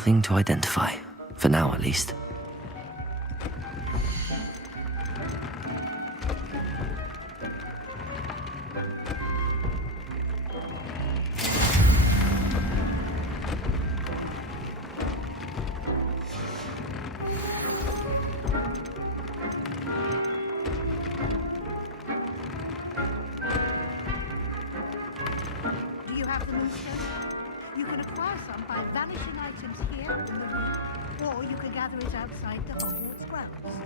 Nothing to identify. For now, at least. Do you have the moonstone? You can acquire some by vanishing items here in the room, or you can gather it outside the Hogwarts grounds.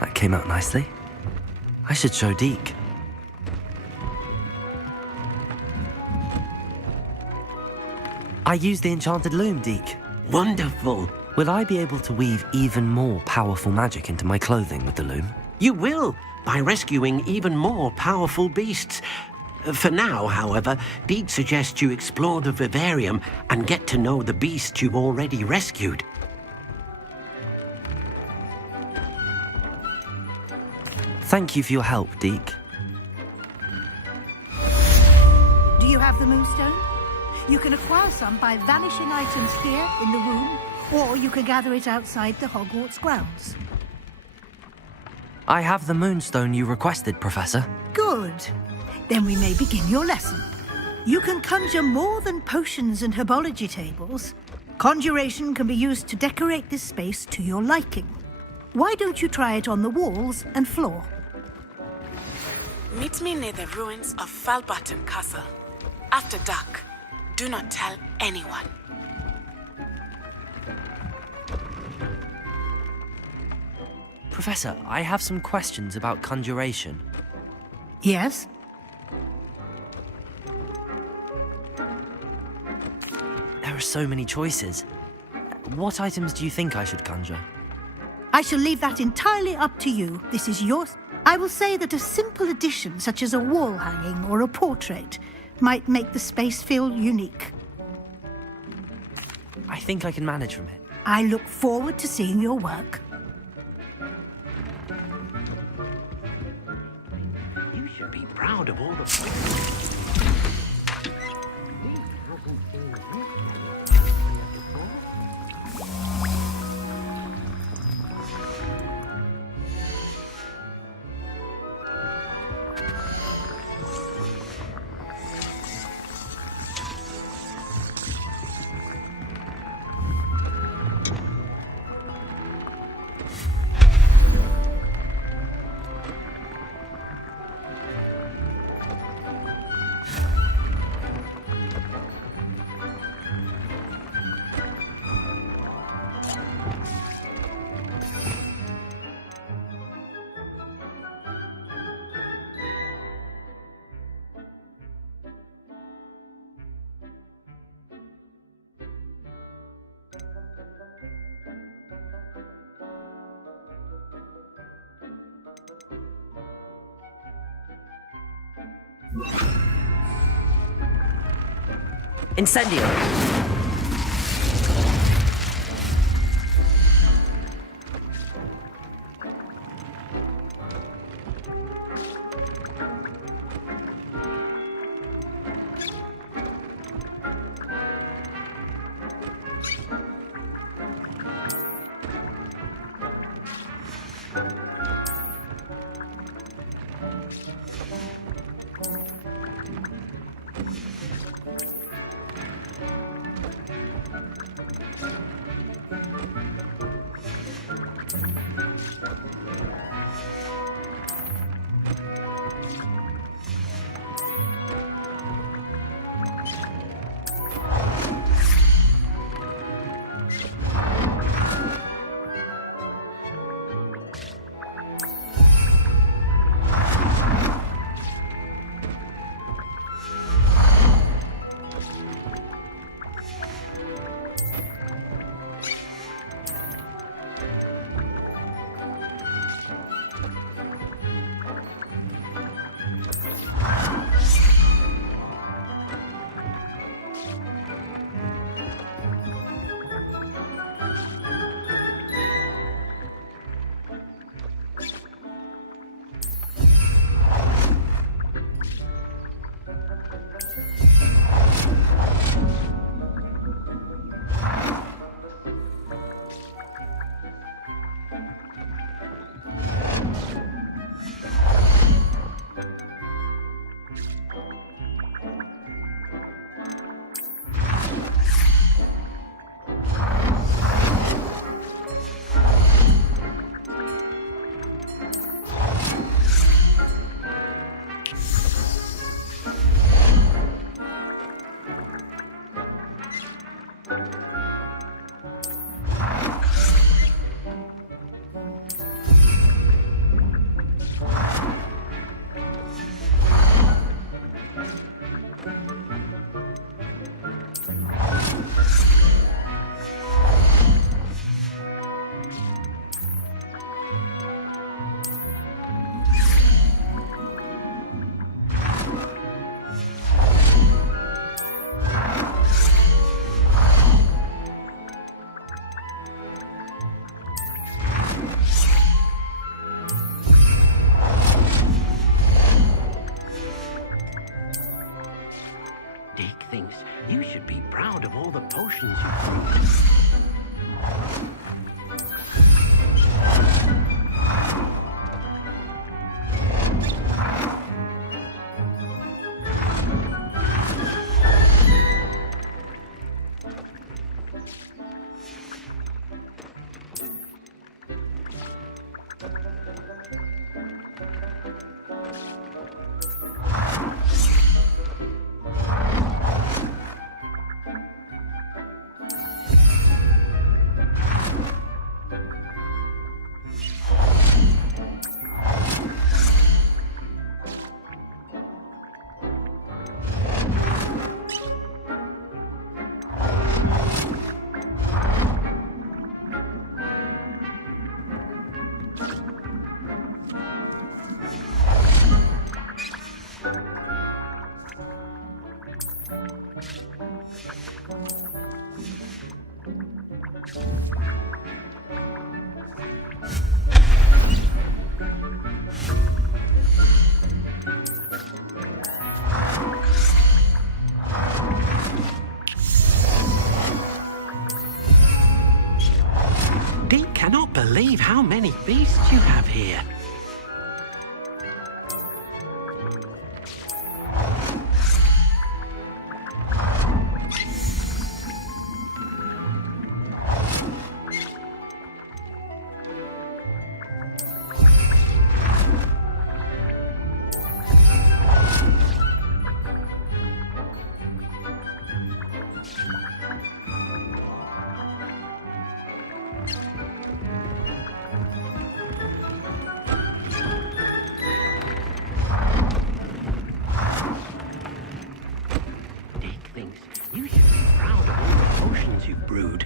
That came out nicely. I should show Deke. I used the enchanted loom, Deke. Wonderful. Will I be able to weave even more powerful magic into my clothing with the loom? You will, by rescuing even more powerful beasts. For now, however, Deke suggests you explore the vivarium and get to know the beasts you've already rescued. Thank you for your help, Deke. Do you have the moonstone? You can acquire some by vanishing items here in the room, or you can gather it outside the Hogwarts grounds. I have the moonstone you requested, Professor. Good. Then we may begin your lesson. You can conjure more than potions and herbology tables. Conjuration can be used to decorate this space to your liking. Why don't you try it on the walls and floor? Meet me near the ruins of Falbarton Castle. After dark. Do not tell anyone. Professor, I have some questions about conjuration. Yes? There are so many choices. What items do you think I should conjure? I shall leave that entirely up to you. This is yours. I will say that a simple addition, such as a wall hanging or a portrait, might make the space feel unique. I think I can manage from it. I look forward to seeing your work. You should be proud of all the... Incendio! you should be proud of all the potions you've Deke cannot believe how many beasts you have here. You should be proud of all the potions you've brewed.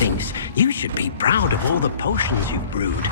Thinks you should be proud of all the potions you've brewed.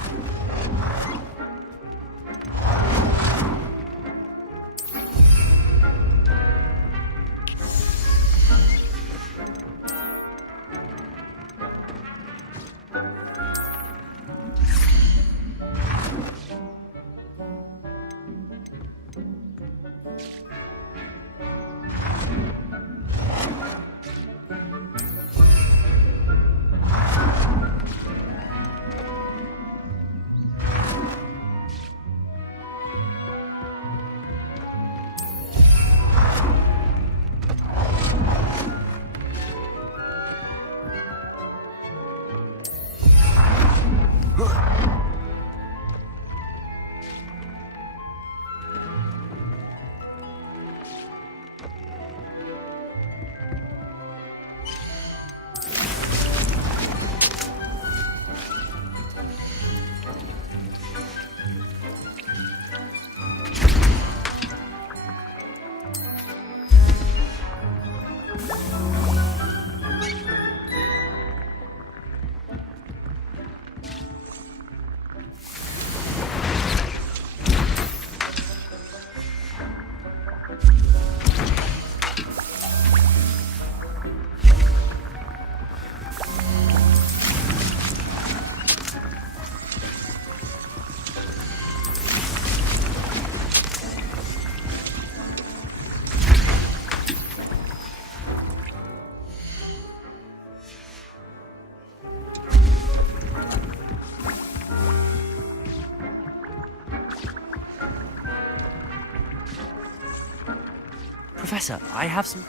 Professor, I have some...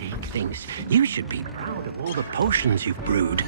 Dick thinks you should be proud of all the potions you've brewed.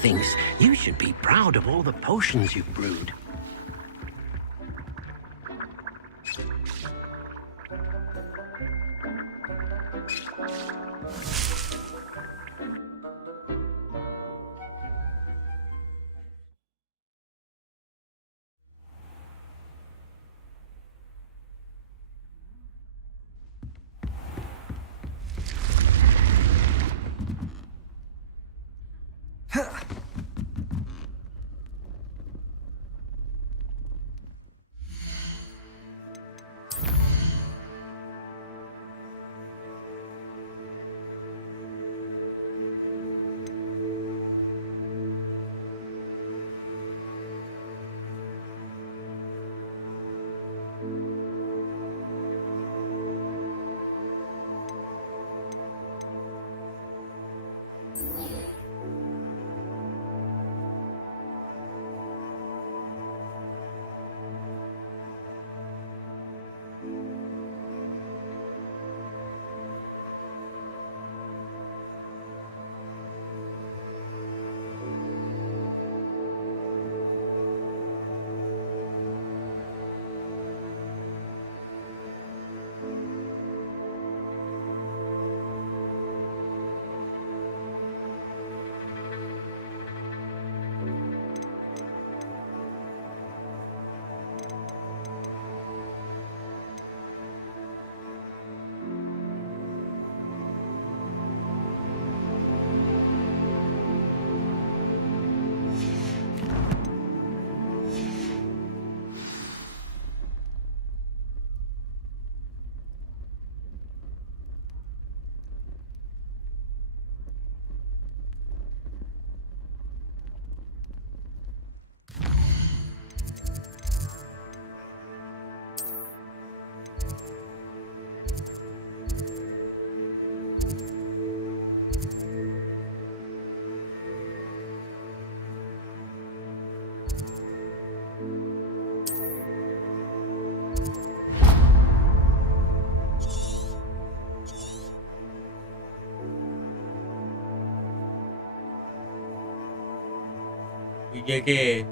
Thinks you should be proud of all the potions you've brewed. 이게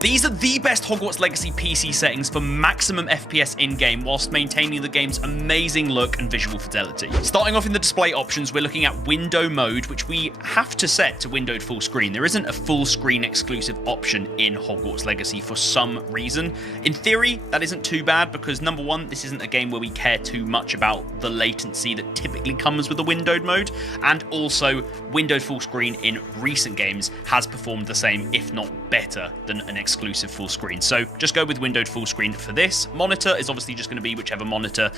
These are the best Hogwarts Legacy PC settings for maximum FPS in-game whilst maintaining the game's amazing look and visual fidelity. Starting off in the display options, we're looking at window mode, which we have to set to windowed full screen. There isn't a full screen exclusive option in Hogwarts Legacy for some reason. In theory, that isn't too bad because number one, this isn't a game where we care too much about the latency that typically comes with a windowed mode, and also windowed full screen in recent games has performed the same, if not better, than an exclusive full screen. So just go with windowed full screen for this. Monitor is obviously just going to be whichever monitor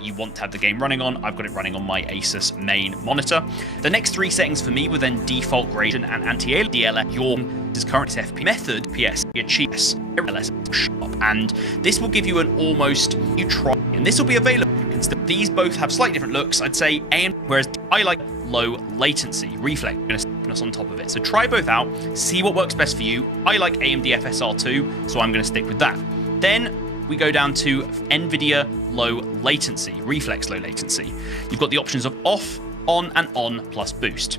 you want to have the game running on. I've got it running on my Asus main monitor. The next three settings for me were then default gradient and anti-aliasing. Your is current FP method, PS, your cheats, and this will give you an almost you try, and this will be available. These both have slightly different looks. I'd say AM, whereas I like low latency reflex. I'm going to stick us on top of it. So try both out, see what works best for you. I like AMD FSR2, so I'm going to stick with that. Then we go down to NVIDIA low latency, reflex low latency. You've got the options of off, on, and on plus boost.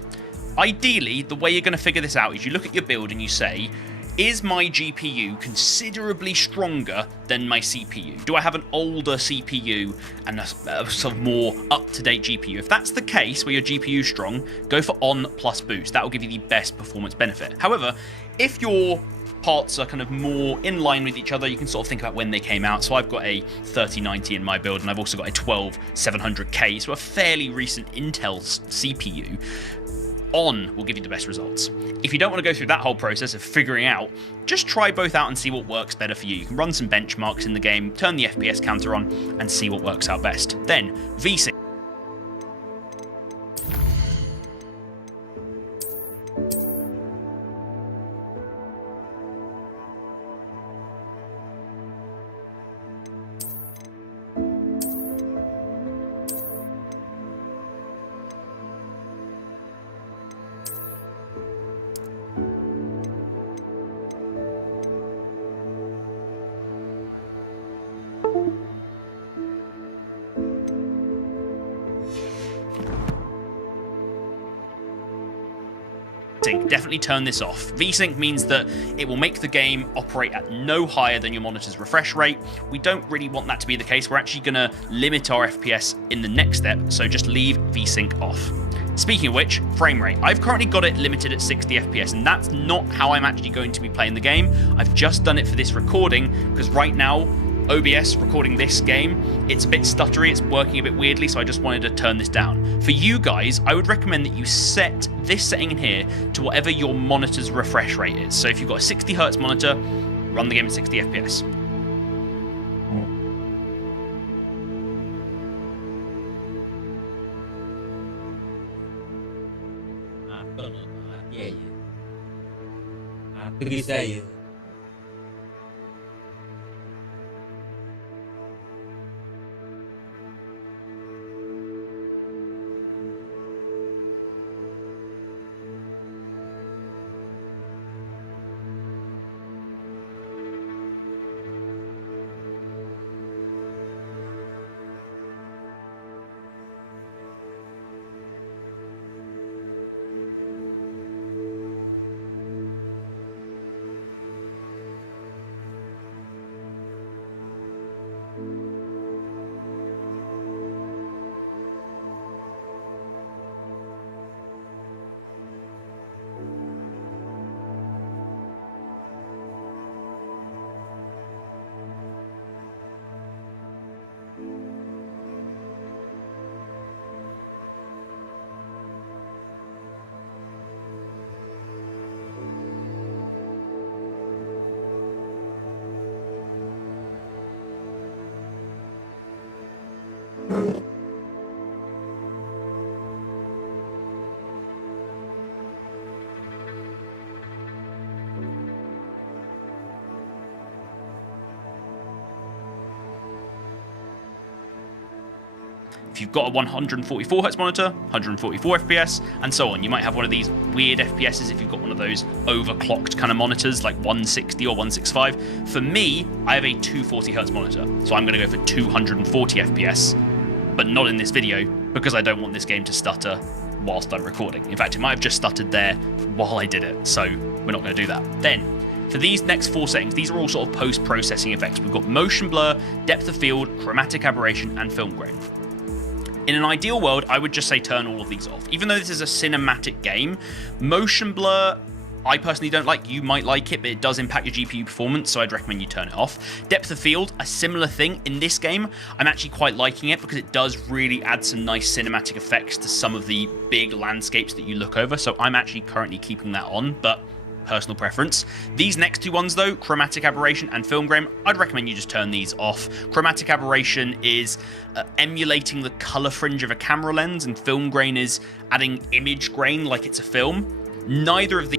Ideally, the way you're going to figure this out is you look at your build and you say, is my GPU considerably stronger than my CPU? Do I have an older CPU and a sort of more up-to-date GPU? If that's the case, where your GPU is strong, go for on plus boost. That will give you the best performance benefit. However, if your parts are kind of more in line with each other, you can sort of think about when they came out. So I've got a 3090 in my build, and I've also got a 12700K, so a fairly recent Intel CPU. On will give you the best results. If you don't want to go through that whole process of figuring out, just try both out and see what works better for you. You can run some benchmarks in the game, turn the FPS counter on, and see what works out best. Then, VSync. Definitely turn this off. VSync means that it will make the game operate at no higher than your monitor's refresh rate. We don't really want that to be the case. We're actually going to limit our FPS in the next step, so just leave VSync off. Speaking of which, frame rate. I've currently got it limited at 60 FPS, and that's not how I'm actually going to be playing the game. I've just done it for this recording, because right now, OBS recording this game, it's a bit stuttery, it's working a bit weirdly, so I just wanted to turn this down. For you guys, I would recommend that you set this setting in here to whatever your monitor's refresh rate is. So if you've got a 60 Hz monitor, run the game at 60 FPS. Pergi saya. If you've got a 144Hz monitor, 144 FPS, and so on. You might have one of these weird FPSs if you've got one of those overclocked kind of monitors, like 160 or 165. For me, I have a 240Hz monitor, so I'm going to go for 240 FPS, but not in this video, because I don't want this game to stutter whilst I'm recording. In fact, it might have just stuttered there while I did it, so we're not going to do that. Then, for these next 4 settings, these are all sort of post-processing effects. We've got motion blur, depth of field, chromatic aberration, and film grain. In an ideal world, I would just say turn all of these off. Even though this is a cinematic game, motion blur, I personally don't like. You might like it, but it does impact your GPU performance, so I'd recommend you turn it off. Depth of field, a similar thing in this game. I'm actually quite liking it because it does really add some nice cinematic effects to some of the big landscapes that you look over, so I'm actually currently keeping that on, but personal preference. These next 2 ones though, chromatic aberration and film grain, I'd recommend you just turn these off. Chromatic aberration is emulating the color fringe of a camera lens, and film grain is adding image grain like it's a film. Neither of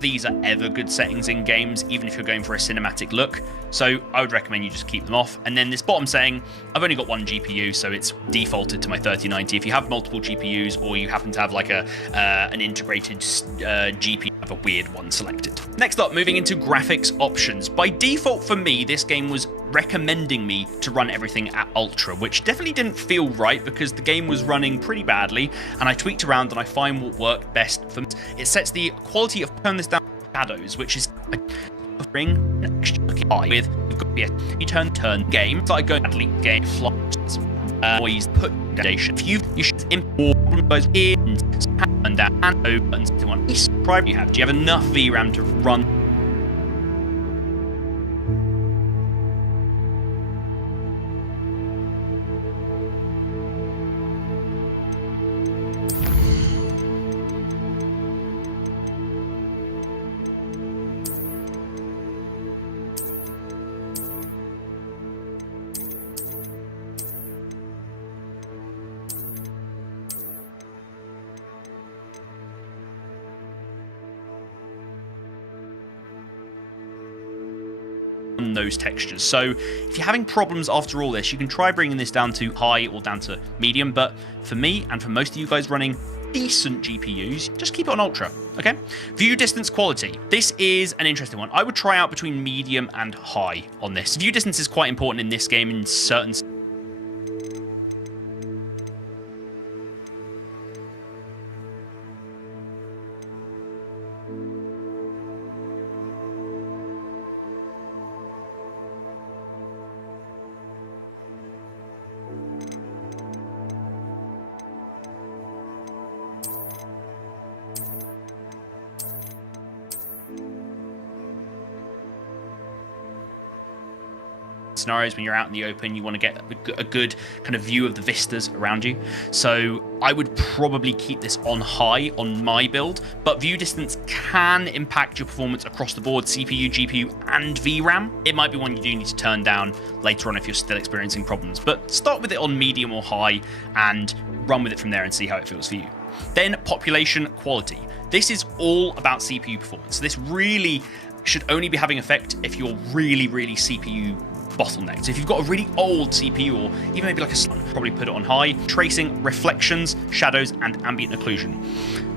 these are ever good settings in games, even if you're going for a cinematic look. So I would recommend you just keep them off. And then this bottom setting, I've only got one GPU, so it's defaulted to my 3090. If you have multiple GPUs, or you happen to have like an integrated GPU, have a weird one selected. Next up, moving into graphics options. By default for me, this game was recommending me to run everything at ultra, which definitely didn't feel right because the game was running pretty badly, and I tweaked around and I find what worked best for me. It sets the quality of, turn this down, shadows, which is bring an extra high with, you turn game, it's like going badly, game flies, always put foundation. If you should import those in and down and open to one. Do you have enough VRAM to run? Those textures. So if you're having problems after all this, you can try bringing this down to high or down to medium, but for me and for most of you guys running decent GPUs, just keep it on ultra, okay? View distance quality. This is an interesting one. I would try out between medium and high on this. View distance is quite important in this game in certain scenarios. When you're out in the open, you want to get a good kind of view of the vistas around you. So I would probably keep this on high on my build, but view distance can impact your performance across the board, CPU, GPU, and VRAM. It might be one you do need to turn down later on if you're still experiencing problems, but start with it on medium or high and run with it from there and see how it feels for you. Then population quality. This is all about CPU performance. This really should only be having effect if you're really CPU bottlenecked. So if you've got a really old CPU, or even maybe like a slug, probably put it on high. Tracing, reflections, shadows, and ambient occlusion.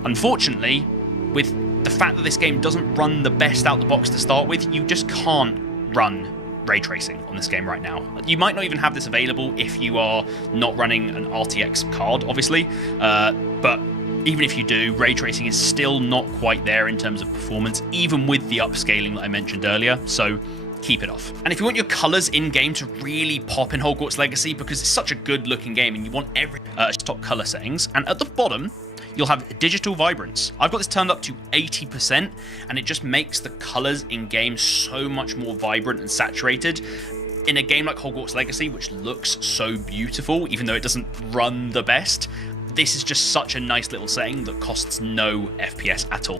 Unfortunately, with the fact that this game doesn't run the best out the box to start with, you just can't run ray tracing on this game right now. You might not even have this available if you are not running an RTX card, obviously, but even if you do, ray tracing is still not quite there in terms of performance, even with the upscaling that I mentioned earlier, so keep it off. And if you want your colors in-game to really pop in Hogwarts Legacy, because it's such a good-looking game and you want every top color settings, and at the bottom, you'll have digital vibrance. I've got this turned up to 80%, and it just makes the colors in-game so much more vibrant and saturated. In a game like Hogwarts Legacy, which looks so beautiful, even though it doesn't run the best, this is just such a nice little setting that costs no FPS at all.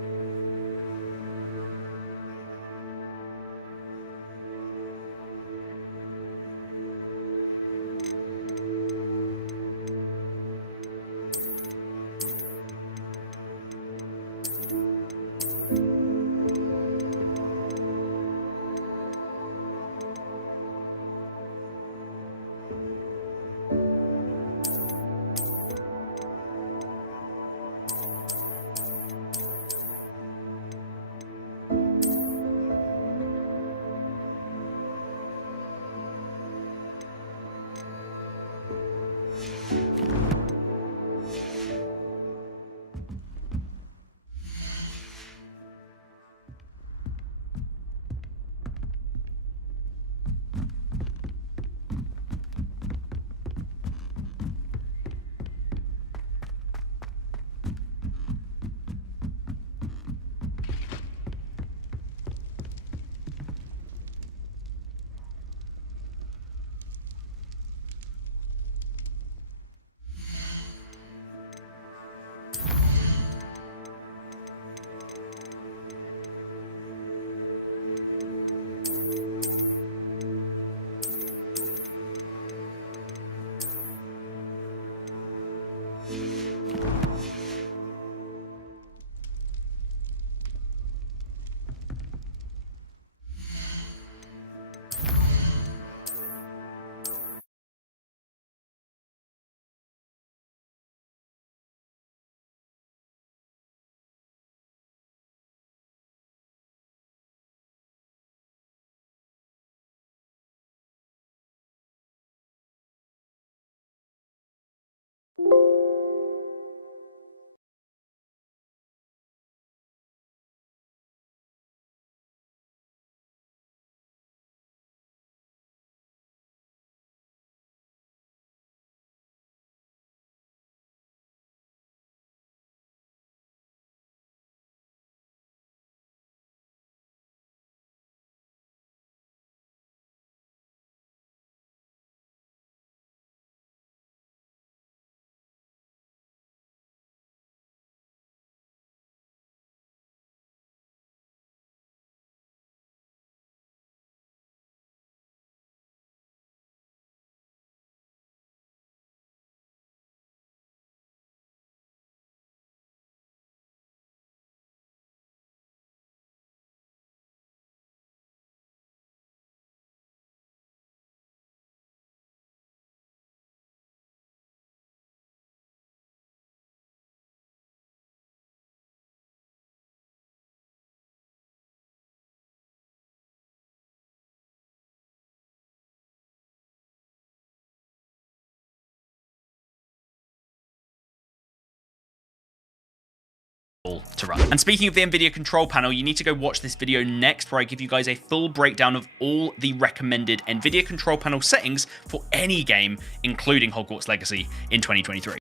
to run. And speaking of the NVIDIA control panel, you need to go watch this video next where I give you guys a full breakdown of all the recommended NVIDIA control panel settings for any game, including Hogwarts Legacy in 2023.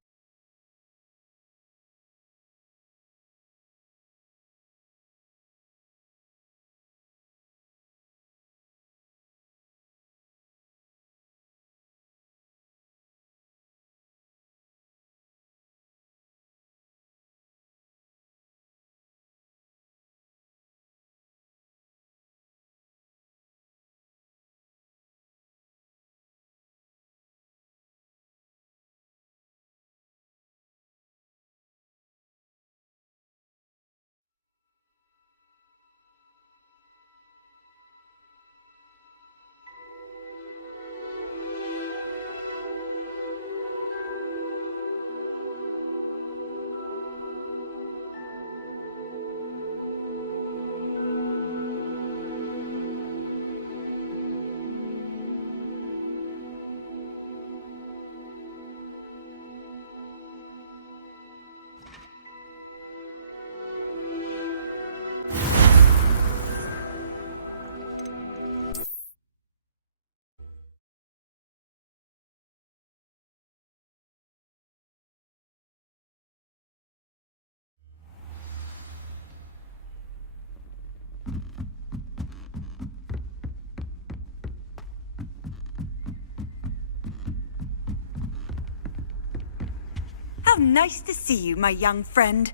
How nice to see you, my young friend.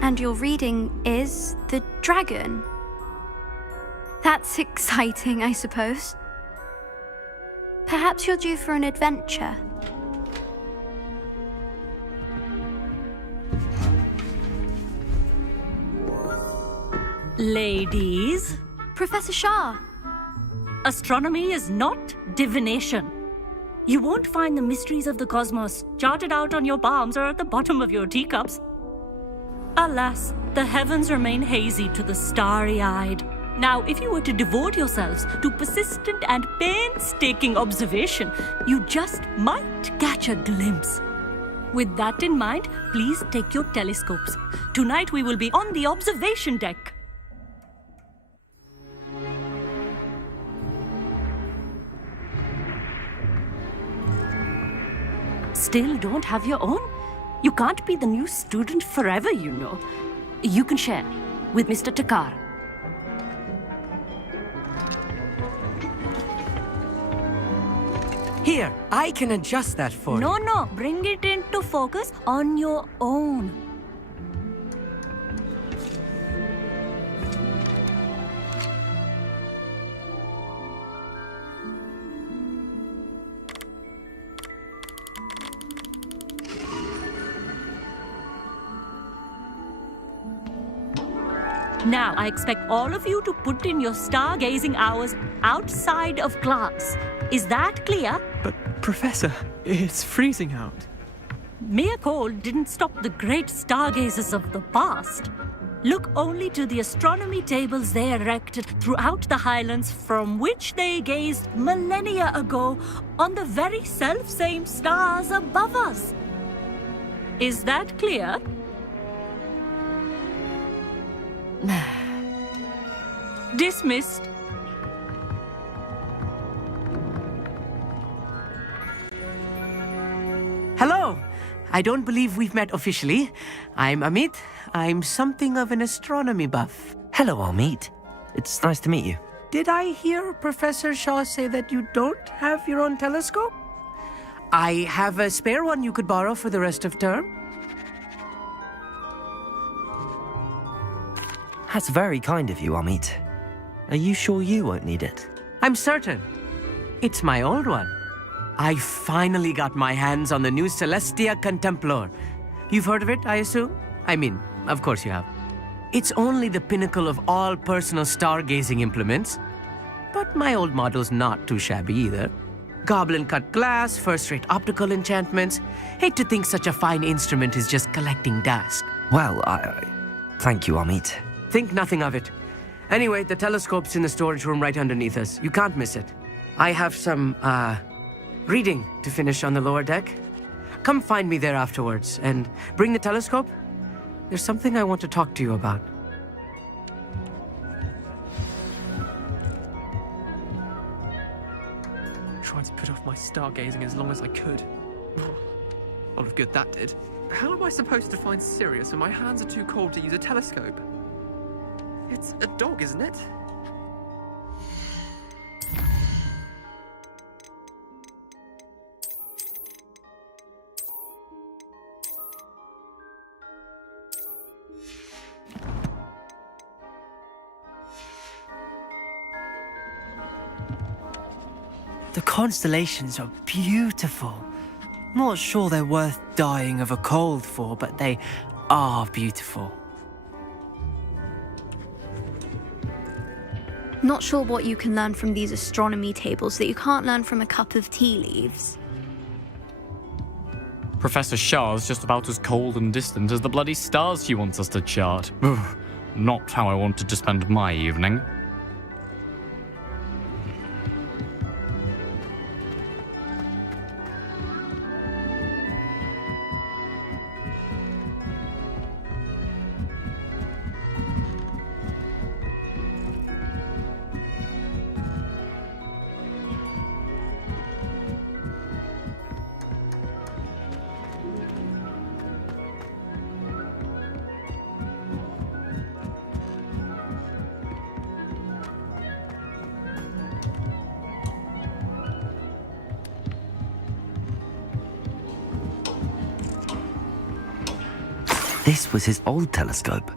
And your reading is the dragon. That's exciting, I suppose. Perhaps you're due for an adventure. Ladies, Professor Shah. astronomy is not divination. You won't find the mysteries of the cosmos charted out on your palms or at the bottom of your teacups. Alas, the heavens remain hazy to the starry-eyed. Now, if you were to devote yourselves to persistent and painstaking observation, you just might catch a glimpse. With that in mind, please take your telescopes. Tonight we will be on the observation deck. Still don't have your own? You can't be the new student forever, you know. You can share with Mr. Takar. Here, I can adjust that for you. No, bring it into focus on your own. Now, I expect all of you to put in your stargazing hours outside of class. Is that clear? But, Professor, it's freezing out. Mere cold didn't stop the great stargazers of the past. Look only to the astronomy tables they erected throughout the highlands from which they gazed millennia ago on the very self-same stars above us. Is that clear? Dismissed. Hello! I don't believe we've met officially. I'm Amit. I'm something of an astronomy buff. Hello, Amit. It's nice to meet you. Did I hear Professor Shaw say that you don't have your own telescope? I have a spare one you could borrow for the rest of term. That's very kind of you, Amit. Are you sure you won't need it? I'm certain. It's my old one. I finally got my hands on the new Celestia Contemplar. You've heard of it, I assume? I mean, of course you have. It's only the pinnacle of all personal stargazing implements. But my old model's not too shabby either. Goblin-cut glass, first-rate optical enchantments. Hate to think such a fine instrument is just collecting dust. Well, thank you, Amit. Think nothing of it. Anyway, the telescope's in the storage room right underneath us. You can't miss it. I have some, reading to finish on the lower deck. Come find me there afterwards, and bring the telescope. There's something I want to talk to you about. Tried to put off my stargazing as long as I could. A lot of good that did. How am I supposed to find Sirius when my hands are too cold to use a telescope? It's a dog, isn't it? The constellations are beautiful. Not sure they're worth dying of a cold for, but they are beautiful. Not sure what you can learn from these astronomy tables that you can't learn from a cup of tea leaves. Professor Shah's just about as cold and distant as the bloody stars she wants us to chart. Ugh, not how I wanted to spend my evening. This was his old telescope.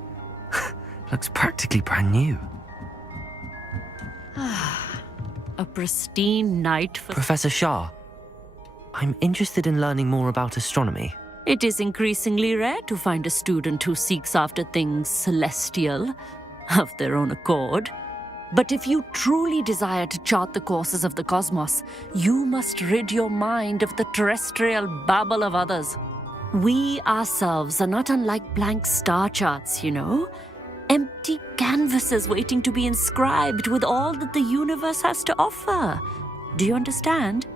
Looks practically brand new. A pristine night for... Professor Shah, I'm interested in learning more about astronomy. It is increasingly rare to find a student who seeks after things celestial, of their own accord. But if you truly desire to chart the courses of the cosmos, you must rid your mind of the terrestrial babble of others. We ourselves are not unlike blank star charts, you know? Empty canvases waiting to be inscribed with all that the universe has to offer. Do you understand?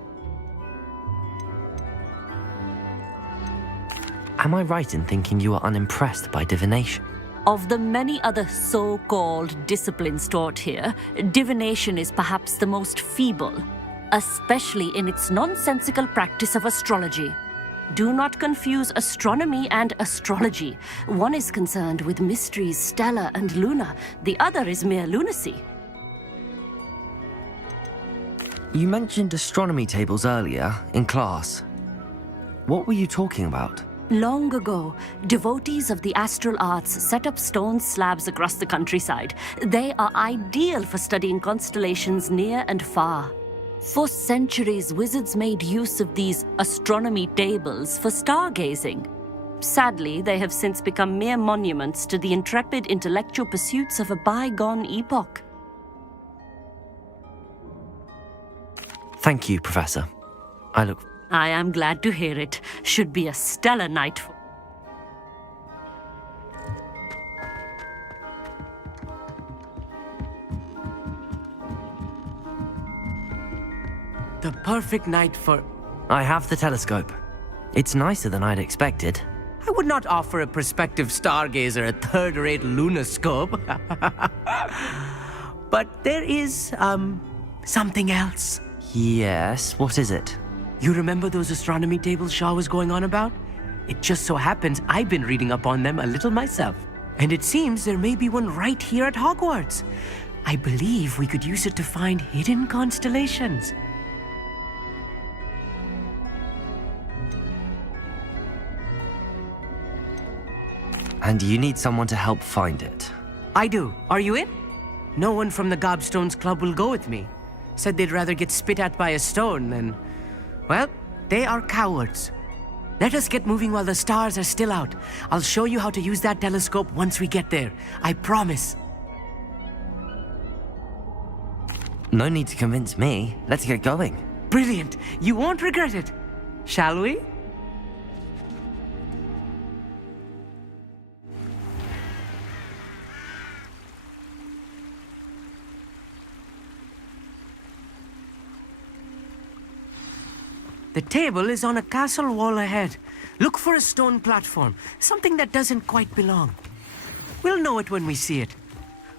Am I right in thinking you are unimpressed by divination? Of the many other so-called disciplines taught here, divination is perhaps the most feeble, especially in its nonsensical practice of astrology. Do not confuse astronomy and astrology. One is concerned with mysteries stellar and lunar. The other is mere lunacy. You mentioned astronomy tables earlier, in class. What were you talking about? Long ago, devotees of the astral arts set up stone slabs across the countryside. They are ideal for studying constellations near and far. For centuries, wizards made use of these astronomy tables for stargazing. Sadly, they have since become mere monuments to the intrepid intellectual pursuits of a bygone epoch. Thank you, Professor. I am glad to hear it. Should be a stellar night for... The perfect night for... I have the telescope. It's nicer than I'd expected. I would not offer a prospective stargazer a third-rate lunoscope. But there is, something else. Yes, what is it? You remember those astronomy tables Shaw was going on about? It just so happens I've been reading up on them a little myself. And it seems there may be one right here at Hogwarts. I believe we could use it to find hidden constellations. And you need someone to help find it. I do. Are you in? No one from the Gobstones Club will go with me. Said they'd rather get spit at by a stone than... Well, they are cowards. Let us get moving while the stars are still out. I'll show you how to use that telescope once we get there. I promise. No need to convince me. Let's get going. Brilliant. You won't regret it. Shall we? The table is on a castle wall ahead. Look for a stone platform, something that doesn't quite belong. We'll know it when we see it.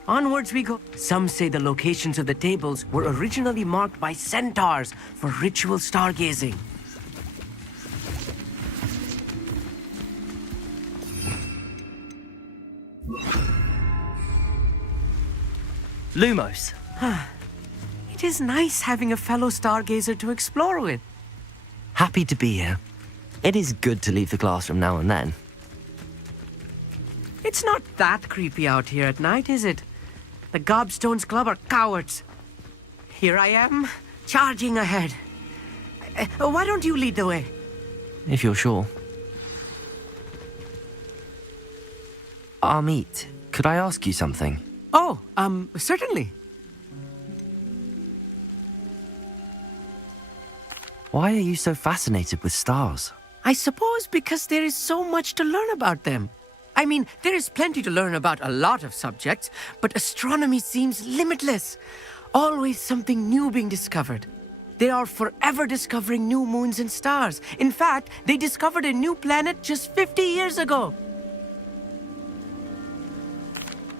Onwards we go. Some say the locations of the tables were originally marked by centaurs for ritual stargazing. Lumos. It is nice having a fellow stargazer to explore with. Happy to be here. It is good to leave the classroom now and then. It's not that creepy out here at night, is it? The Gobstones Club are cowards. Here I am, charging ahead. Why don't you lead the way? If you're sure. Amit, could I ask you something? Oh, certainly. Why are you so fascinated with stars? I suppose because there is so much to learn about them. I mean, there is plenty to learn about a lot of subjects, but astronomy seems limitless. Always something new being discovered. They are forever discovering new moons and stars. In fact, they discovered a new planet just 50 years ago.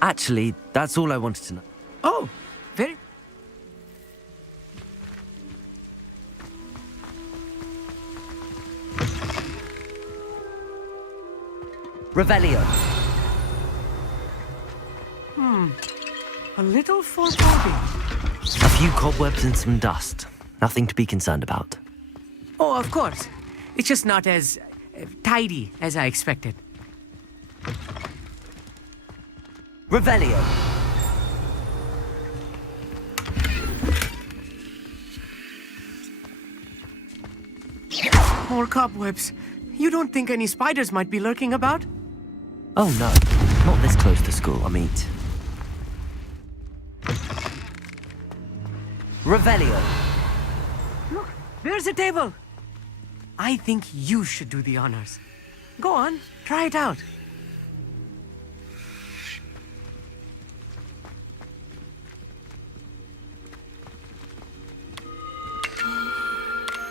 Actually, that's all I wanted to know. Oh, very... Revelio. A little foreboding. A few cobwebs and some dust. Nothing to be concerned about. Oh, of course. It's just not as tidy as I expected. Revelio. More cobwebs. You don't think any spiders might be lurking about? Oh no, not this close to school, Amit. Revelio. Look, there's a table. I think you should do the honors. Go on, try it out.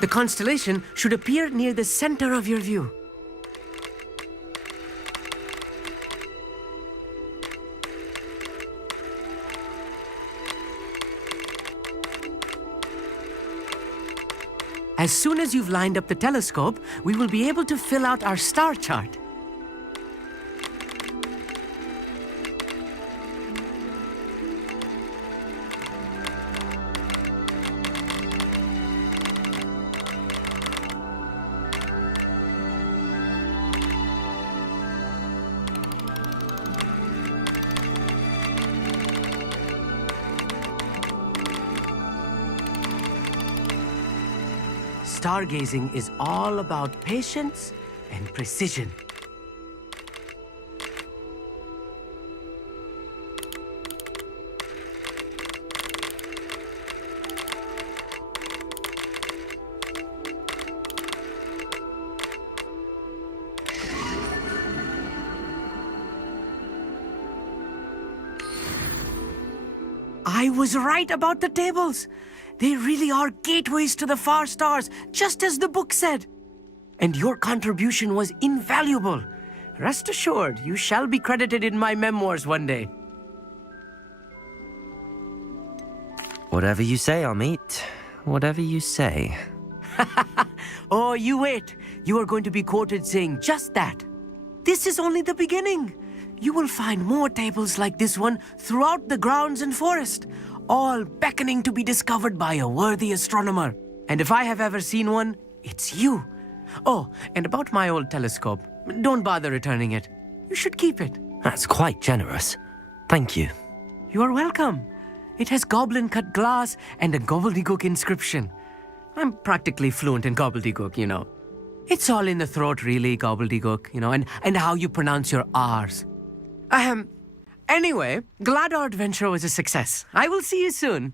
The constellation should appear near the center of your view. As soon as you've lined up the telescope, we will be able to fill out our star chart. Stargazing is all about patience and precision. I was right about the tables. They really are gateways to the far stars, just as the book said. And your contribution was invaluable. Rest assured, you shall be credited in my memoirs one day. Whatever you say, Amit. Whatever you say. Oh, you wait. You are going to be quoted saying just that. This is only the beginning. You will find more tables like this one throughout the grounds and forest, all beckoning to be discovered by a worthy astronomer. And if I have ever seen one, it's you. Oh, and about my old telescope, don't bother returning it. You should keep it. That's quite generous. Thank you. You are welcome. It has goblin-cut glass and a gobbledygook inscription. I'm practically fluent in gobbledygook, you know. It's all in the throat, really, gobbledygook, you know, and how you pronounce your R's. Anyway, glad our adventure was a success. I will see you soon.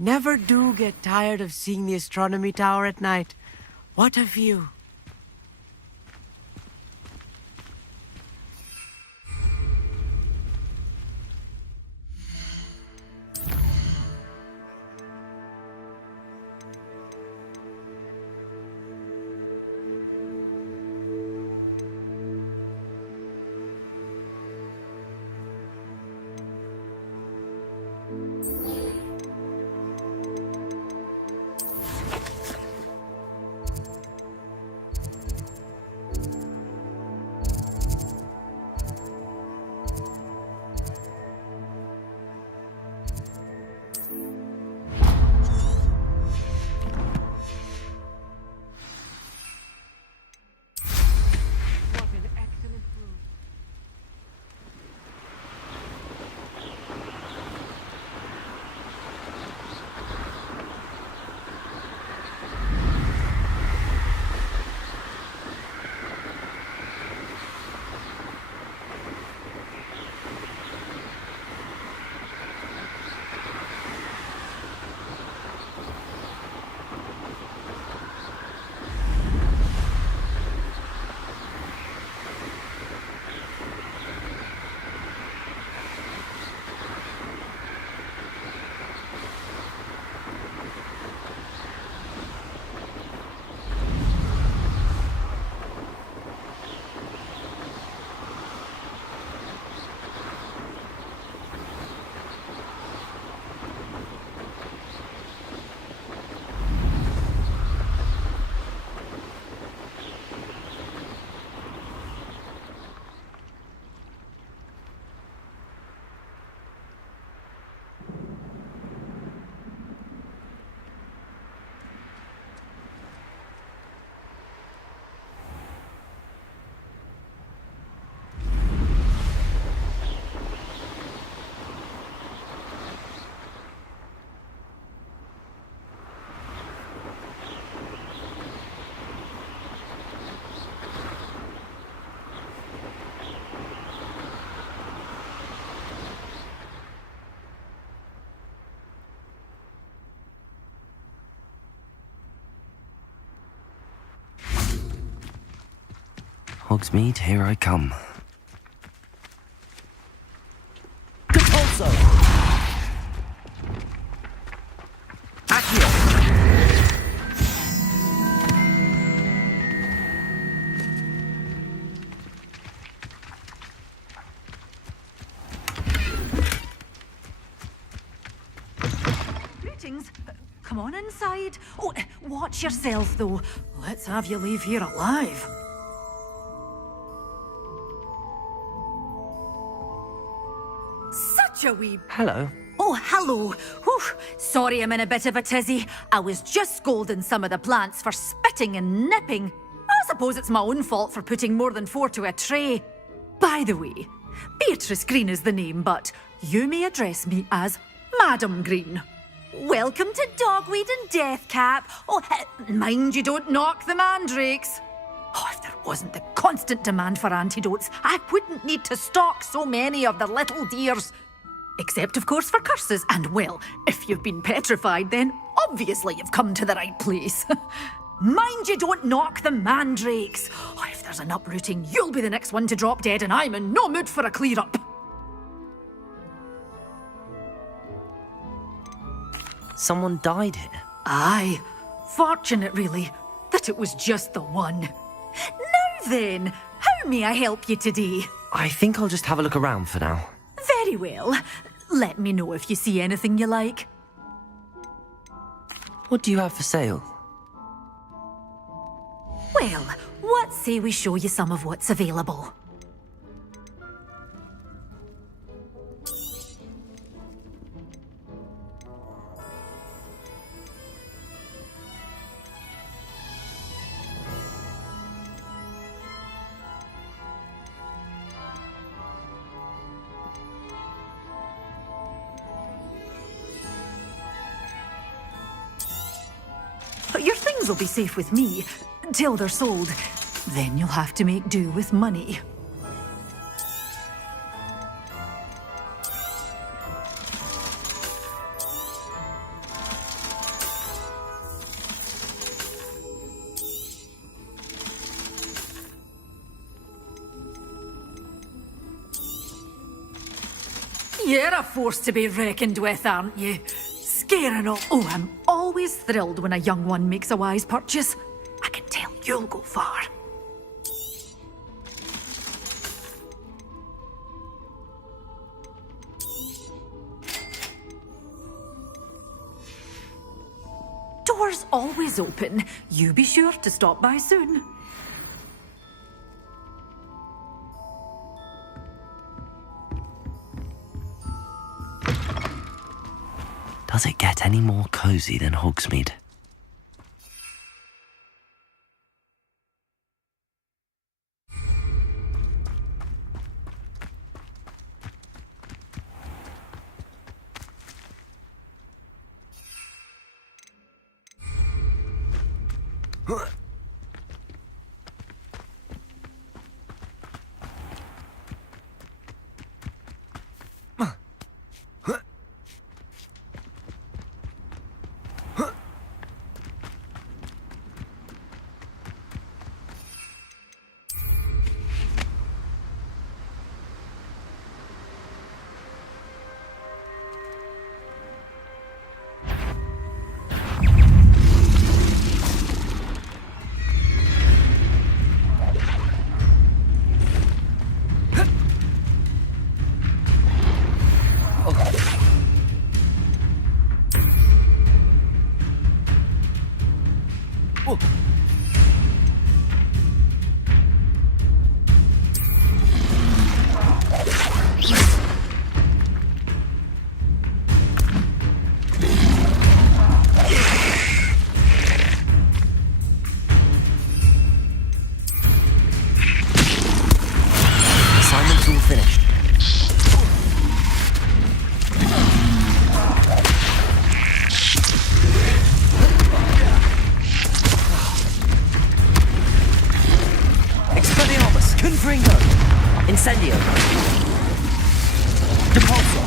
Never do get tired of seeing the astronomy tower at night. What a view. Hogsmeade, here I come. Compulso! Accio! Greetings. Come on inside. Oh, watch yourself, though. Let's have you leave here alive. Such a wee... Hello. Oh, hello. Whew. Sorry I'm in a bit of a tizzy. I was just scolding some of the plants for spitting and nipping. I suppose it's my own fault for putting more than 4 to a tray. By the way, Beatrice Green is the name, but you may address me as Madam Green. Welcome to Dogweed and Deathcap. Oh, mind you don't knock the mandrakes. Oh, if there wasn't the constant demand for antidotes, I wouldn't need to stock so many of the little dears. Except, of course, for curses. And, well, if you've been petrified, then obviously you've come to the right place. Mind you don't knock the mandrakes. Oh, if there's an uprooting, you'll be the next one to drop dead, and I'm in no mood for a clear-up. Someone died here. Aye. Fortunate, really, that it was just the one. Now then, how may I help you today? I think I'll just have a look around for now. Very well. Let me know if you see anything you like. What do you have for sale? Well, what say we show you some of what's available? Your things will be safe with me, till they're sold. Then you'll have to make do with money. You're a force to be reckoned with, aren't you? Scaring all. Oh, I'm always thrilled when a young one makes a wise purchase. I can tell you'll go far. Doors always open. You be sure to stop by soon. Does it get any more cozy than Hogsmeade? Assignment's all finished. Expelliarmus, Confringo, Incendio, Depulso.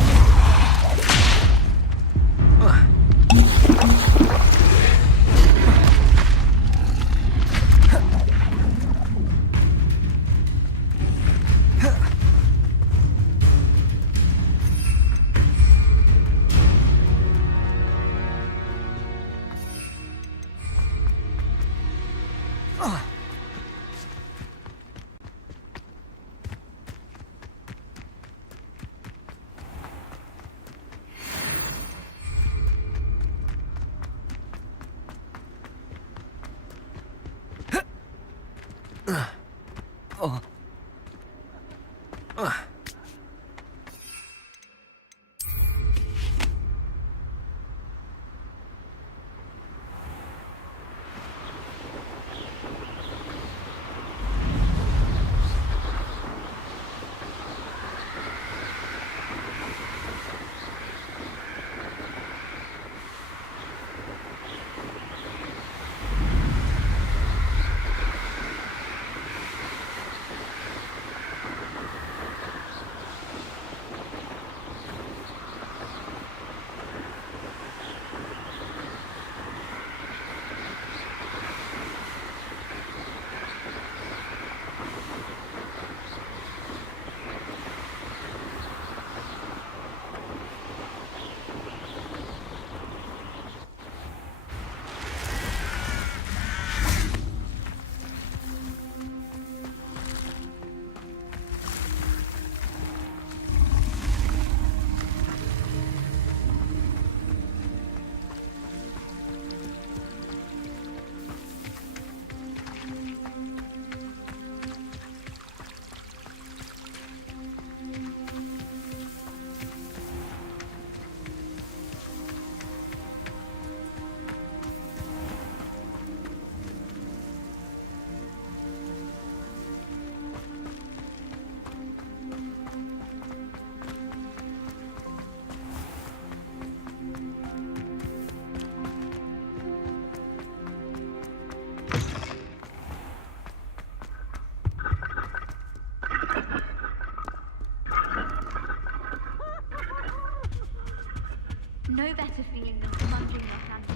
No better feeling than smudging your hands.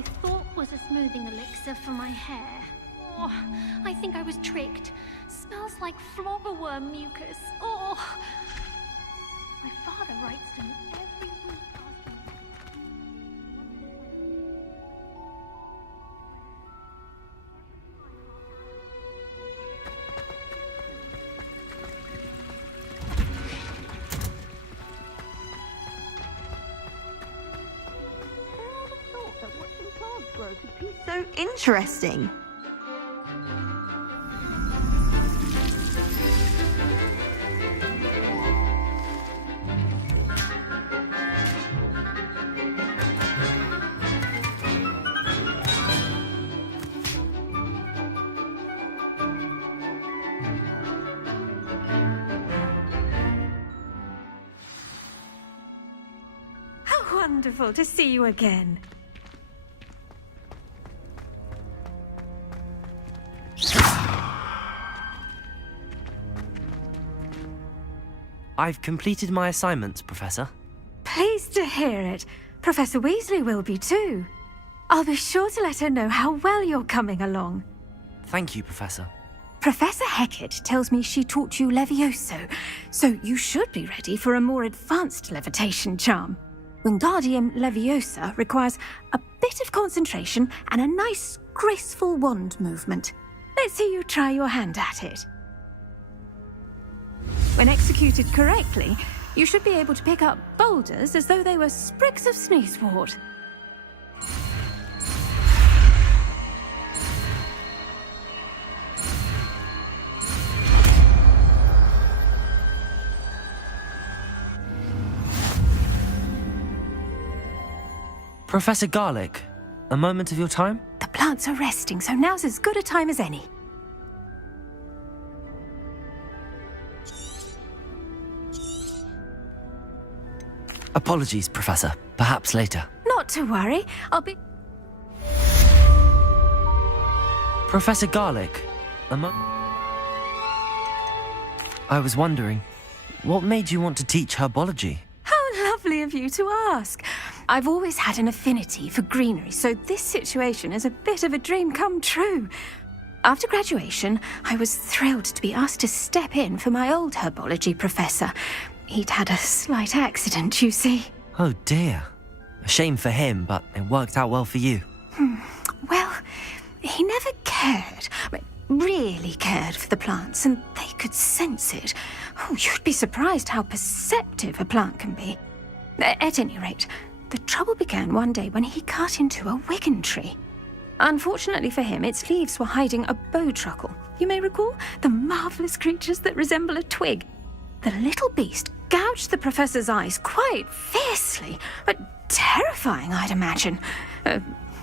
I thought was a smoothing elixir for my hair. Oh, I think I was tricked. Smells like flobberworm mucus. Oh, my father writes to me every week asking. Thought that watching plants grow could be so interesting. How wonderful to see you again. I've completed my assignments, Professor. Pleased to hear it. Professor Weasley will be too. I'll be sure to let her know how well you're coming along. Thank you, Professor. Professor Hecat tells me she taught you Levioso, so you should be ready for a more advanced levitation charm. Wingardium Leviosa requires a bit of concentration and a nice, graceful wand movement. Let's see you try your hand at it. When executed correctly, you should be able to pick up boulders as though they were sprigs of sneezewort. Professor Garlick, a moment of your time? The plants are resting, so now's as good a time as any. Apologies, Professor. Perhaps later. Not to worry, I'll be... Professor Garlick, I was wondering, what made you want to teach herbology? How lovely of you to ask. I've always had an affinity for greenery, so this situation is a bit of a dream come true. After graduation, I was thrilled to be asked to step in for my old herbology professor. He'd had a slight accident, you see. Oh dear. A shame for him, but it worked out well for you. Well, he never cared, really cared for the plants, and they could sense it. Oh, you'd be surprised how perceptive a plant can be. At any rate, the trouble began one day when he cut into a wigan tree. Unfortunately for him, its leaves were hiding a bowtruckle. You may recall the marvellous creatures that resemble a twig. The little beast gouged the professor's eyes quite fiercely, but terrifying, I'd imagine.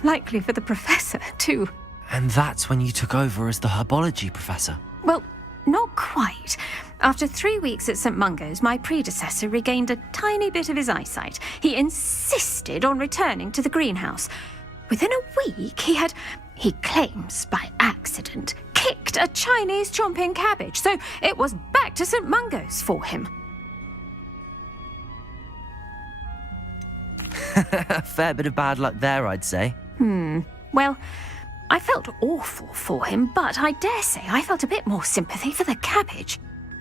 Likely for the professor, too. And that's when you took over as the herbology professor? Well, not quite. After 3 weeks at St. Mungo's, my predecessor regained a tiny bit of his eyesight. He insisted on returning to the greenhouse. Within a week, he claims by accident, kicked a Chinese chomping cabbage, so it was back to St. Mungo's for him. A fair bit of bad luck there, I'd say. Well, I felt awful for him, but I dare say I felt a bit more sympathy for the cabbage.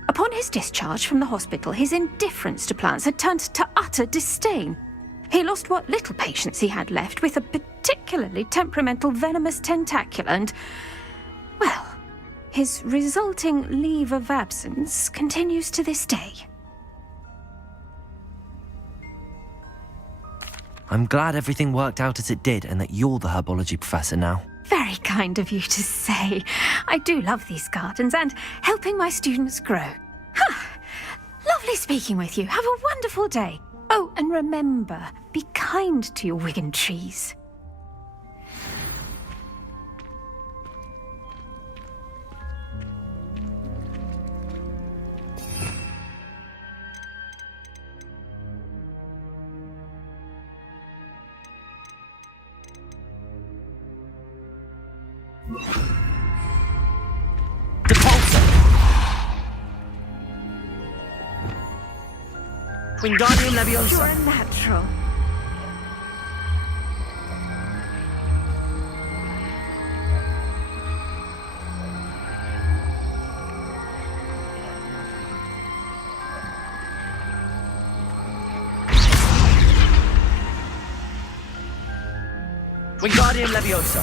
Upon his discharge from the hospital, his indifference to plants had turned to utter disdain. He lost what little patience he had left with a particularly temperamental venomous tentacula and, well, his resulting leave of absence continues to this day. I'm glad everything worked out as it did and that you're the herbology professor now. Very kind of you to say. I do love these gardens and helping my students grow. Lovely speaking with you. Have a wonderful day. Oh, and remember, be kind to your wigan trees. Wingardium Leviosa. You're a natural. Wingardium Leviosa.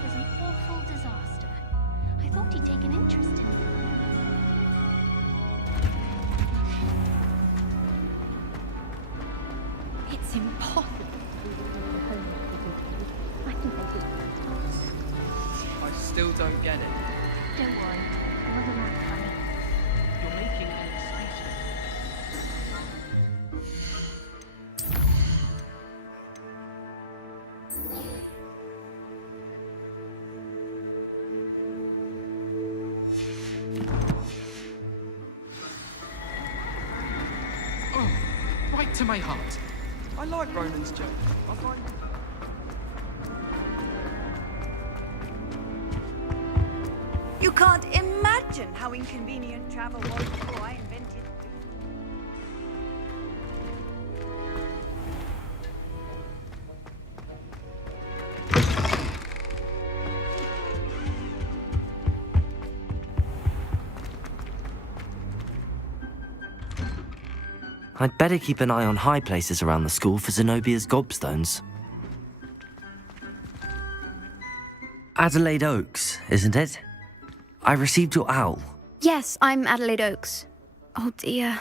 There's an awful disaster. I thought he'd take an interest in me. It's impossible. I can take it. I still don't get it. Don't worry, it wasn't that funny. You're making an excitement. Oh, right to my heart. I like Ronan's joke. I find... You can't imagine how inconvenient travel was before I invented. I'd better keep an eye on high places around the school for Zenobia's gobstones. Adelaide Oaks, isn't it? I received your owl. Yes, I'm Adelaide Oaks. Oh dear.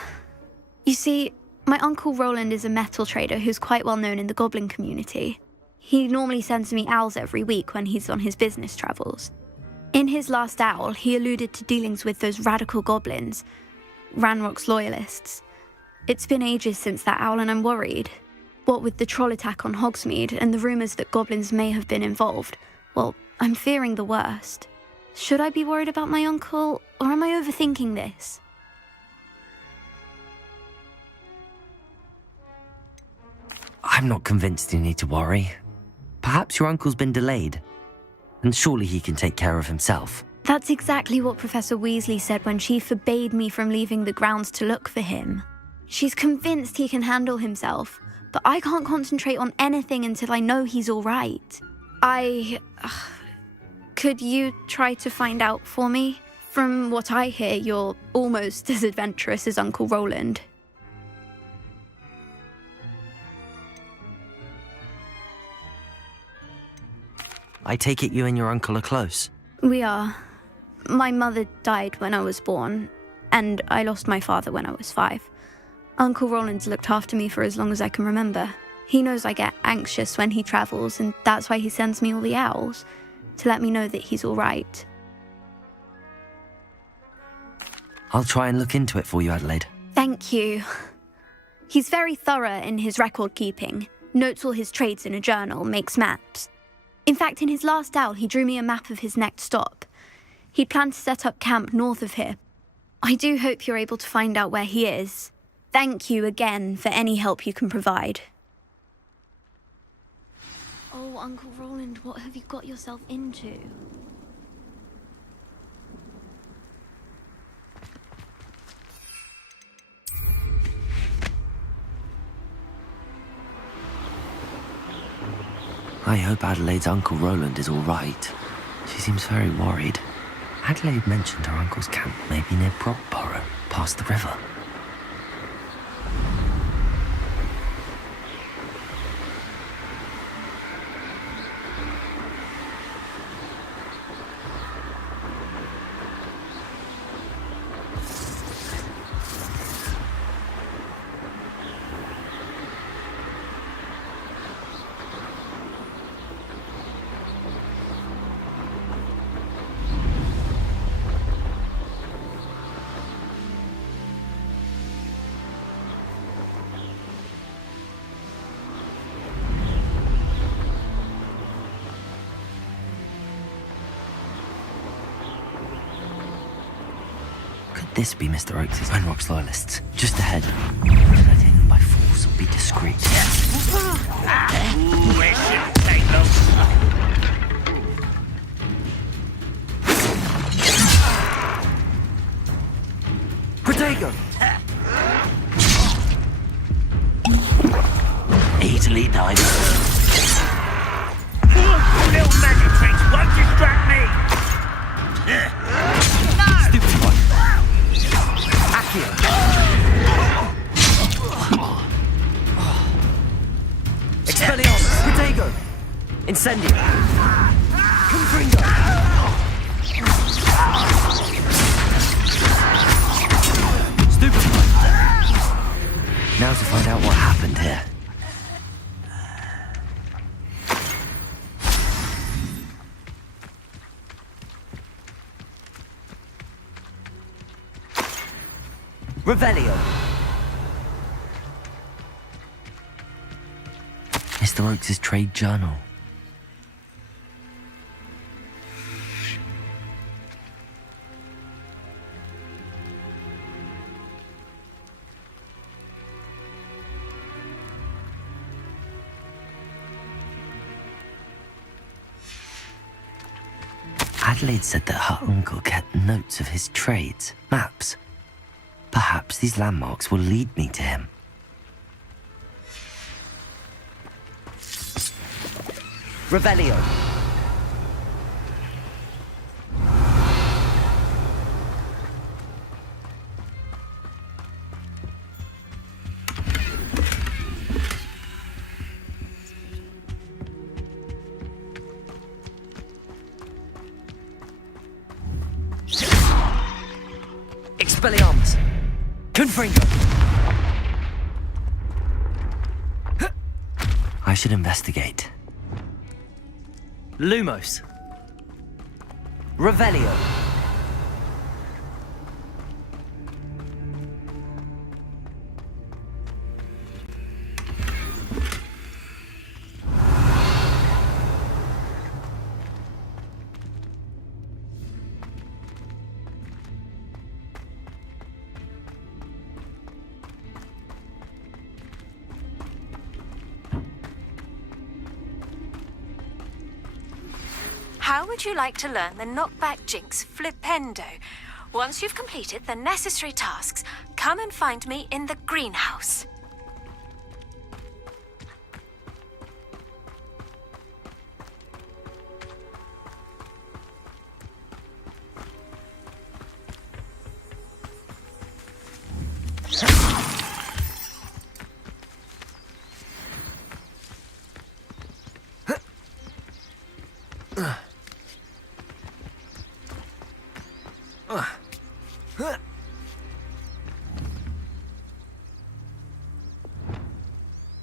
You see, my Uncle Roland is a metal trader who's quite well known in the goblin community. He normally sends me owls every week when he's on his business travels. In his last owl, he alluded to dealings with those radical goblins, Ranrock's loyalists. It's been ages since that owl and I'm worried. What with the troll attack on Hogsmeade and the rumours that goblins may have been involved, well, I'm fearing the worst. Should I be worried about my uncle, or am I overthinking this? I'm not convinced you need to worry. Perhaps your uncle's been delayed, and surely he can take care of himself. That's exactly what Professor Weasley said when she forbade me from leaving the grounds to look for him. She's convinced he can handle himself, but I can't concentrate on anything until I know he's all right. Could you try to find out for me? From what I hear, you're almost as adventurous as Uncle Roland. I take it you and your uncle are close. We are. My mother died when I was born, and I lost my father when I was 5. Uncle Roland's looked after me for as long as I can remember. He knows I get anxious when he travels, and that's why he sends me all the owls, to let me know that he's all right. I'll try and look into it for you, Adelaide. Thank you. He's very thorough in his record keeping, notes all his trades in a journal, makes maps. In fact, in his last owl, he drew me a map of his next stop. He planned to set up camp north of here. I do hope you're able to find out where he is. Thank you again for any help you can provide. Oh, Uncle Roland, what have you got yourself into? I hope Adelaide's Uncle Roland is all right. She seems very worried. Adelaide mentioned her uncle's camp may be near Brockborough, past the river. This be Mr. Oakes' Ranrock's loyalists. Just ahead. Should I take them by force or be discreet? It shouldn't take long. Protego! Easily done. Little magic tricks won't distract me. Stupid one. Accio. Expelliarmus. Protego. Incendio. Confringo. Stupid one. Now to find out what happened here. Revelio. Mr. Oakes' trade journal. Adelaide said that her uncle kept notes of his trades, maps. Perhaps these landmarks will lead me to him. Revelio. Expelliarmus. Confringo. I should investigate. Lumos. Revelio. How would you like to learn the knockback jinx flipendo? Once you've completed the necessary tasks, come and find me in the greenhouse.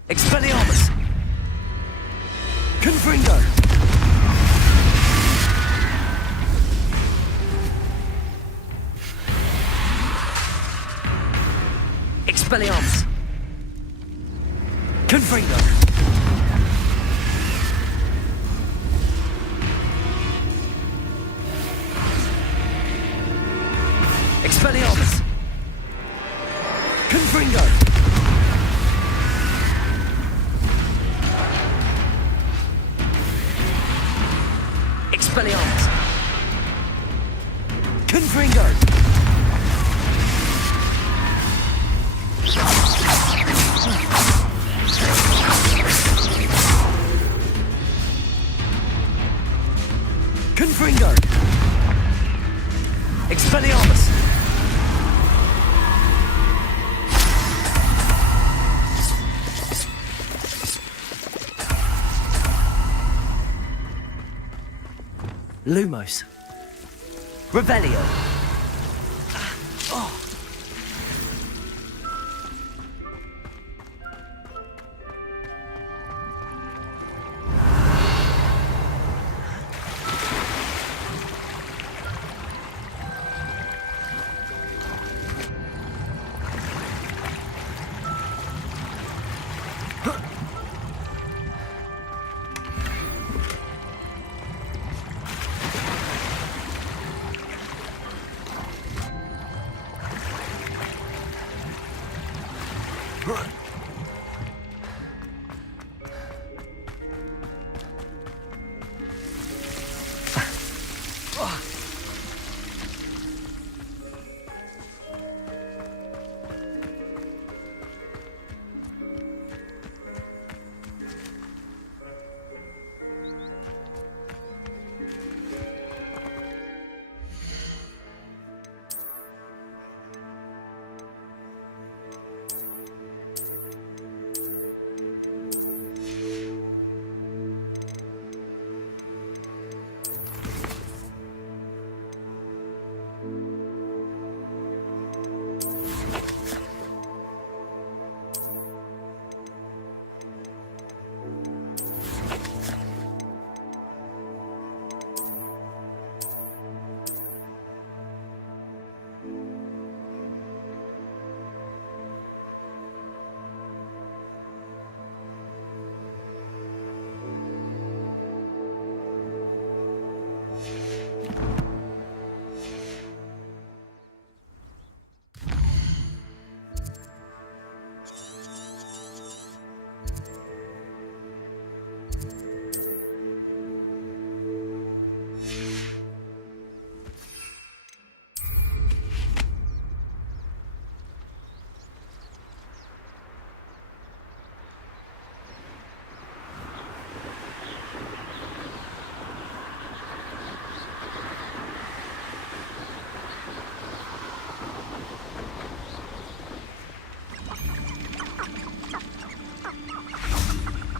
Expelliarmus. Confringo. Expelliarmus. Confringo. Expelliarmus. Confringo. Expelliarmus. Confringo. Confringo! Expelliarmus! Lumos. Revelio.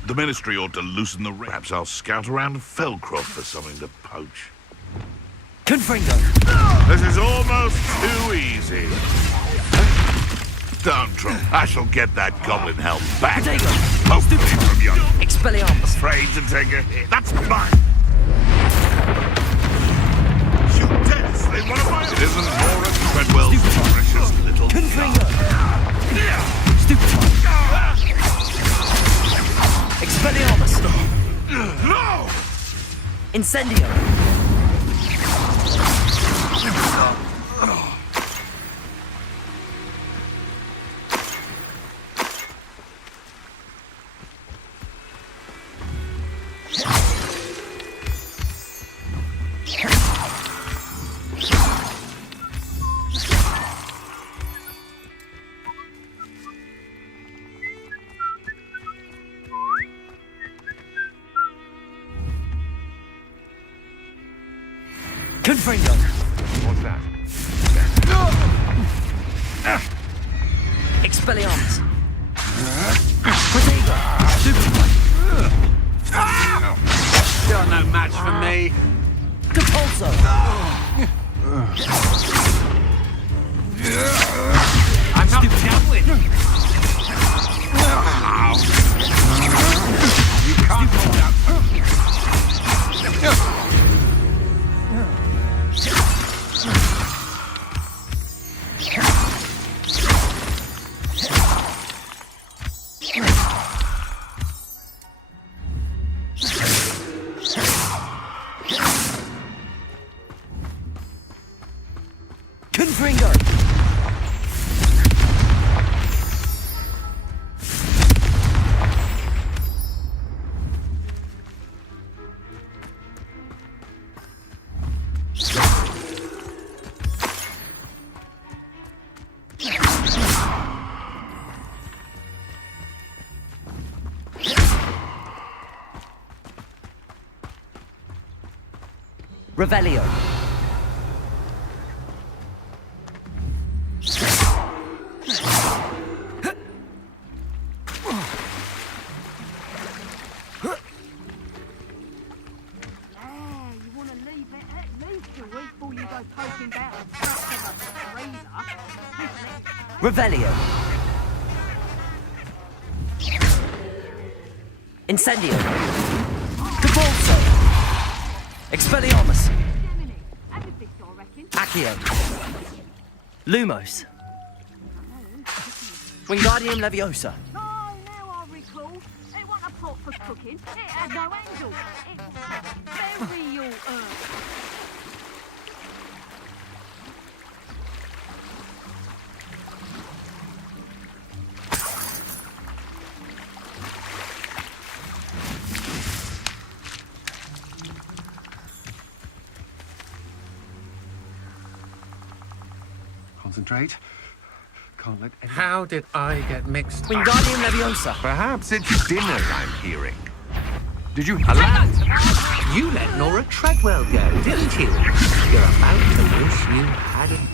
The Ministry ought to loosen the... Perhaps I'll scout around Felcroft for something to poach. Confringo! This is almost too easy. Don't trouble. I shall get that goblin helm back. Hopefully from you. Expelliarmus! Afraid to take a hit. That's mine! Shoot death in one of my... It isn't Horace Treadwell's precious little... Confringo! Stupefy! Expelliarmus! No! Incendio! Confringo! What's that? Expelliarmus! Protego! Superfight! You're no match for me. Capulso! I'm not done with. You can't hold out. Revelio. Revelio. Incendio. Devolso. Expelliarmus. Accio. Lumos. Wingardium Leviosa. Oh, now I recall. It wasn't a pot for cooking. It had no handle. It was burial earth. Concentrate. Can't let any... How did I get mixed? Wingardium Leviosa. Perhaps it's dinner I'm hearing. Did you... Alas! You let Nora Treadwell go, didn't you? You're about to wish you hadn't.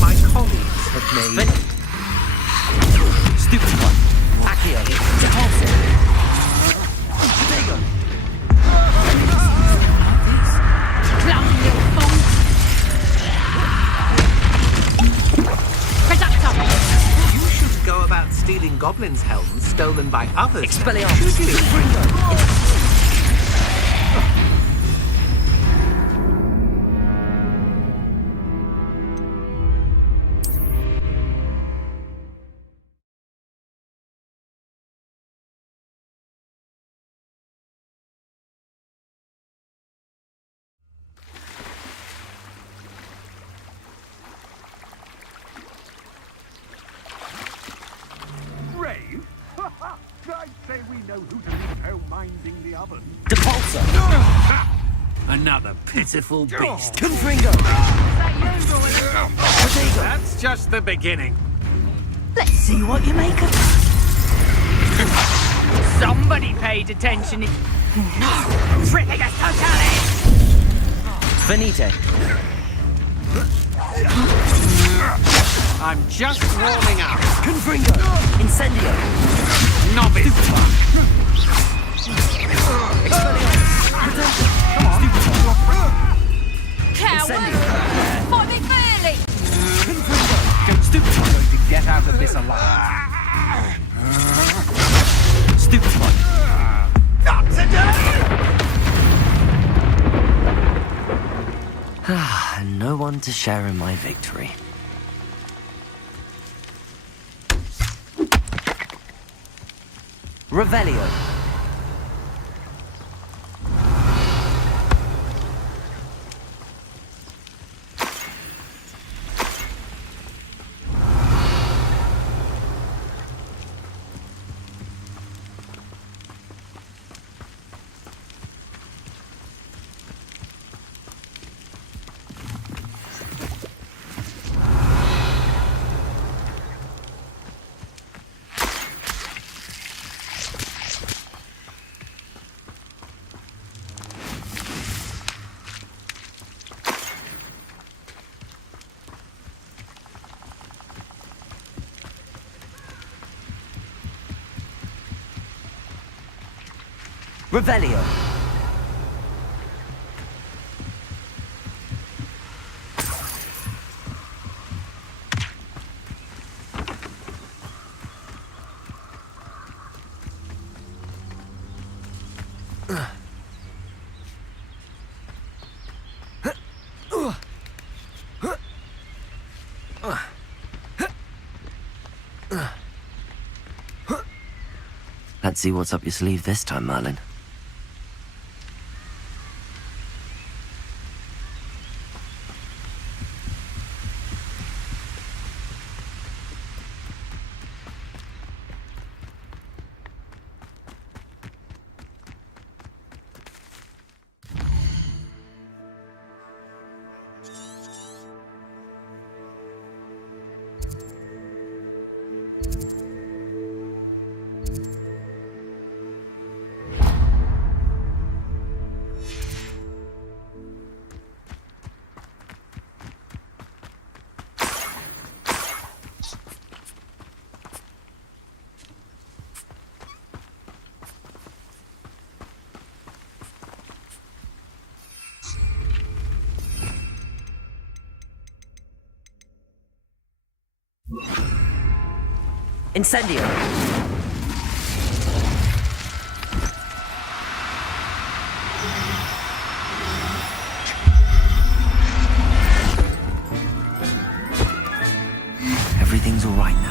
My colleagues have made... Stupid one. Accio. Devolso. Protego. You shouldn't go about stealing goblins' helms stolen by others. Expelliarmus. Should you? Brave? I'd say we know who to leave home minding the oven. Devolso. Another pitiful beast. Confringo. Protego. That's just the beginning. Let's see what you make of Somebody paid attention. Frickigus totalis! Venite. I'm just warming up. Confringo. Incendio. Novice. Expelliarmus. Protego. Coward! Fight me fairly! Confringo. Stupid one. Going to get out of this alive. Stupid one. Not today! And no one to share in my victory. Revelio. Revelio. Let's see what's up your sleeve this time, Merlin. Incendio! Everything's all right now.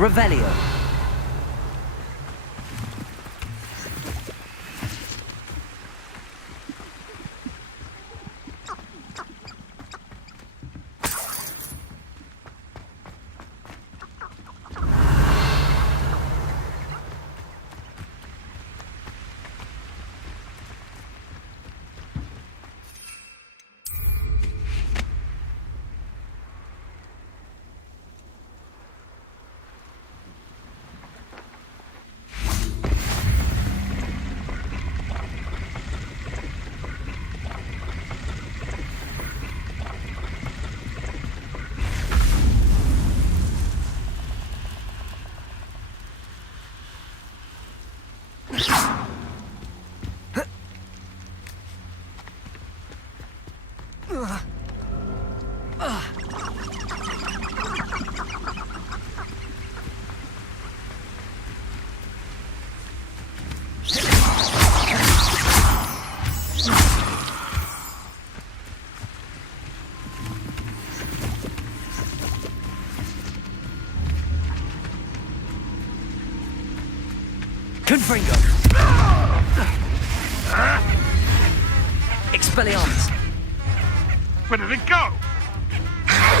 Revelio. Confringo! Expelliarmus! Where did it go?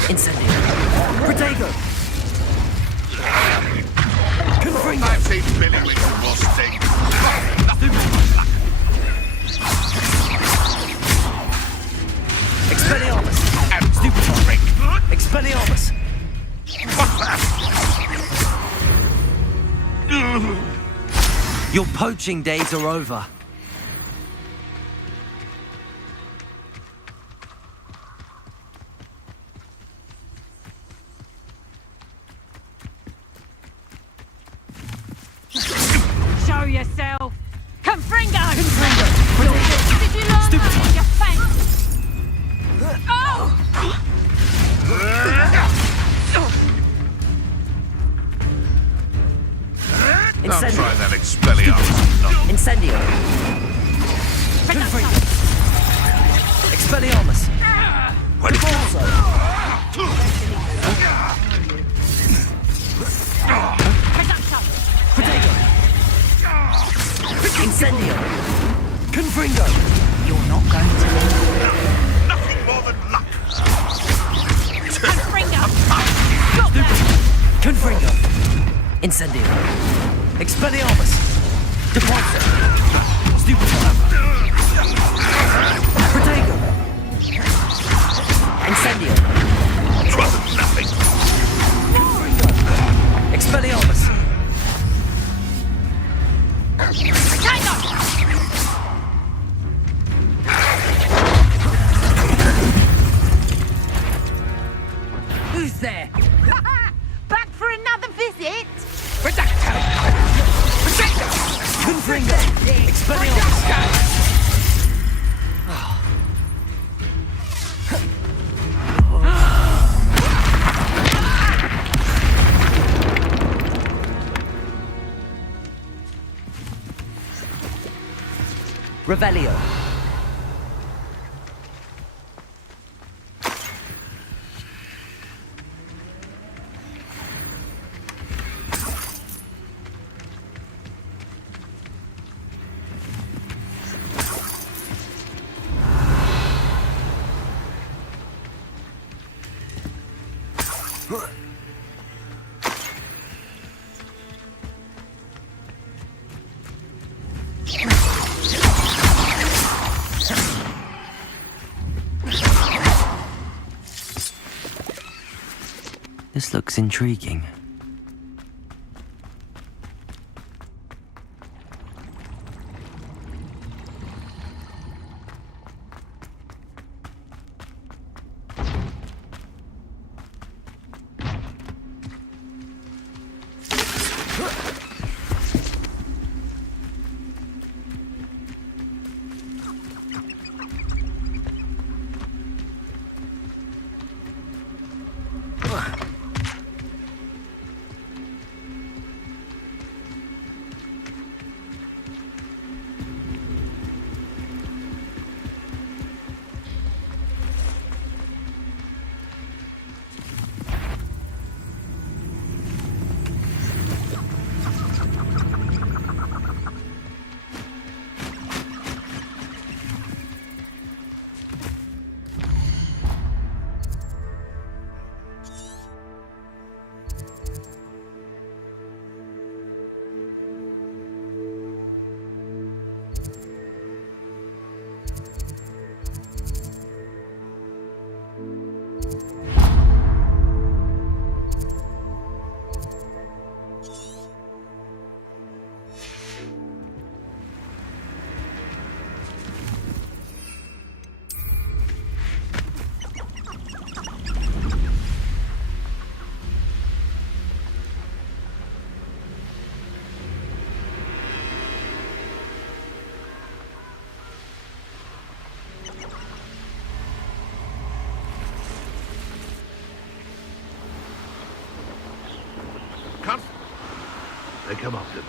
Incendio! Protego! Confringo! I've seen Billy with more sting. Expelliarmus! Stupid trick! Expelliarmus! What's that? Your poaching days are over. Show yourself! Confringo! Confringo! Did you learn Stupid. that in your fangs? Oh! Don't Incendio! try that Expelliarmus. Incendio! Confringo! Expelliarmus! What is Repulso! Protego! Incendio! Confringo! You're not going to live. nothing more than luck. Confringo! Confringo! Incendio! Expelliarmus! Deposit! Stupid! Protego! Incendio! Trust nothing. Expelliarmus! Who's there? Back for another visit? Confringo! Expelliarmus! Revelio. This looks intriguing. They come up to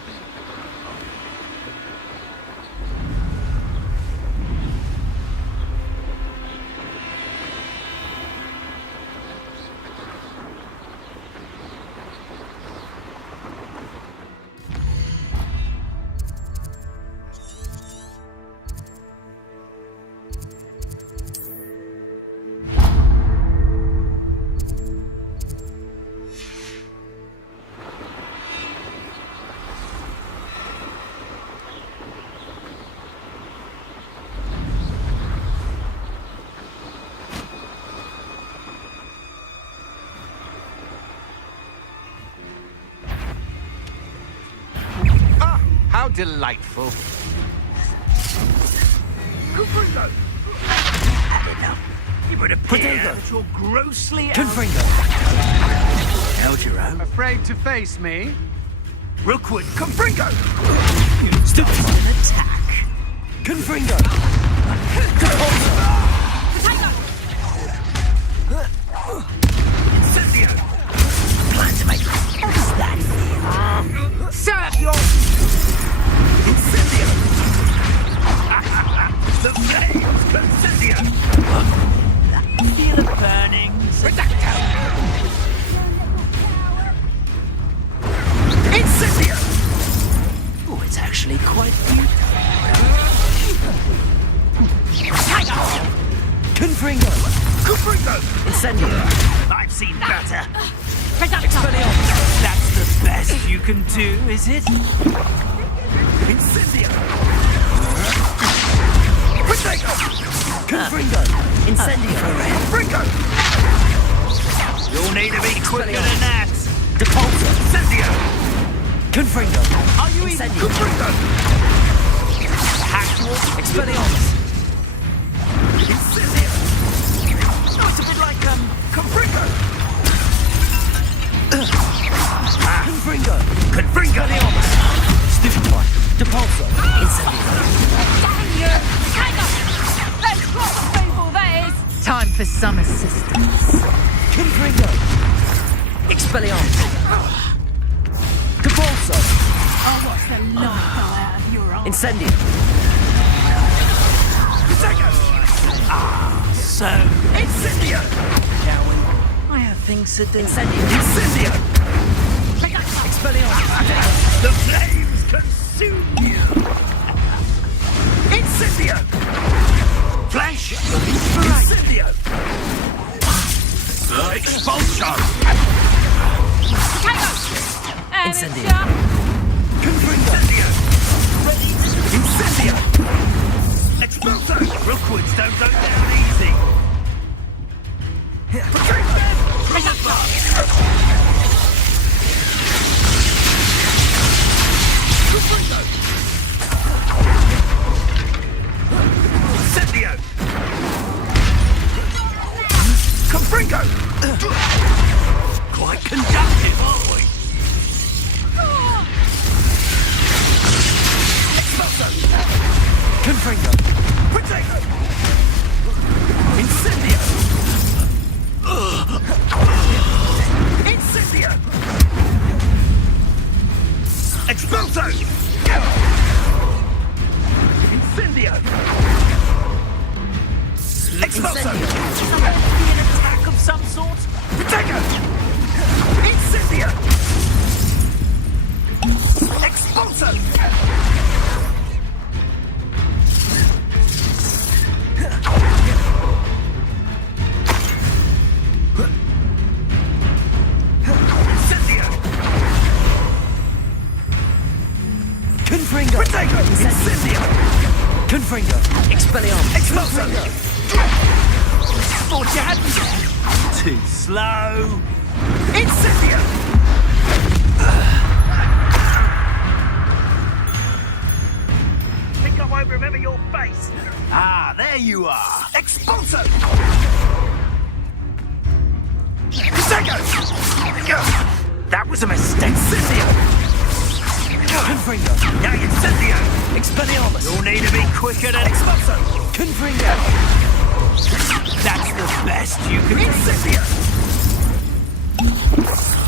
How delightful. Confringo! You would appear that you're grossly Confringo! Eldero. Afraid to face me? Rookwood. Confringo! Stupid attack! Confringo! Incendio! Plan to make that feel. Serve your... Incendio! The flames! Incendio! Feel the burnings. Reducto! Incendio! Oh, it's actually quite beautiful. Confringo! Confringo! Incendio! I've seen better. Expelliarmus! That's the best you can do, is it? Incendio! Potato! Confringo! Incendio! Confringo! You'll need to be quicker than that. Depulso! Incendio! Confringo! Are you even... Confringo! Hackworth! Expelliarmus! Incendio! No, it's a bit like, Confringo! Confringo! Confringo! Stupid one! Depulso! Incendio! Let's cross the people, that is! Time for some assistance. Confringo! Expelliarmus! Depulso! I'll watch the life go out of your eyes. Incendio! Ah, so... Incendio! Shall we? I have things to do. Incendio! Incendio! Expelliarmus! The flames consume you! Incendio! Flash! Incendio! Expulsion! Incendio! Confringo! Ready? Incendio! Expulso! Rookwoods don't go down easy. Incendio! Confringo! Quite conductive, aren't we? Confringo! Potato! Incendio! Incendio! Expulso! Incendio! Expulso! Be an attack of some sort? Potato! Incendio! Expulso! Confringo! Potato! Incendio! Confringo! Expelliarmus! Expulso! Thought you had me there. Too slow. Incendio! Think I won't remember your face. Ah, there you are. Expulso! Potato! That was a mistake. Incendio! Confringo! Now Incendio! Expelliarmus! You'll need to be quicker than... Expulso! Confringo! That's the best you can do. Incendio!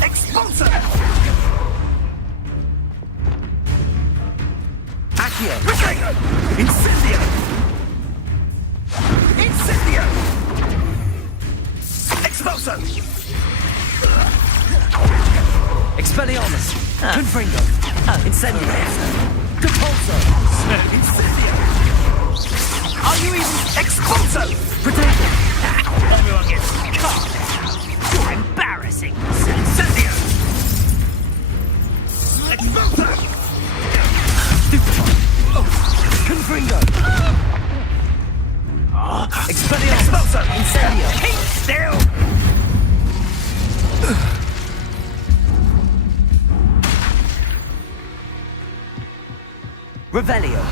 Expulso! Expulso! Expelliarmus! Confringo! Incendio! Compulso! Incendio! Are you even... Expulso! Protego! Everyone gets caught. You're embarrassing. Incendio! Expulso! Confringo! Expelliarmus! Expulso! Incendio! Keep still! Revelio!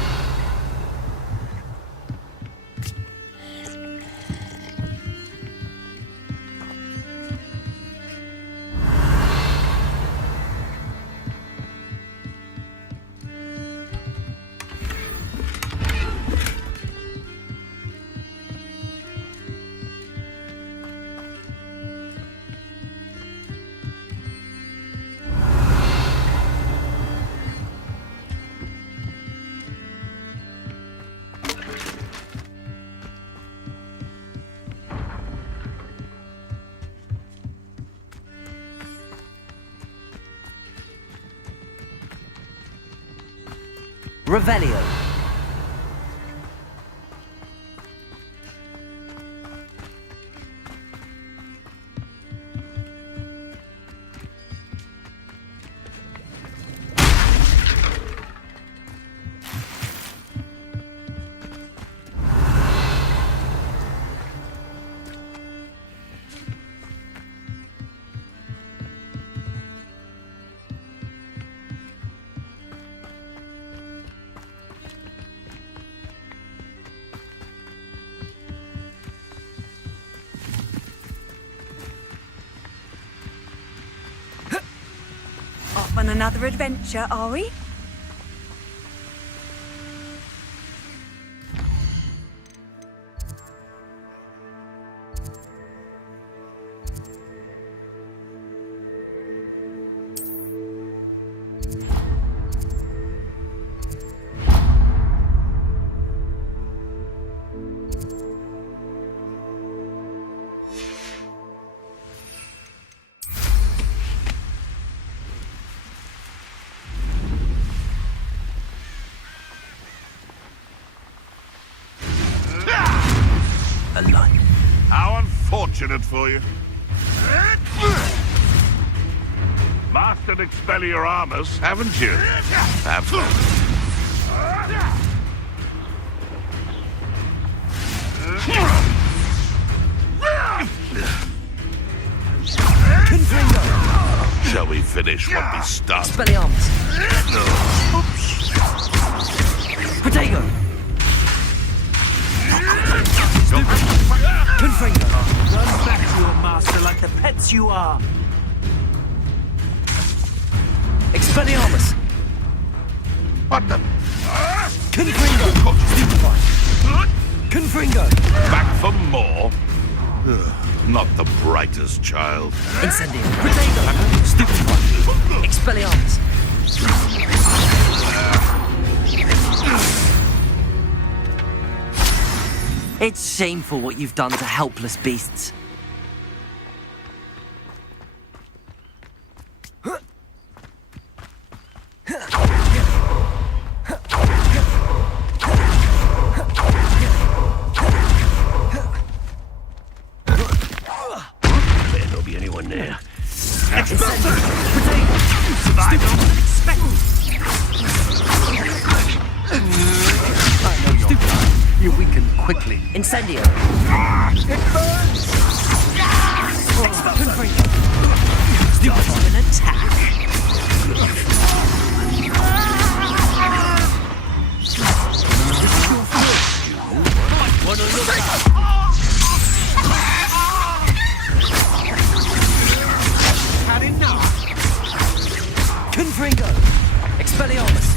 Revelio! Off on another adventure, are we? Alone. How unfortunate for you. Mastered Expelliarmus, haven't you? Have fun. Shall we finish what we started? Expelliarmus! Protego! Confringo! Run back to your master like the pets you are. Expelliarmus! What the? Confringo! Stupefy! Confringo! Back for more? Not the brightest child. Incendio! Protego! Stupefy! Expelliarmus! It's shameful what you've done to helpless beasts. Better not be anyone there. Survived longer than expected. I know you're fine. You weaken quickly. Incendio! It burns! Confringo! Stupefy! An attack! Wanna look at Had enough? Confringo! Expelliarmus!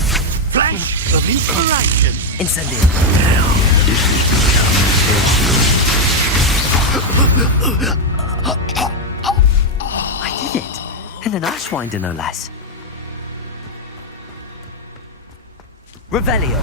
Flash of inspiration. Incendio! I did it! In an Ashwinder, no less. Revelio!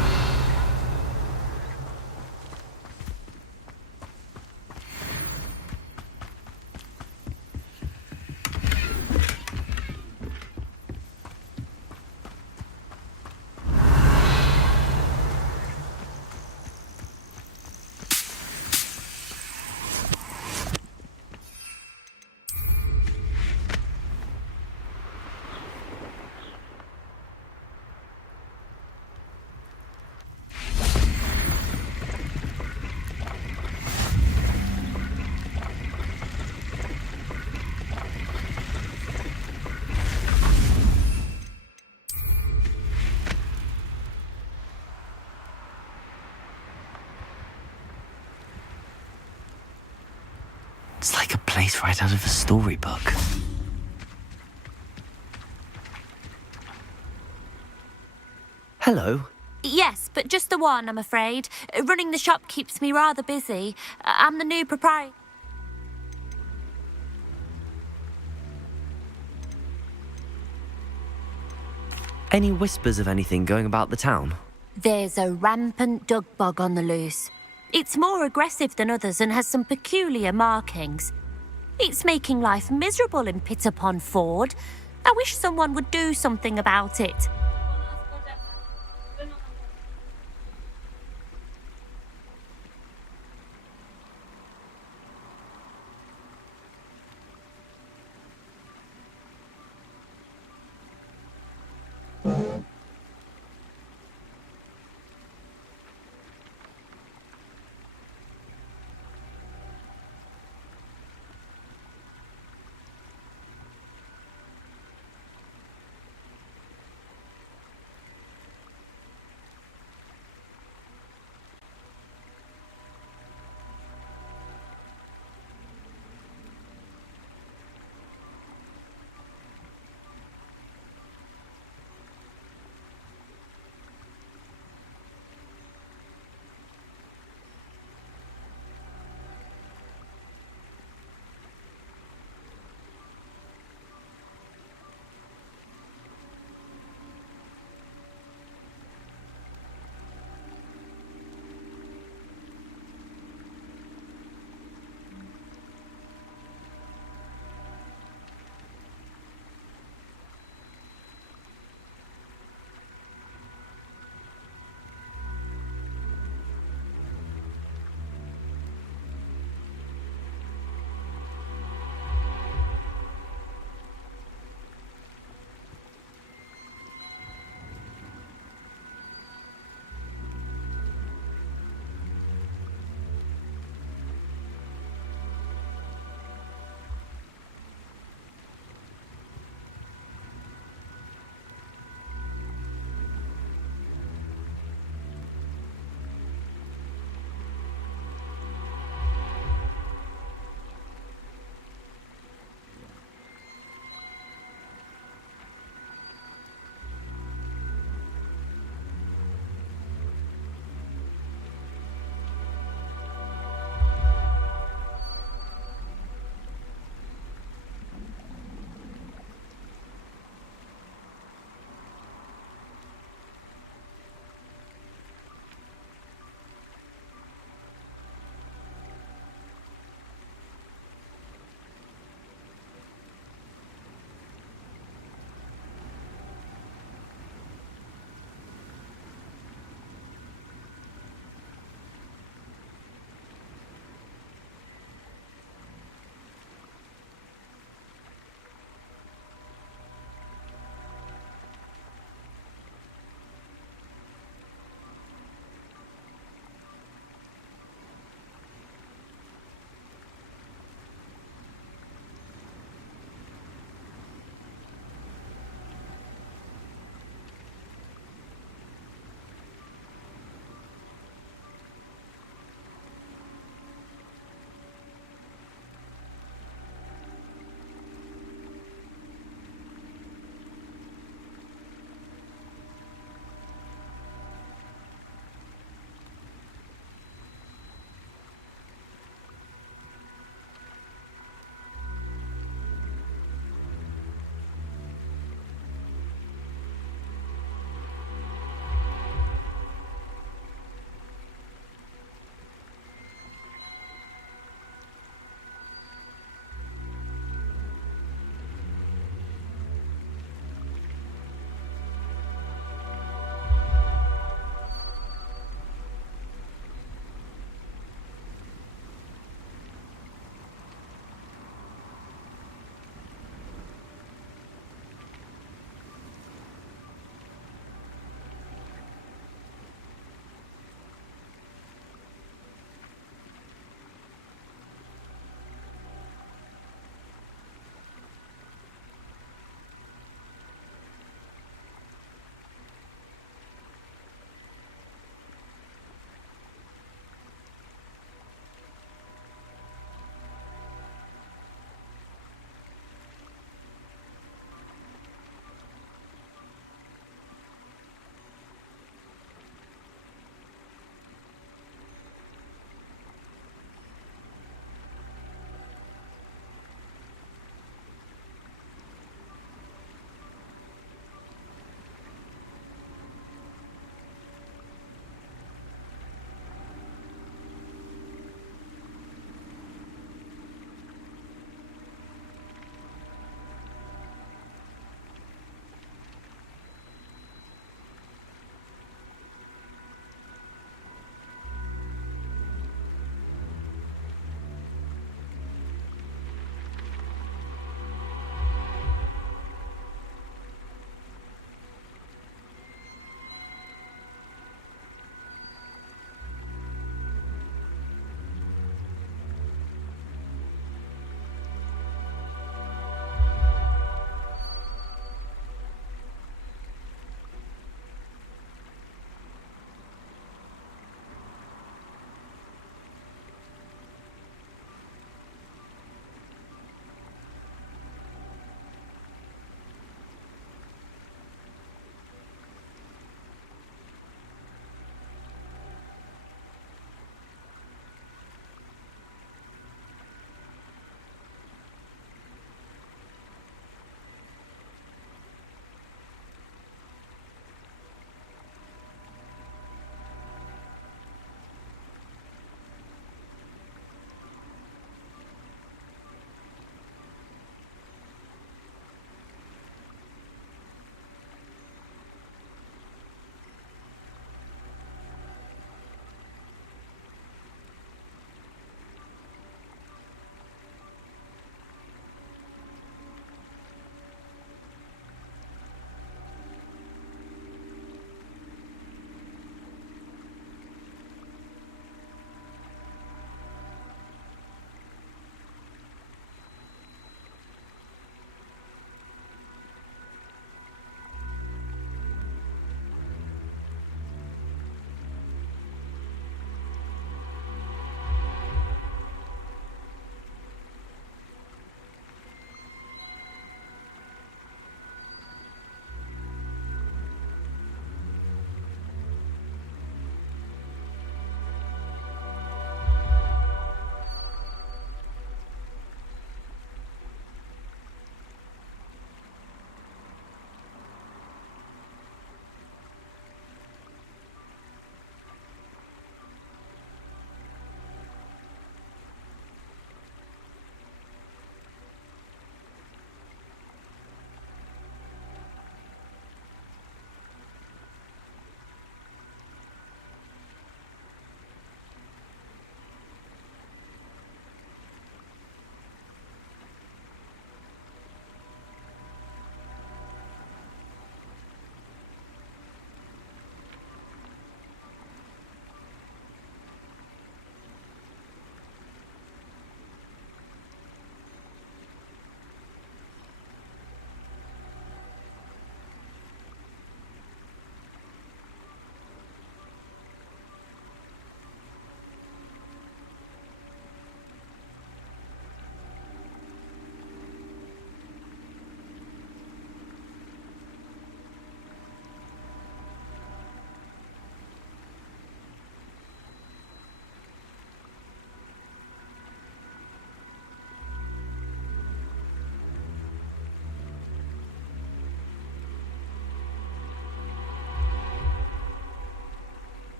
It's like a place right out of a storybook. Hello. Yes, but just the one, I'm afraid. Running the shop keeps me rather busy. I'm the new proprietor. Any whispers of anything going about the town? There's a rampant dug bug on the loose. It's more aggressive than others and has some peculiar markings. It's making life miserable in Pitt-upon-Ford. I wish someone would do something about it.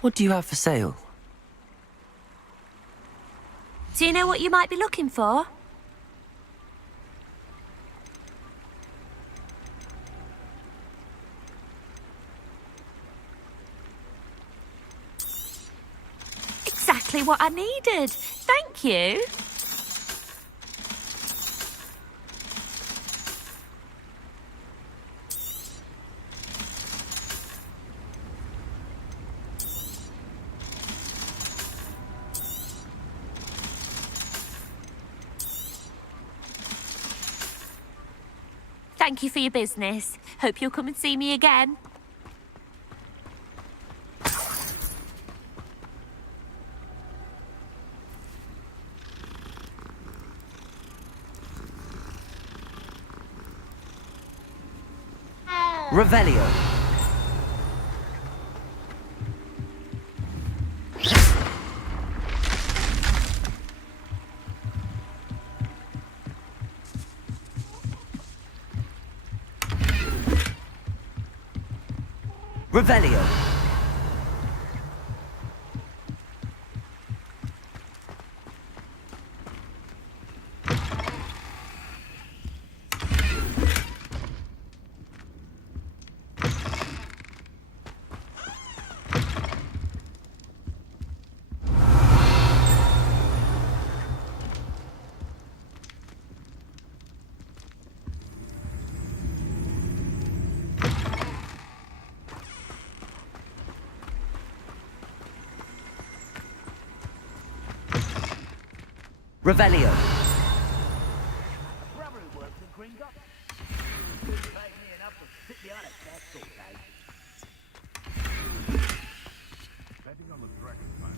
What do you have for sale? Do you know what you might be looking for? Exactly what I needed. Thank you. Thank you for your business. Hope you'll come and see me again. Revelio. Revelio. Revelio. Brother who works in Gringot. Couldn't pay me enough to sit behind a desk all day. Betting on the dragon fight.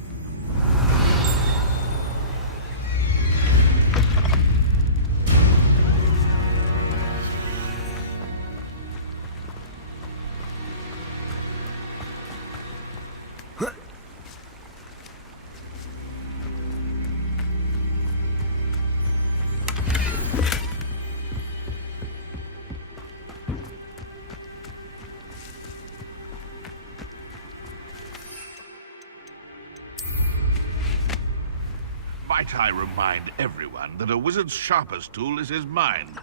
Might I remind everyone that a wizard's sharpest tool is his mind.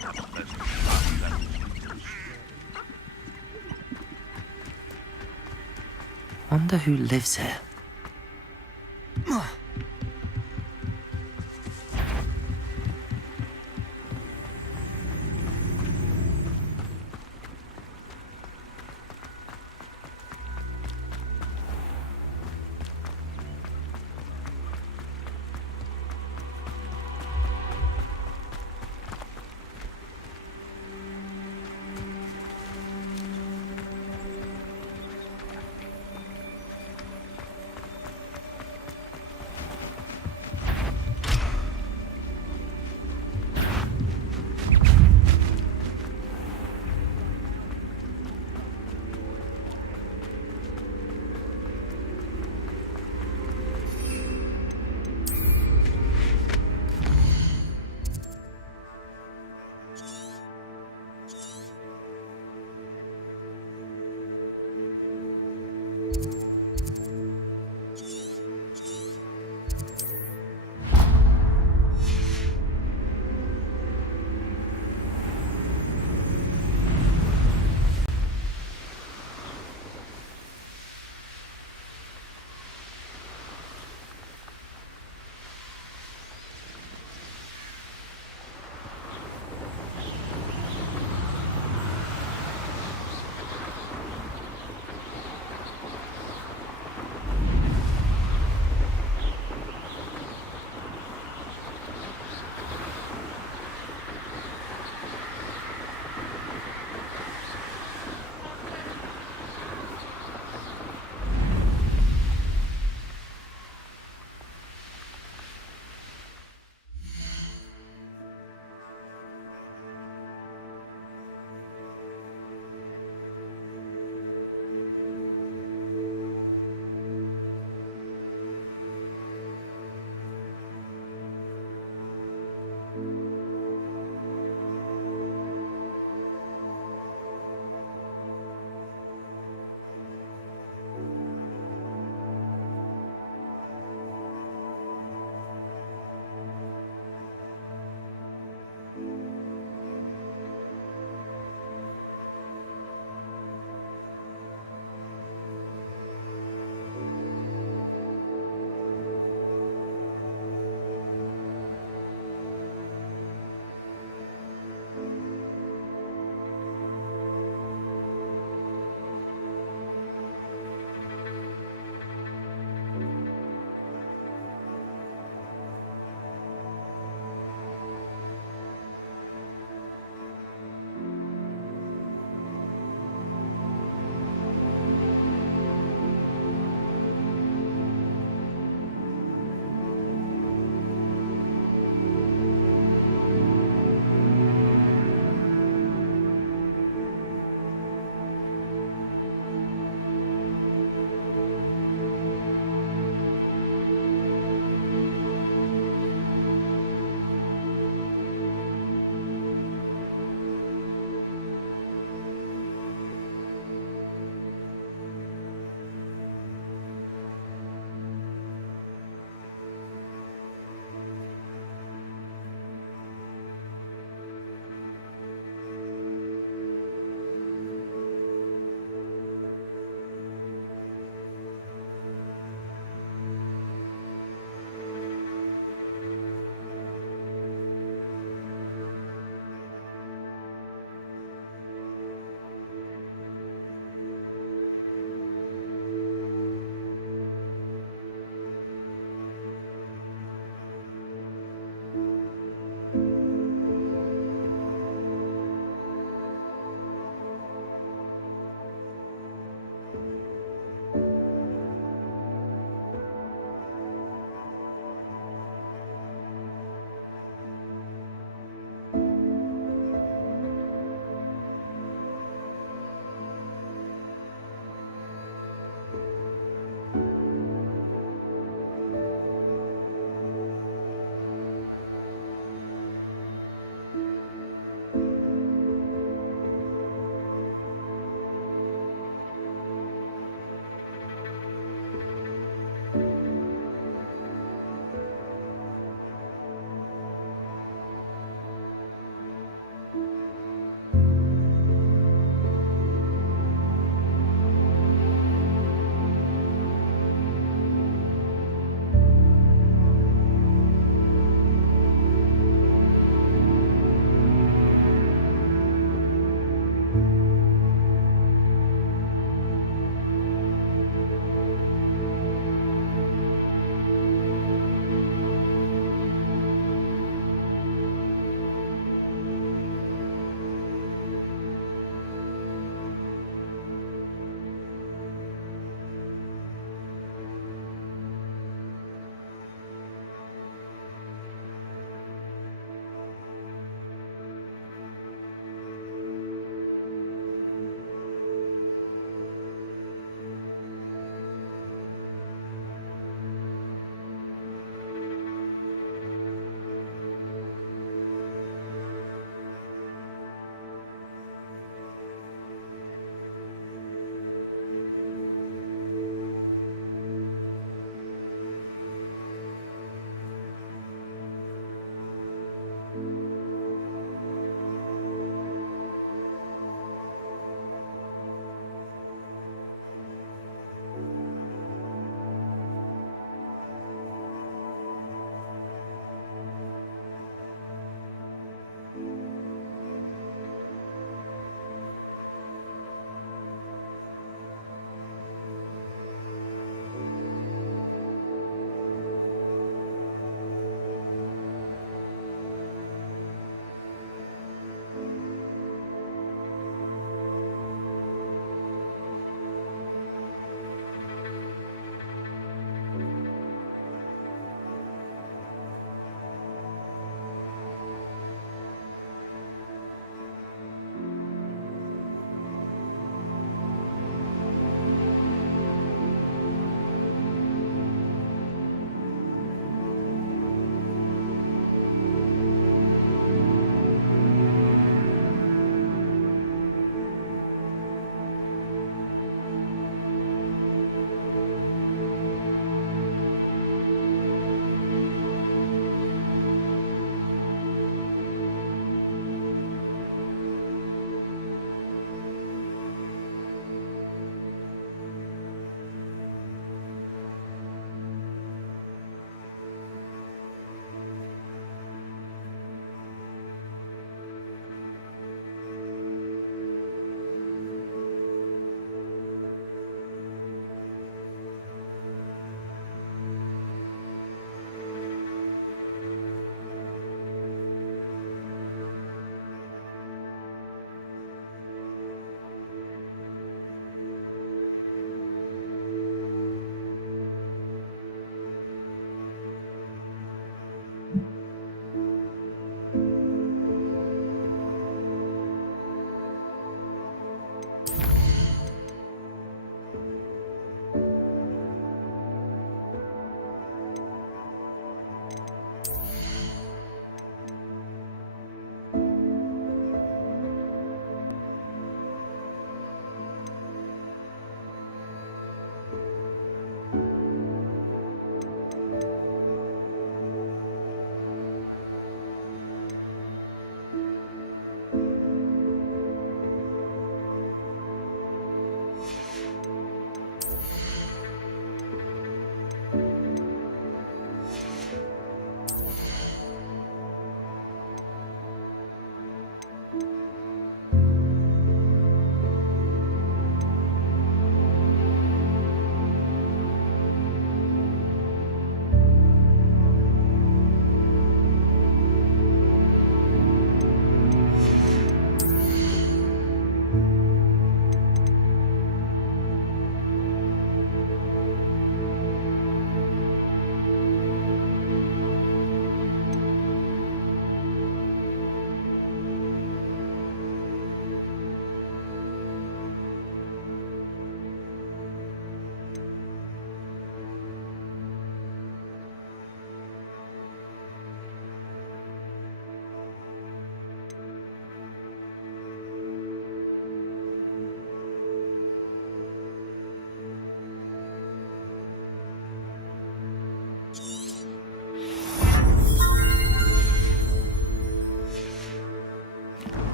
Let's start that. Wonder who lives here.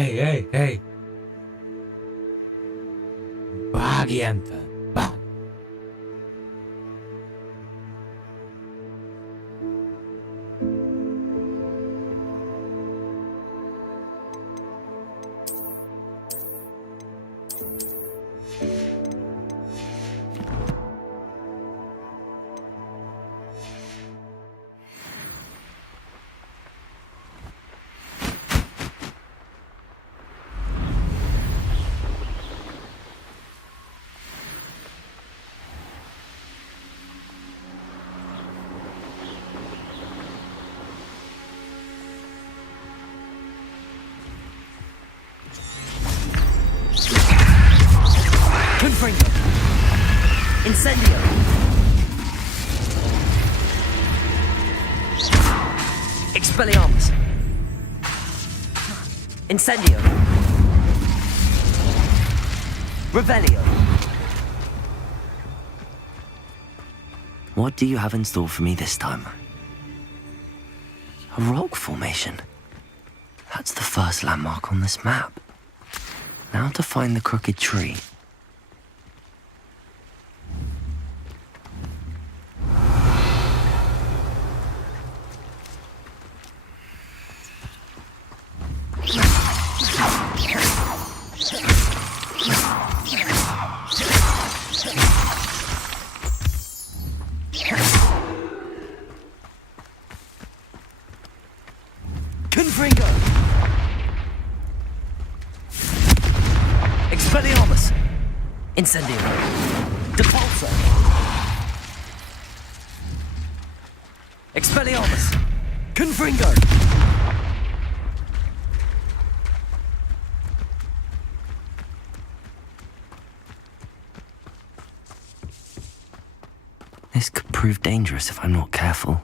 Hey. Bahagian terbang. Confringo. Incendio. Expelliarmus. Incendio. Revelio. What do you have in store for me this time? A rock formation. That's the first landmark on this map. Now to find the crooked tree. Confringo. Expelliarmus. Incendio. Depulso. Expelliarmus. Confringo. This could prove dangerous if I'm not careful.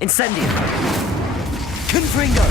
Incendio. Confringo.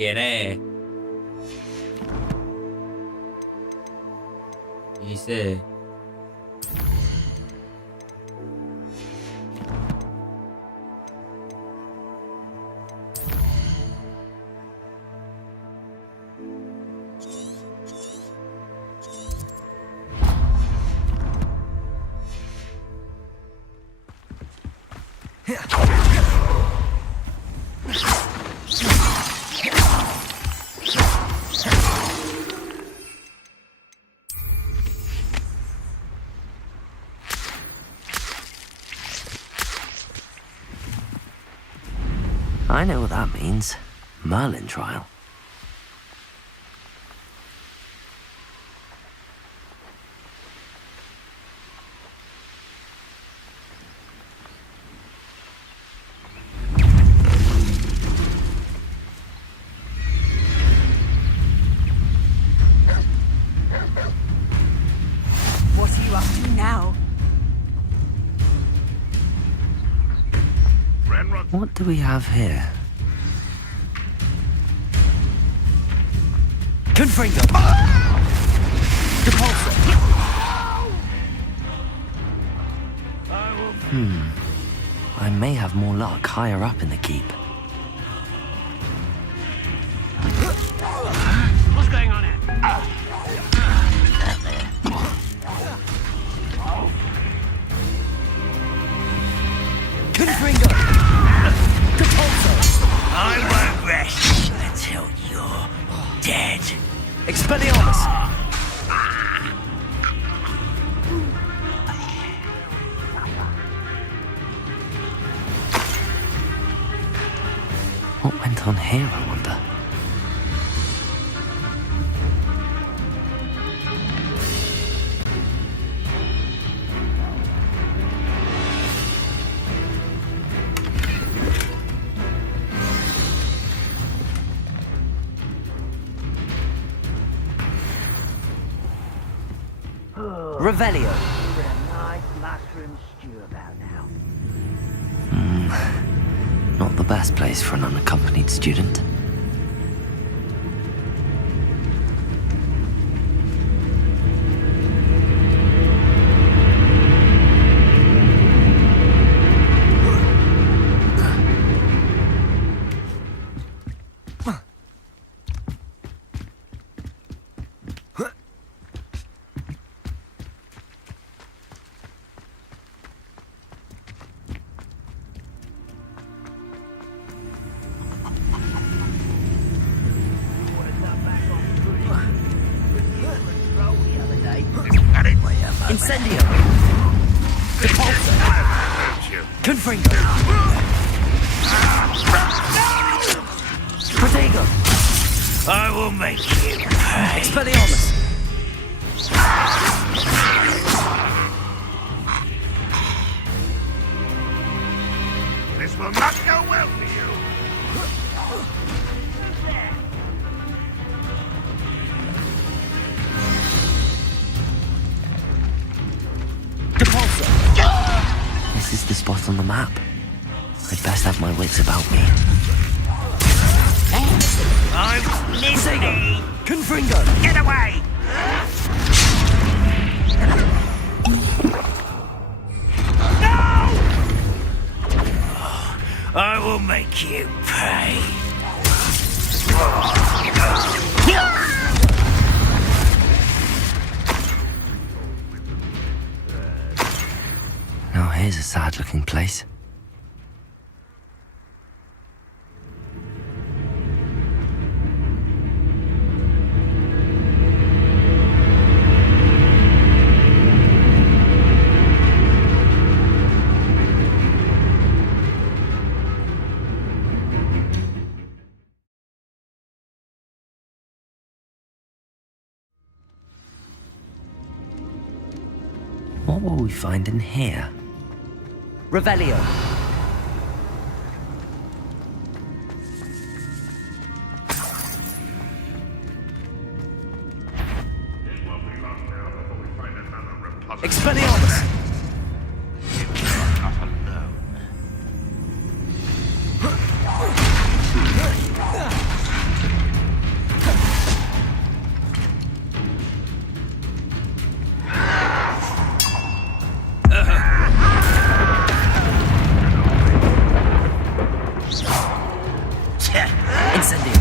Tiene. Dice. I know what that means. Merlin trial. What are you up to now? What do we have here? Confringo. Depulso. I may have more luck higher up in the keep. What's going on here? Confringo. Depulso. I won't rest until you're dead. Expelliarmus. on here, I wonder? Revelio. Nice mushroom stew about now. Not the best place for an unaccompanied student. Incendio. Depulso. Confringo. Protego. I will make you pay. Expelliarmus. This will not go well for you. This is the spot on the map. I'd best have my wits about me. I'm Lizzie! Confringo! Get away! No! I will make you pay. Now here's a sad-looking place. What will we find in here? Revelio. Expelliarmus. Not alone. Incendio.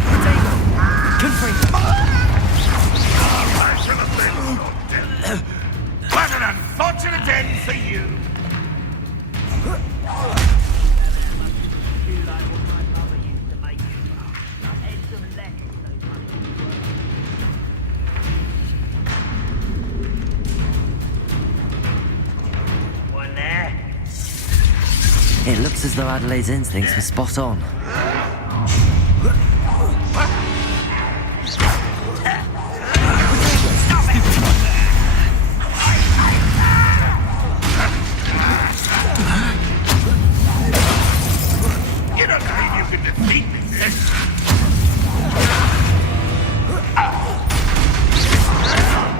Confringo. I should have been dead. What an unfortunate end for you. One there. It looks as though Adelaide's instincts were spot on. You don't believe you can defeat me, this?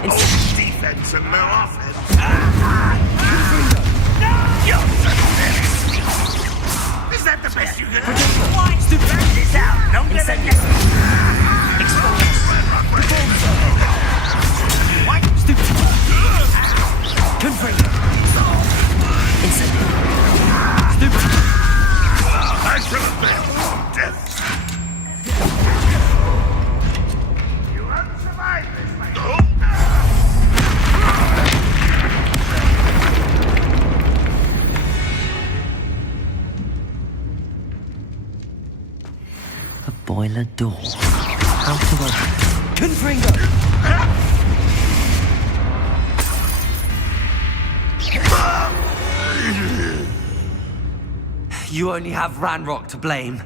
Oh, defense and no offense. You're pathetic. Is that the best you can do? Why? Stupid! This out! Longer than this! What? Stupid. Confringo. Incendio. Stupid. I should have been death. You won't survive this, mate. A boiler door. How to open it? Confringo. You only have Ranrock to blame.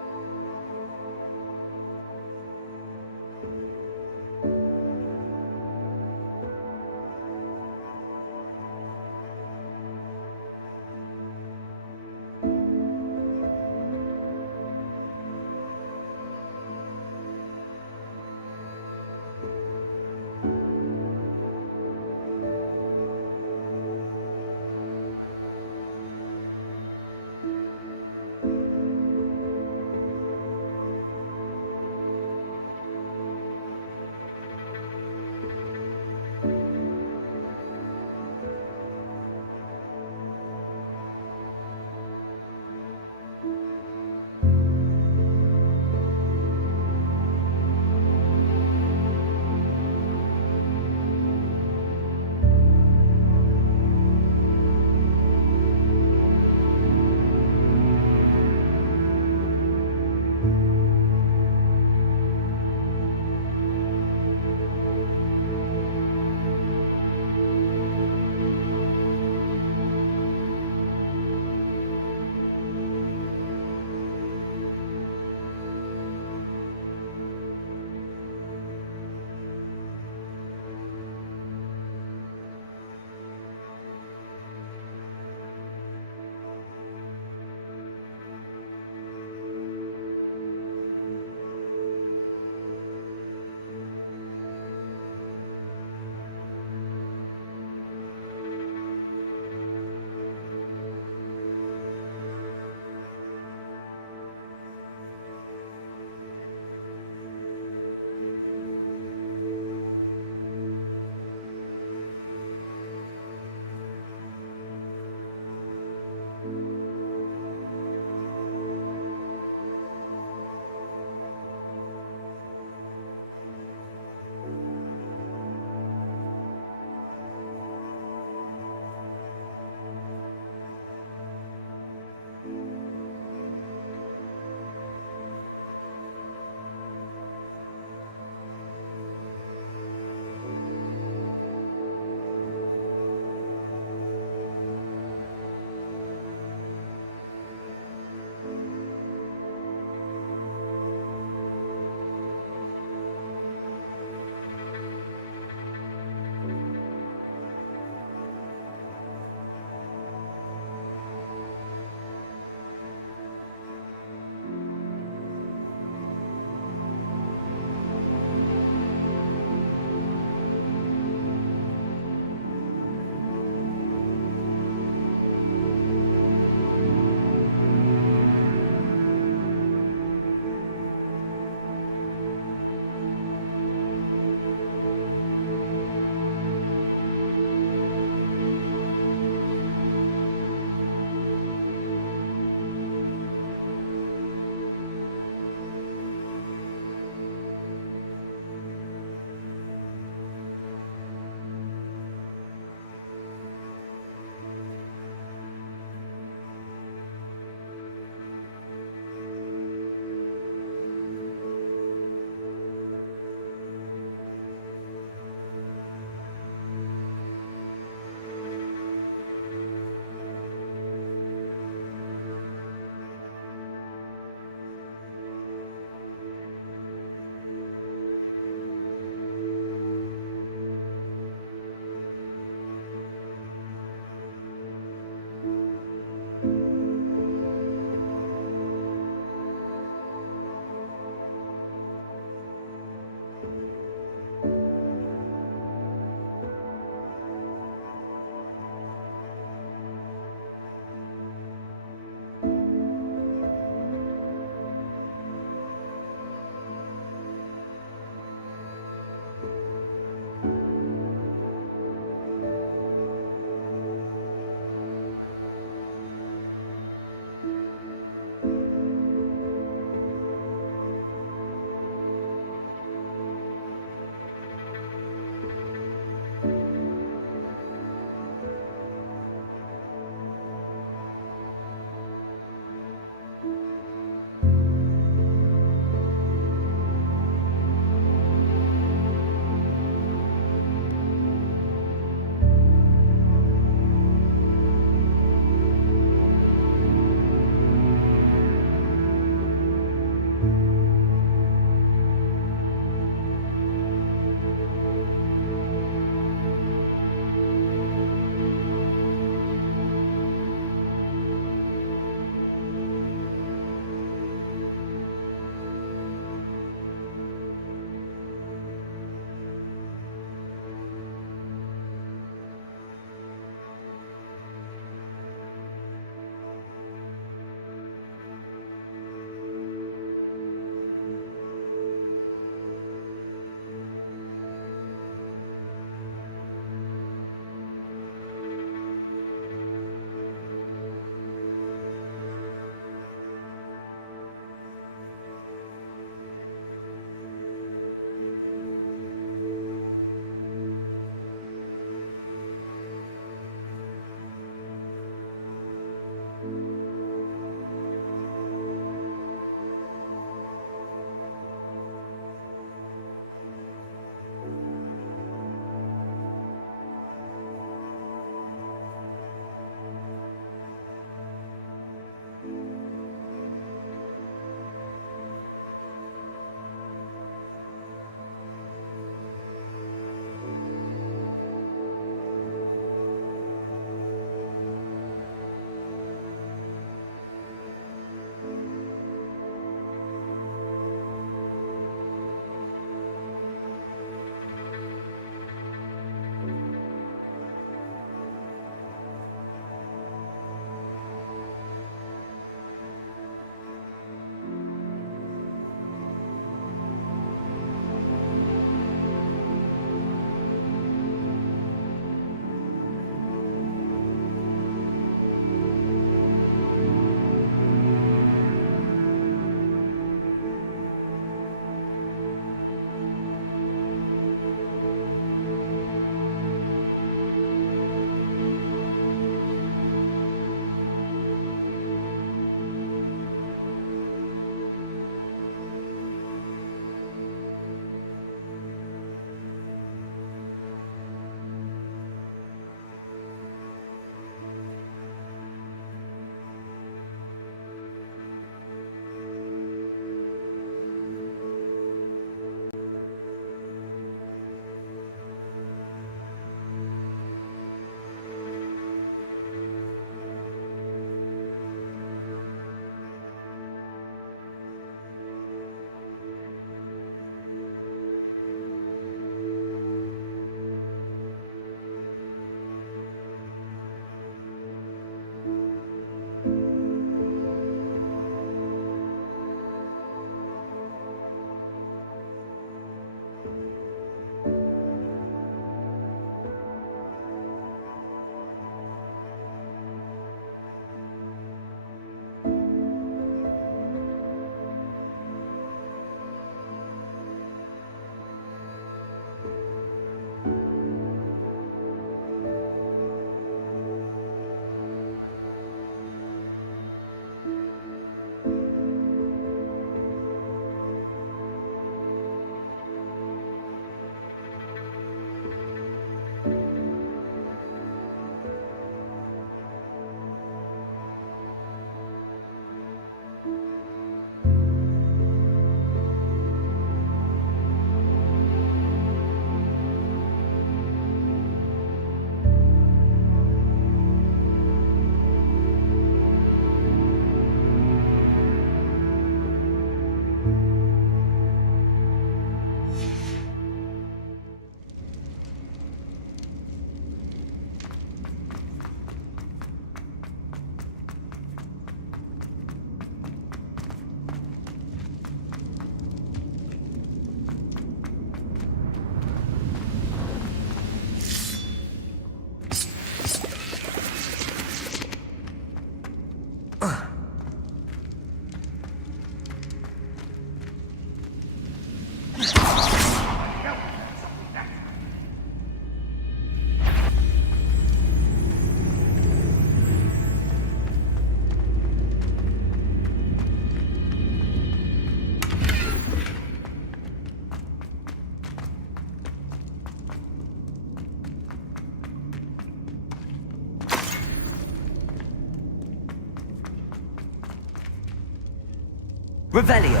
Revelio.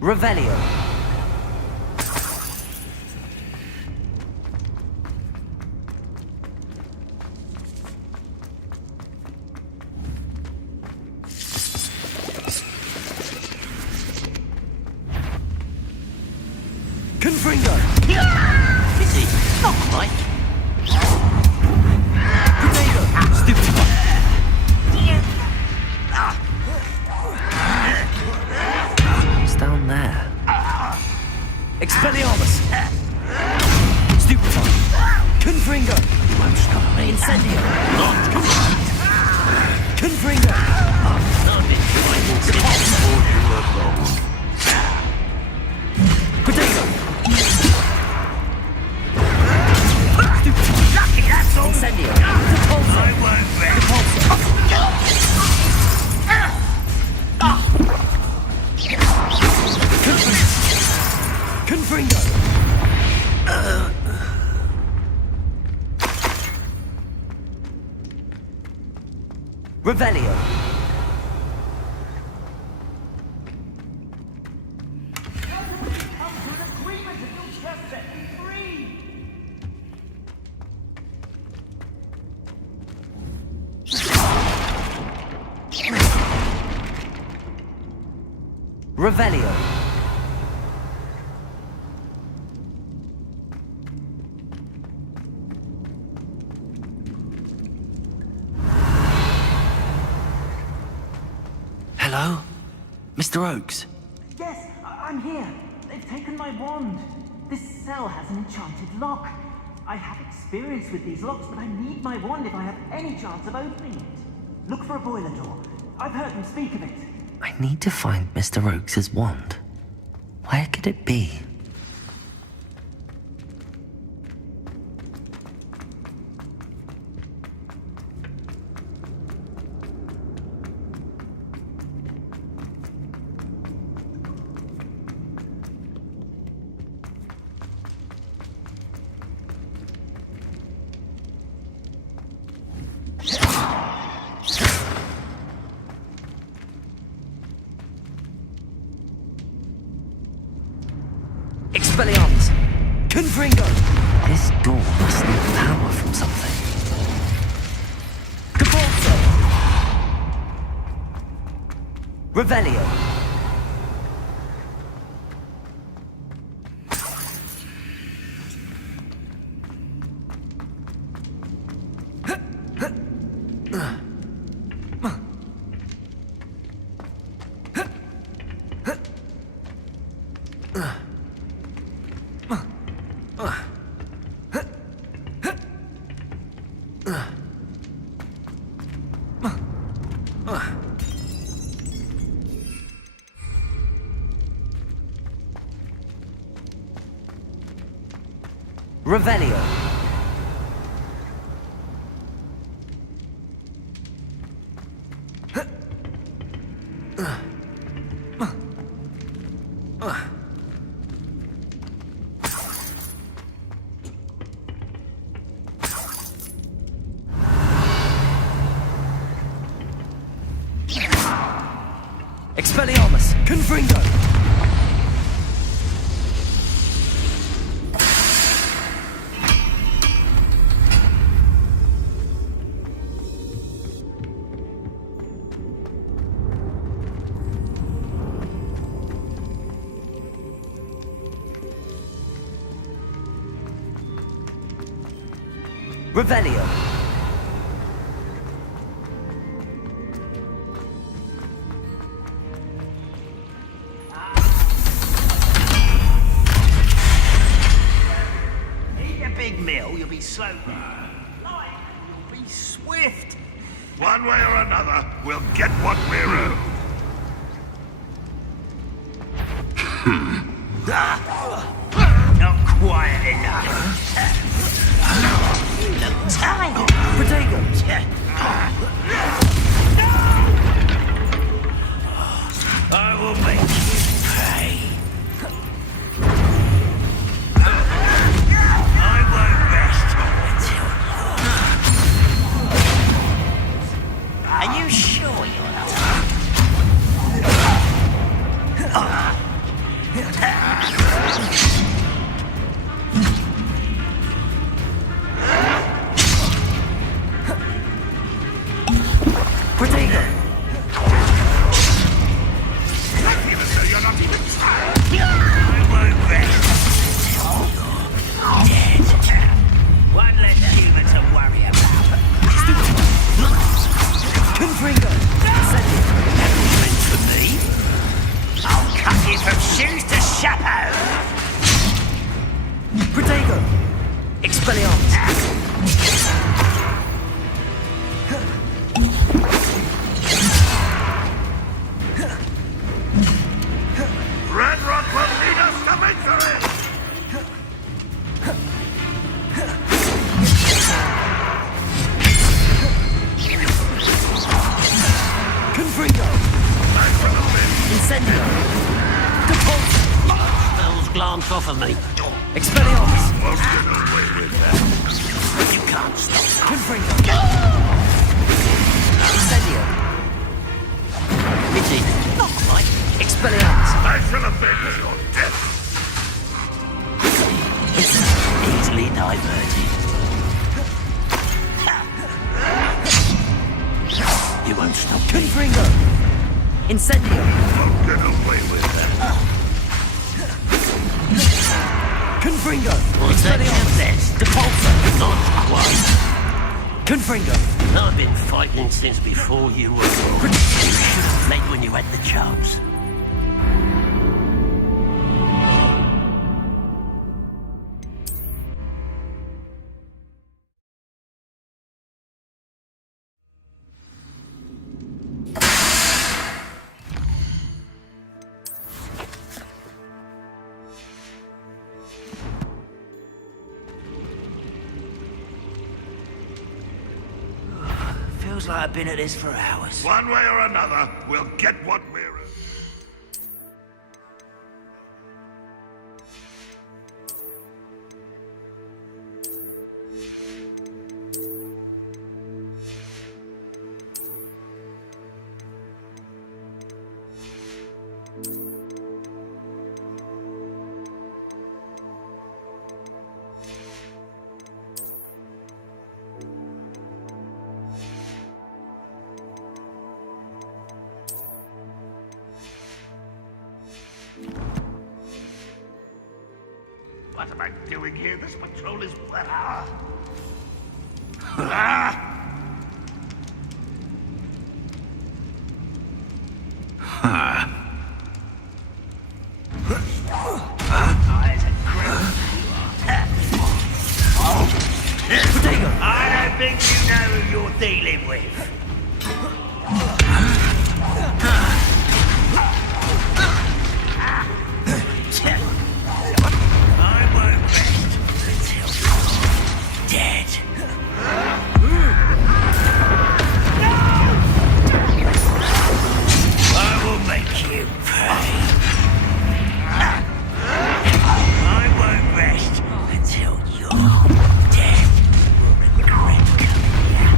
Revelio. Confringo. Is he? Not quite. Potato. Stupid one. It's down there. Expelliarmus. Stupid one. Confringo. You won't stop me. Incendio. Not complete. Confringo. I'm not enjoying this before you were born. Potato. Lucky, that's all. Incendio. I won't bet. Confringo. Revelio. Revelio. Hello? Mr. Oakes? Yes, I'm here. They've taken my wand. This cell has an enchanted lock. I have experience with these locks, but I need my wand if I have any chance of opening it. Look for a boiler door. I've heard them speak of it. I need to find Mr. Oakes' wand. Where could it be? Expelliarmus. Confringo. This door must need power from something. Capulso. Revelio. Revelio. Expelliarmus. Confringo. Revelio. Eat a big meal, you'll be slow. Life, you'll be swift. One way or another, we'll get what we're owed. Not quiet enough. Protego! I will make you pay. I won't rest until Are you sure you're not? Protego! You're not even tired. I won't rest until you're dead. One less human to worry about. Confringo! Meant for me? I'll cut you from shoes to chapeau. Protego! Expelliarmus! Red Rock will lead us to victory! Confringo! Incendio! Depulso! Spells glance off of me. Expelliarmus! Won't get away with that. You can't stop. Confringo! Incendio! Mitty, not quite. Expelliarmus! I shall avenge your death. Easily diverted. You won't stop. Confringo! Incendio! Won't get away with that. Confringo! What's that Expelliarmus! Depulso! Not quite. Confringo! I've been fighting since before you were born. You should have fled when you had the chance. Feels like I've been at this for hours. One way or another, we'll get what we're... What am I doing here? This patrol is... I don't think you know who you're dealing with. I won't rest until you're dead. I will make you pay. I won't rest until you're dead. You'll regret coming here.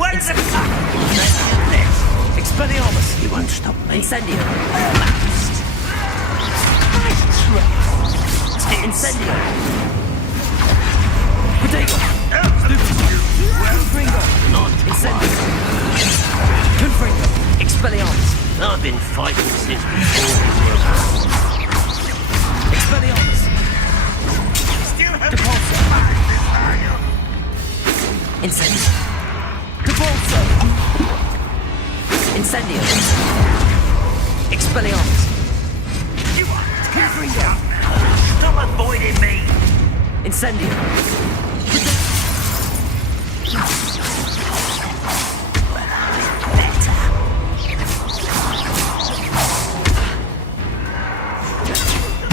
What's the Expelliarmus! You won't stop me. Incendio! Nice try! Incendio! Potato! Confringo! Not Incendio! Confringo! Expelliarmus! I've been fighting since before you were born. Expelliarmus! Depulso! Incendio! Depulso! Incendio! Expelliarmus! Confringo! Stop avoiding me! Incendio!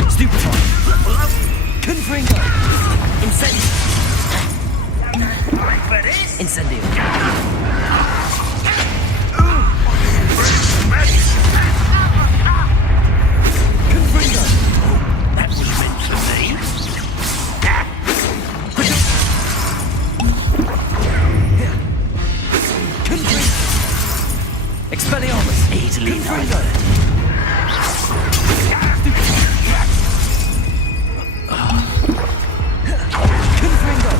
Stupefy! Confringo! Incendio! Incendio! Confringo! That was meant for me. Confringo! Expelliarmus! Easily Confringo! Confringo!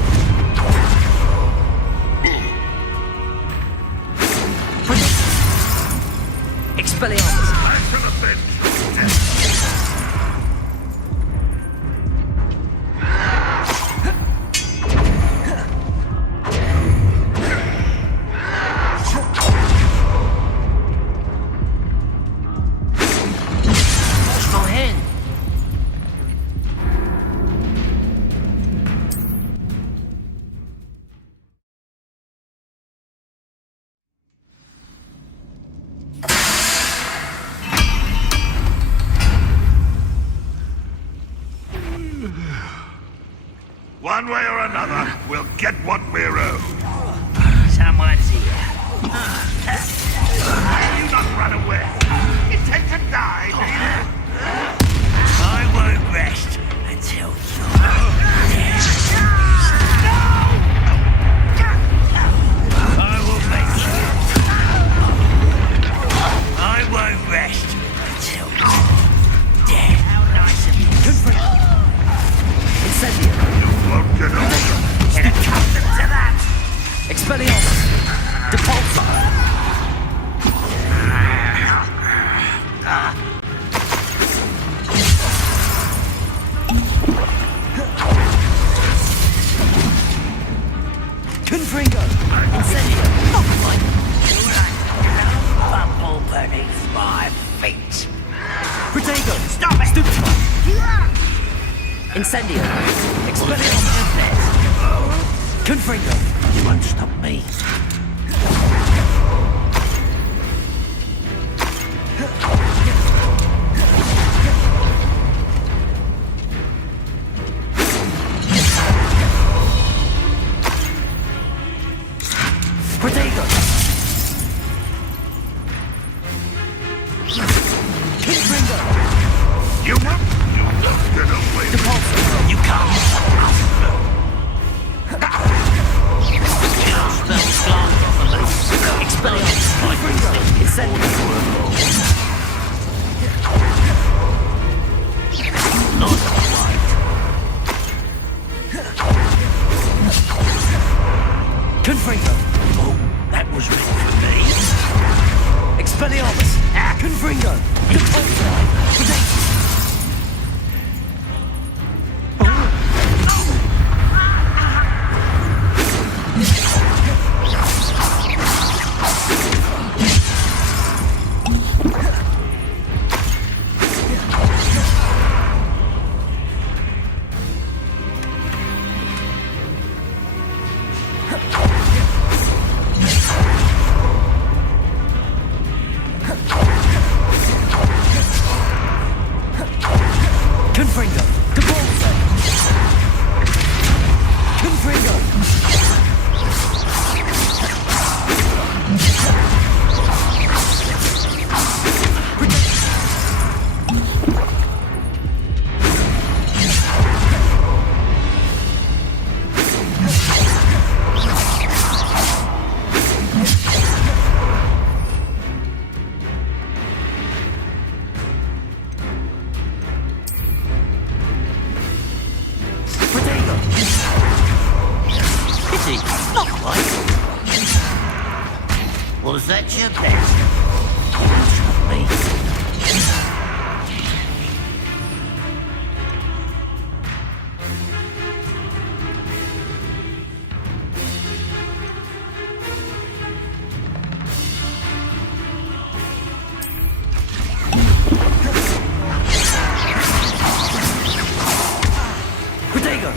Expelliarmus! I should have been. Wash my hand. One way or another, we'll get what we're owed. Someone's here. You not run away. It takes a die, do you? I won't rest until you're dead. I will make you. I won't rest until you're dead. How nice of you. Confringo! Incendio! Won't get over. It comes to that! Expelliarmus! Depulso! Confringo! Incendio! Bumble beneath my feet. Protego! Stop it! Stupefy! Incendio! Expelliarmus! Confringo! You won't stop me. Protego! Confringo! You won't get away. Depulso! You can't! Spells gone off a loose. Expelliarmus! Confringo! Incendio! Not quite. Confringo! Oh, that was meant for me. Expelliarmus! Confringo! Depulso! Was that your best? Me. Protego!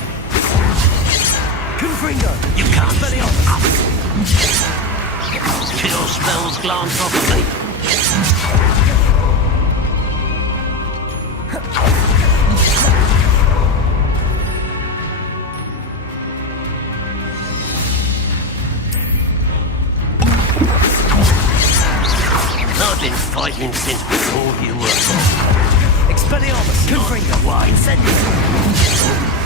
Confringo! You can't bet it on. Chill spells glance off of me. I've been fighting since before you were born. Expelliarmus! Confringo! Why, incendio!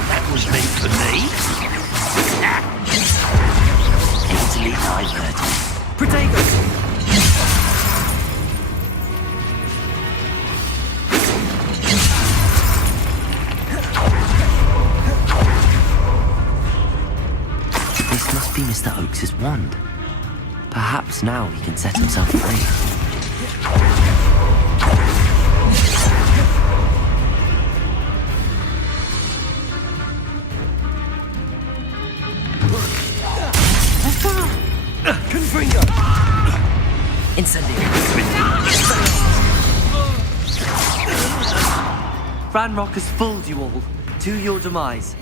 That was meant for me. Easily diverted. Protego! This must be Mr. Oakes's wand. Perhaps now he can set himself free. Confringo! Incendio! Ranrock has fooled you all. To your demise.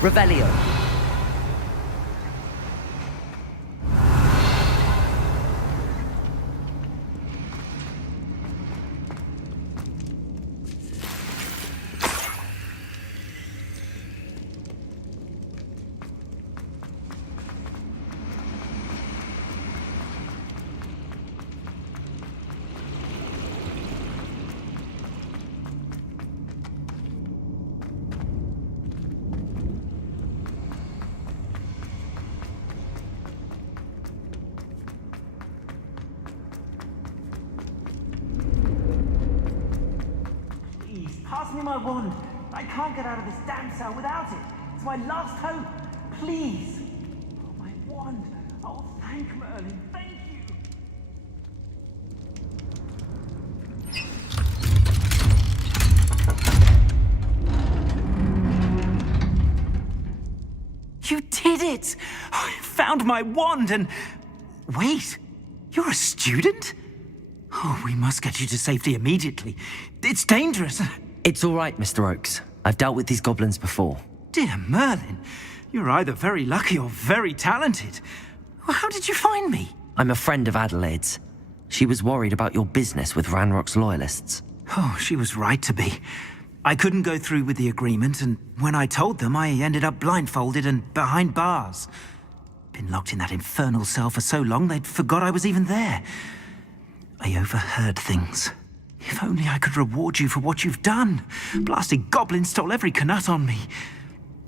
Revelio. Please, pass me my wand. I can't get out of this damn cell without it. It's my last hope. Please. Oh, my wand. Oh, thank Merlin. Thank you. You did it! I found my wand and... Wait, you're a student? Oh, we must get you to safety immediately. It's dangerous. It's all right, Mr. Oakes. I've dealt with these goblins before. Dear Merlin, you're either very lucky or very talented. Well, how did you find me? I'm a friend of Adelaide's. She was worried about your business with Ranrock's loyalists. Oh, she was right to be. I couldn't go through with the agreement, and when I told them, I ended up blindfolded and behind bars. Been locked in that infernal cell for so long, they'd forgot I was even there. I overheard things. If only I could reward you for what you've done. Blasted goblin stole every canut on me.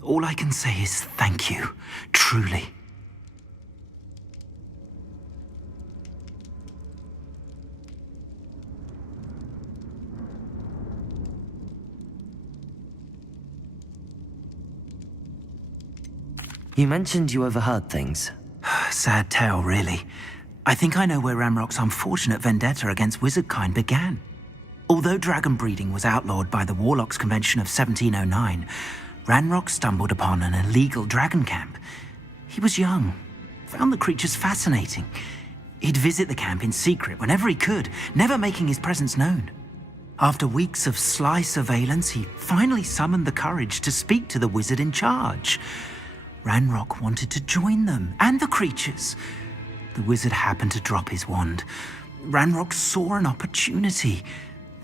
All I can say is thank you, truly. You mentioned you overheard things. Sad tale, really. I think I know where Ranrock's unfortunate vendetta against wizardkind began. Although dragon breeding was outlawed by the Warlocks Convention of 1709, Ranrock stumbled upon an illegal dragon camp. He was young, found the creatures fascinating. He'd visit the camp in secret whenever he could, never making his presence known. After weeks of sly surveillance, he finally summoned the courage to speak to the wizard in charge. Ranrock wanted to join them, and the creatures. The wizard happened to drop his wand. Ranrock saw an opportunity.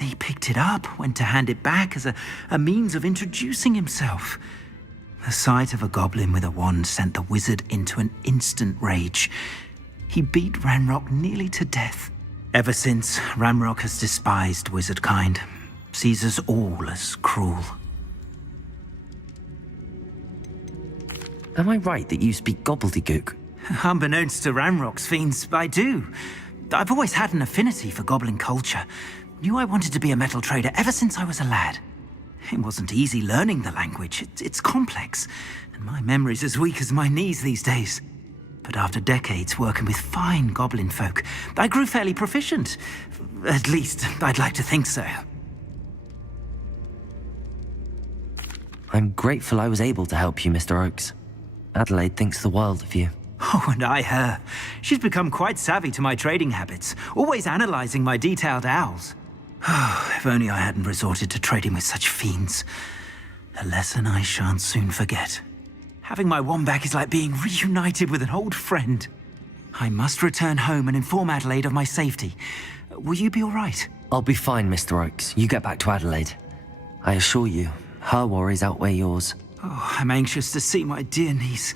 He picked it up, went to hand it back as a means of introducing himself. The sight of a goblin with a wand sent the wizard into an instant rage. He beat Ranrock nearly to death. Ever since, Ranrock has despised wizardkind, sees us all as cruel. Am I right that you speak gobbledygook? Unbeknownst to Ranrock's fiends, I do. I've always had an affinity for goblin culture. Knew I wanted to be a metal trader ever since I was a lad. It wasn't easy learning the language. It's complex, and my memory's as weak as my knees these days. But after decades working with fine goblin folk, I grew fairly proficient. At least, I'd like to think so. I'm grateful I was able to help you, Mr. Oakes. Adelaide thinks the world of you. Oh, and I her. She's become quite savvy to my trading habits, always analyzing my detailed owls. If only I hadn't resorted to trading with such fiends. A lesson I shan't soon forget. Having my wand back is like being reunited with an old friend. I must return home and inform Adelaide of my safety. Will you be all right? I'll be fine, Mr. Oakes. You get back to Adelaide. I assure you, her worries outweigh yours. Oh, I'm anxious to see my dear niece.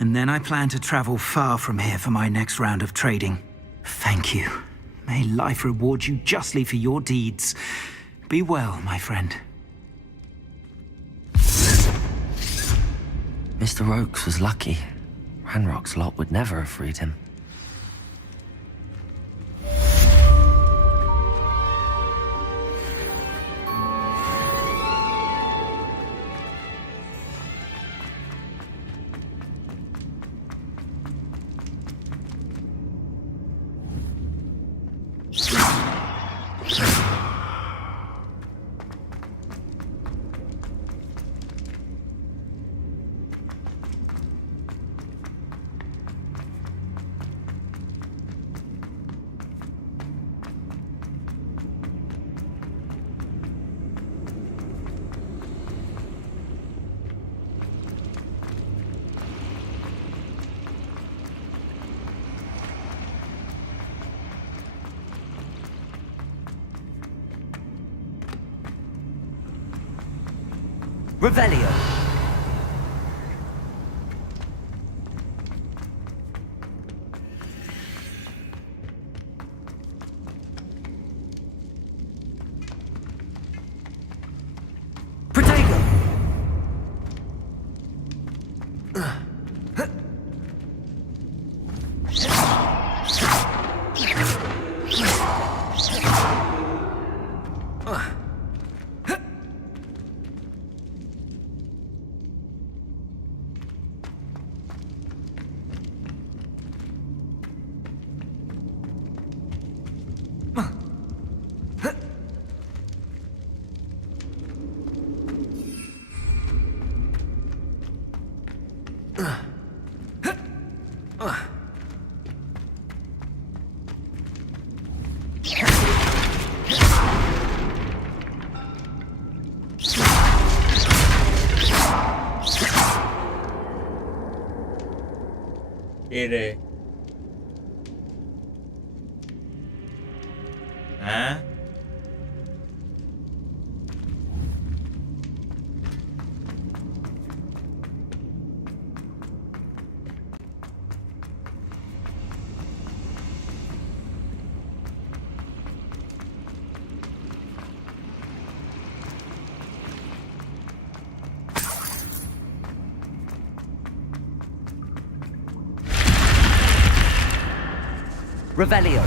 And then I plan to travel far from here for my next round of trading. Thank you. May life reward you justly for your deeds. Be well, my friend. Mr. Oakes was lucky. Ranrock's lot would never have freed him. Revelio. Protego. Ere. Hả? Revelio.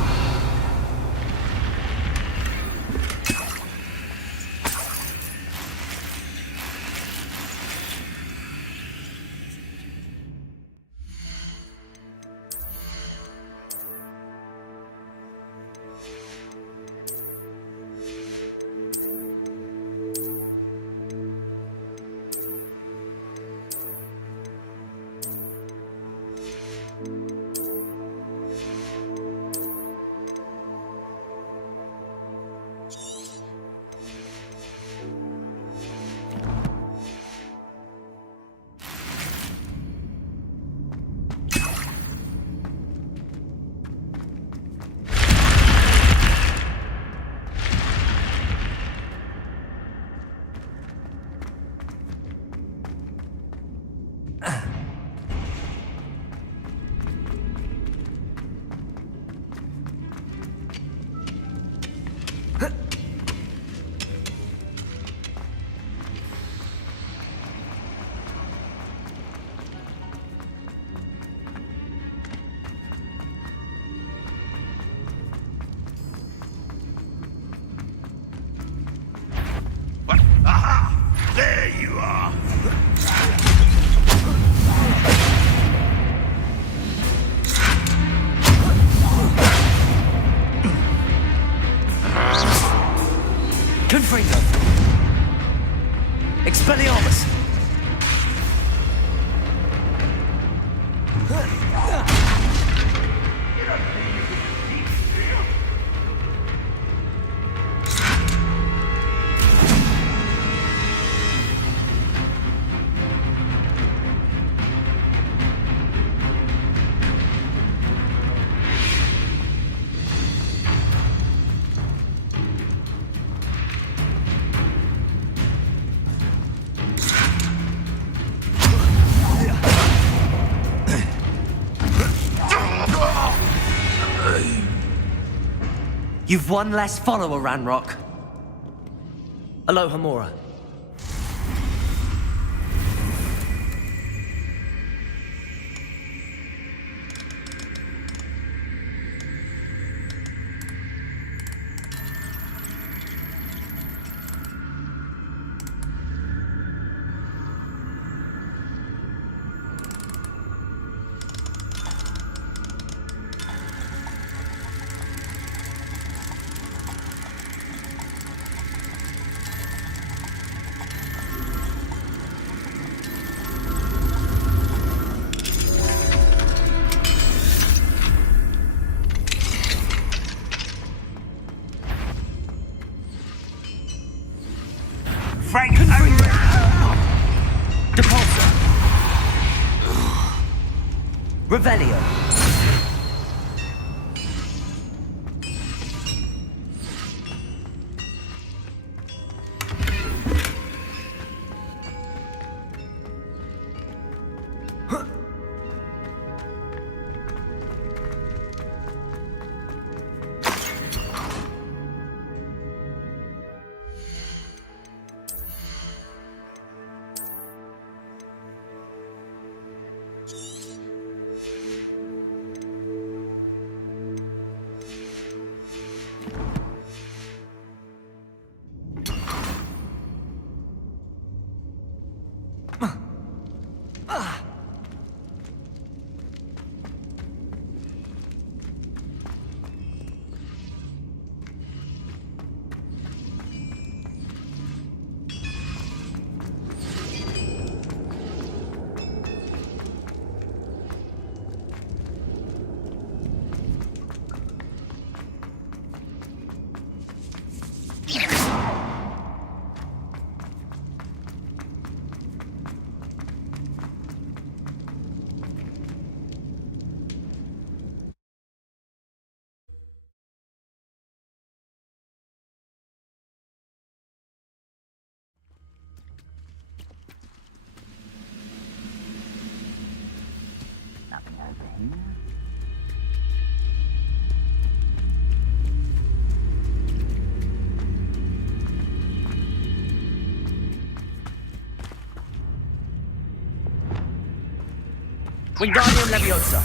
You've one less follower, Ranrock. Aloha Mora. Depulsor. Revelio. Nothing over here. Wingardium Leviosa.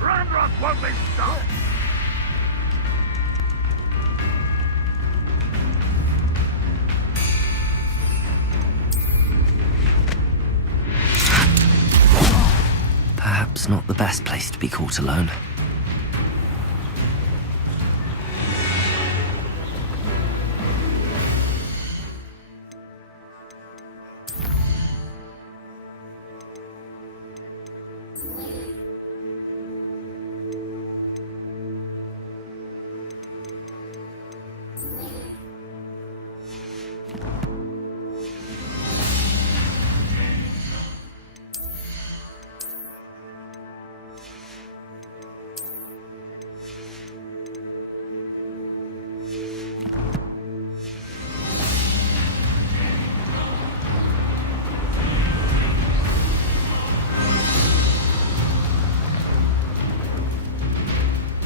Ranrock won't be stopped! Perhaps not the best place to be caught alone.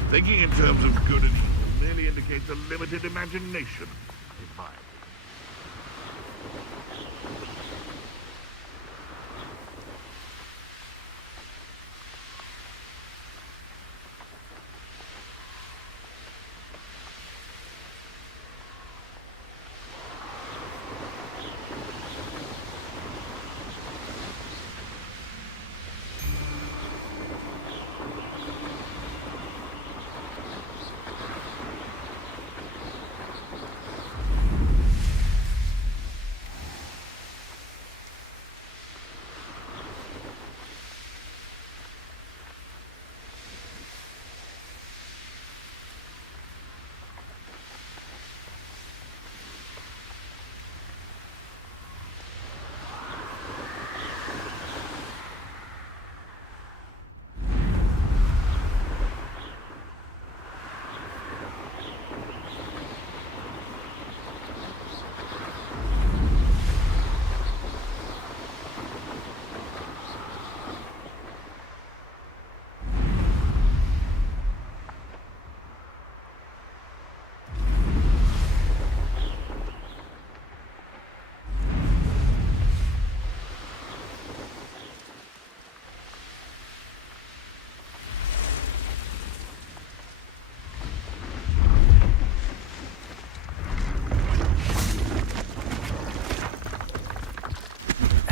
Thinking in terms of good and evil merely indicates a limited imagination, in my opinion.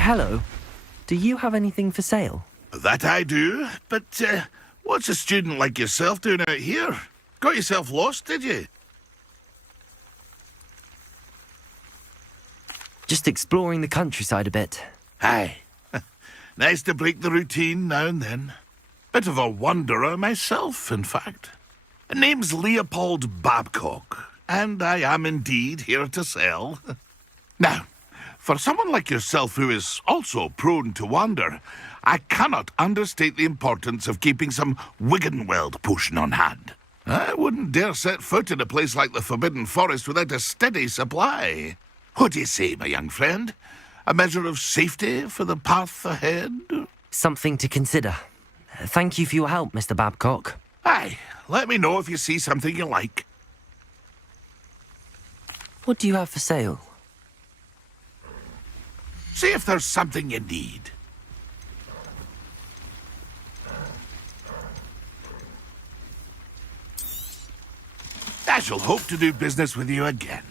Hello. Do you have anything for sale? That I do, but what's a student like yourself doing out here? Got yourself lost, did you? Just exploring the countryside a bit. Aye. Nice to break the routine now and then. Bit of a wanderer myself, in fact. Name's Leopold Babcock, and I am indeed here to sell. Now, for someone like yourself who is also prone to wander, I cannot understate the importance of keeping some Wiggenweld potion on hand. I wouldn't dare set foot in a place like the Forbidden Forest without a steady supply. What do you say, my young friend? A measure of safety for the path ahead? Something to consider. Thank you for your help, Mr. Babcock. Aye, let me know if you see something you like. What do you have for sale? See if there's something you need. I shall hope to do business with you again.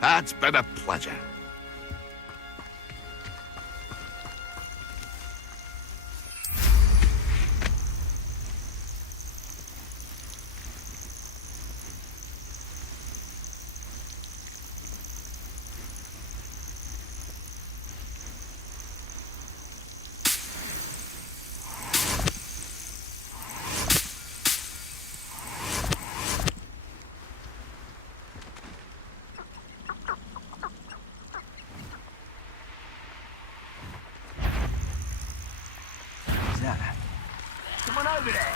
That's been a pleasure. Come on over there.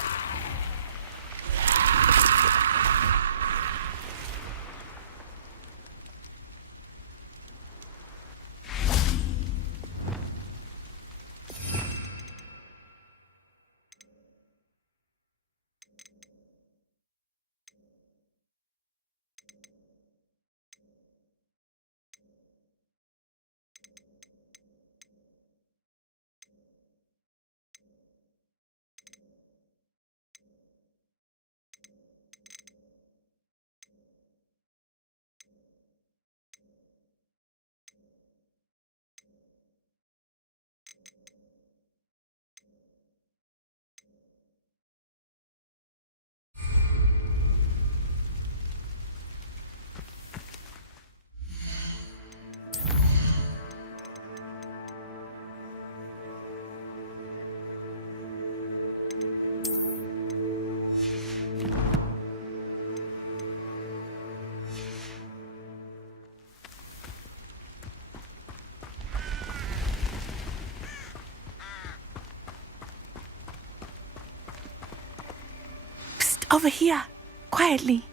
Over here, quietly.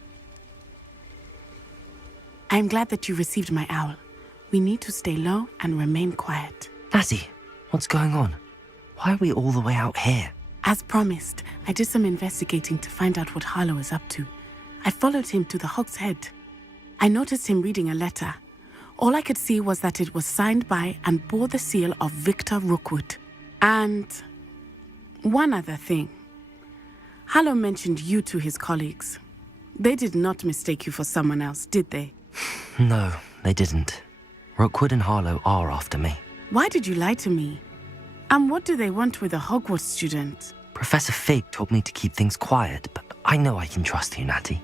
I'm glad that you received my owl. We need to stay low and remain quiet. Lassie, what's going on? Why are we all the way out here? As promised, I did some investigating to find out what Harlow is up to. I followed him to the Hog's Head. I noticed him reading a letter. All I could see was that it was signed by and bore the seal of Victor Rookwood. And one other thing. Harlow mentioned you to his colleagues. They did not mistake you for someone else, did they? No, they didn't. Rookwood and Harlow are after me. Why did you lie to me? And what do they want with a Hogwarts student? Professor Fig told me to keep things quiet, but I know I can trust you, Natty.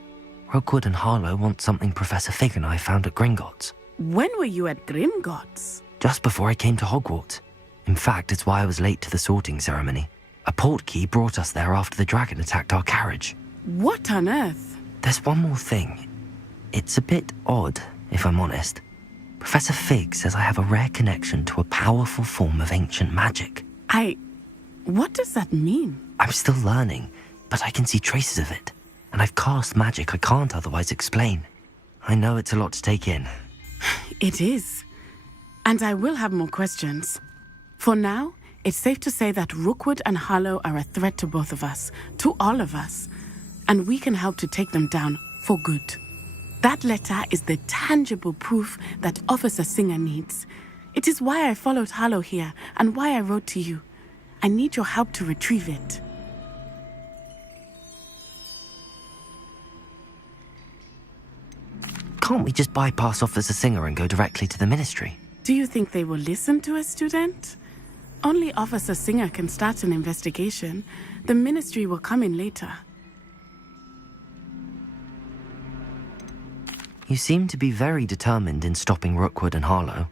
Rookwood and Harlow want something Professor Fig and I found at Gringotts. When were you at Grimgotts? Just before I came to Hogwarts. In fact, it's why I was late to the sorting ceremony. A portkey brought us there after the dragon attacked our carriage. What on earth? There's one more thing. It's a bit odd, if I'm honest. Professor Fig says I have a rare connection to a powerful form of ancient magic. What does that mean? I'm still learning, but I can see traces of it. And I've cast magic I can't otherwise explain. I know it's a lot to take in. It is. And I will have more questions. For now, it's safe to say that Rookwood and Harlow are a threat to both of us, to all of us. And we can help to take them down for good. That letter is the tangible proof that Officer Singer needs. It is why I followed Harlow here and why I wrote to you. I need your help to retrieve it. Can't we just bypass Officer Singer and go directly to the Ministry? Do you think they will listen to a student? Only Officer Singer can start an investigation. The Ministry will come in later. You seem to be very determined in stopping Rookwood and Harlow.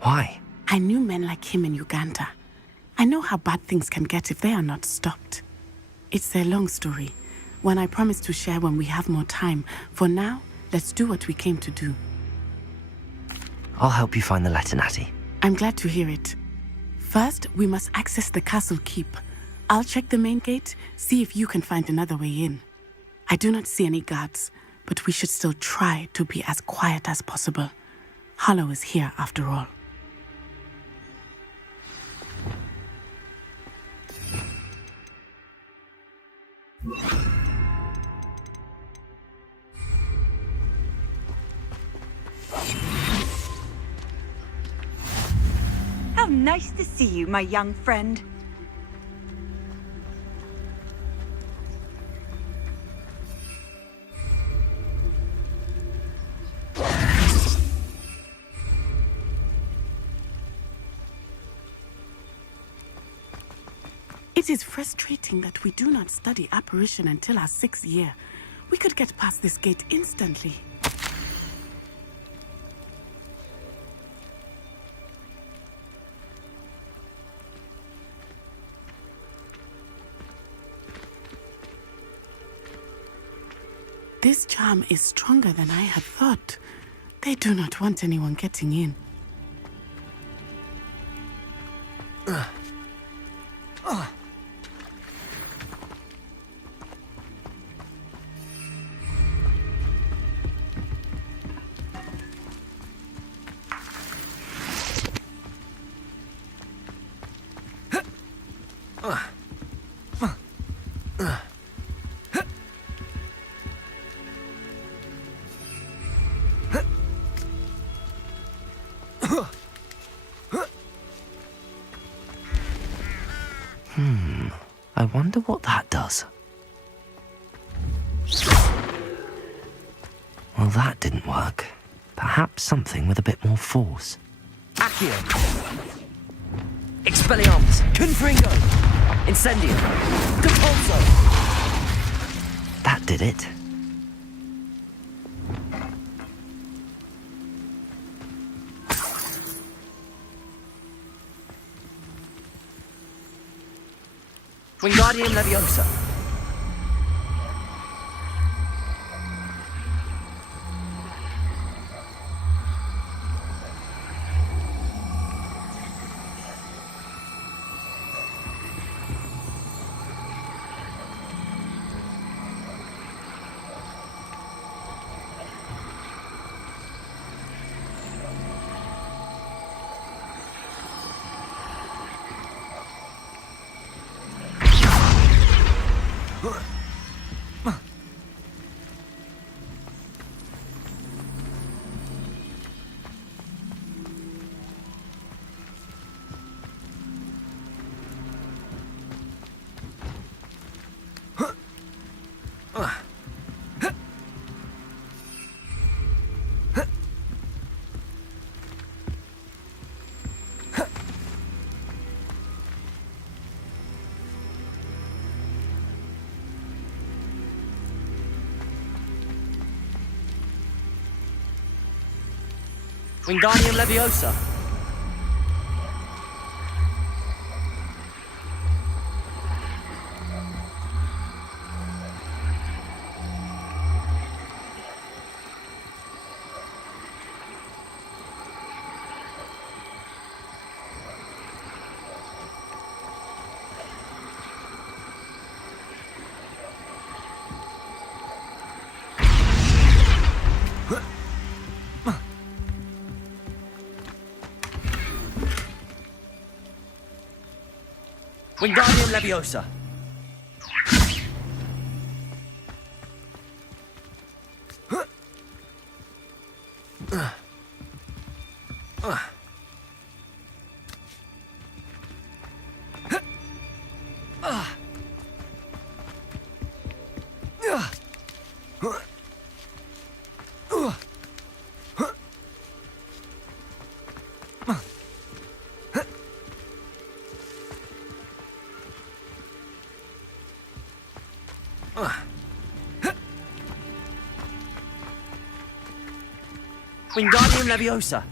Why? I knew men like him in Uganda. I know how bad things can get if they are not stopped. It's a long story, one I promise to share when we have more time. For now, let's do what we came to do. I'll help you find the letter, Natty. I'm glad to hear it. First, we must access the castle keep. I'll check the main gate, see if you can find another way in. I do not see any guards, but we should still try to be as quiet as possible. Harlow is here after all. How nice to see you, my young friend. It is frustrating that we do not study apparition until our 6th year. We could get past this gate instantly. This charm is stronger than I had thought. They do not want anyone getting in. I wonder what that does. Well, that didn't work. Perhaps something with a bit more force. Accio! Expelliarmus! Confringo! Incendio! Compulso! That did it. Wingardium Leviosa! Wingardium Leviosa! Wingardium Leviosa. Wingardium Leviosa.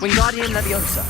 Wingardium Leviosa.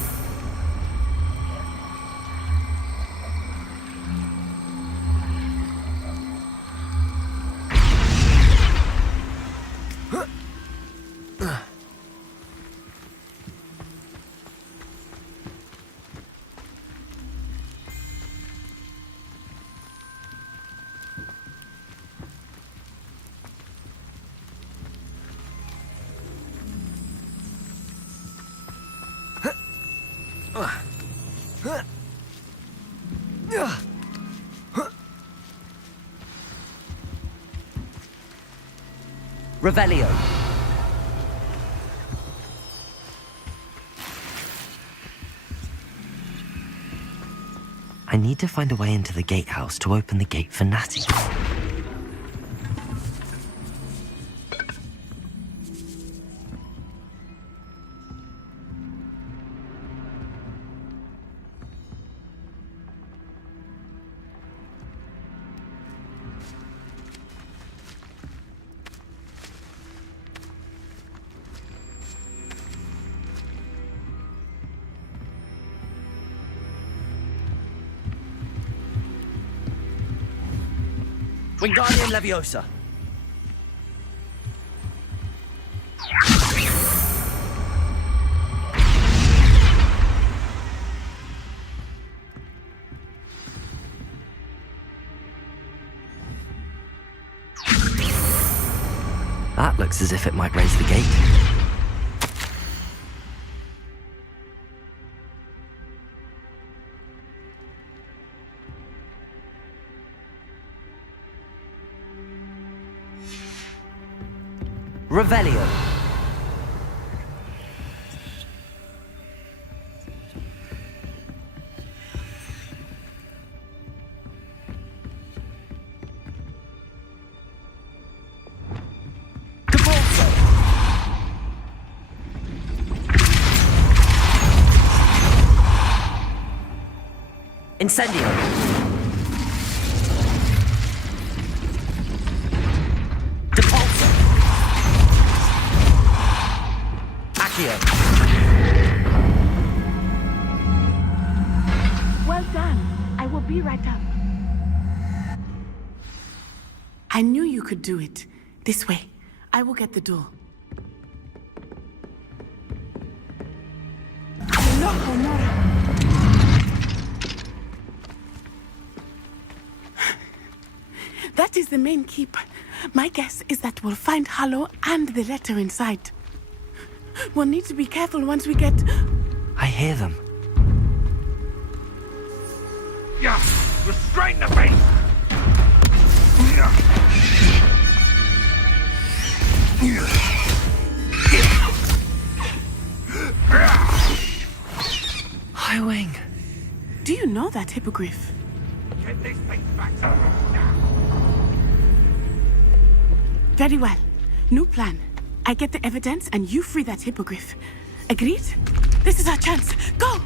Revelio. I need to find a way into the gatehouse to open the gate for Natty. Wingardium Leviosa. That looks as if it might raise the gate. Revelio. Incendio. Depulso. Accio. Well done. I will be right up. I knew you could do it. This way. I will get the door. Loco, Nora. That is the main keep. My guess is that we'll find Hallow and the letter inside. We'll need to be careful once we get... I hear them. Yeah, restrain the beast! Highwing. Do you know that hippogriff? Get this thing back to now. Very well. New plan. I get the evidence and you free that hippogriff. Agreed? This is our chance. Go!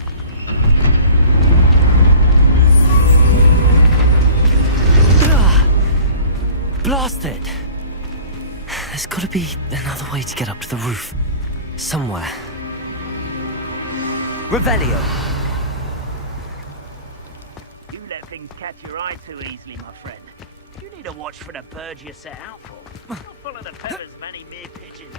Blasted! There's gotta be another way to get up to the roof. Somewhere. Revelio! You let things catch your eye too easily, my friend. You need a watch for the birds you set out for. Not follow the feathers of any mere pigeon.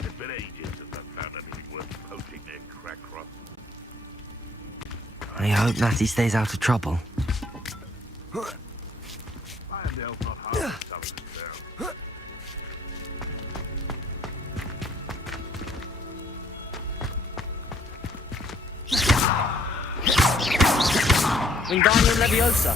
It's been ages since I've found anything worth poaching near Crackcroft. I hope Natty stays out of trouble. Irondale's not hard to sell itself. Wingardium Leviosa.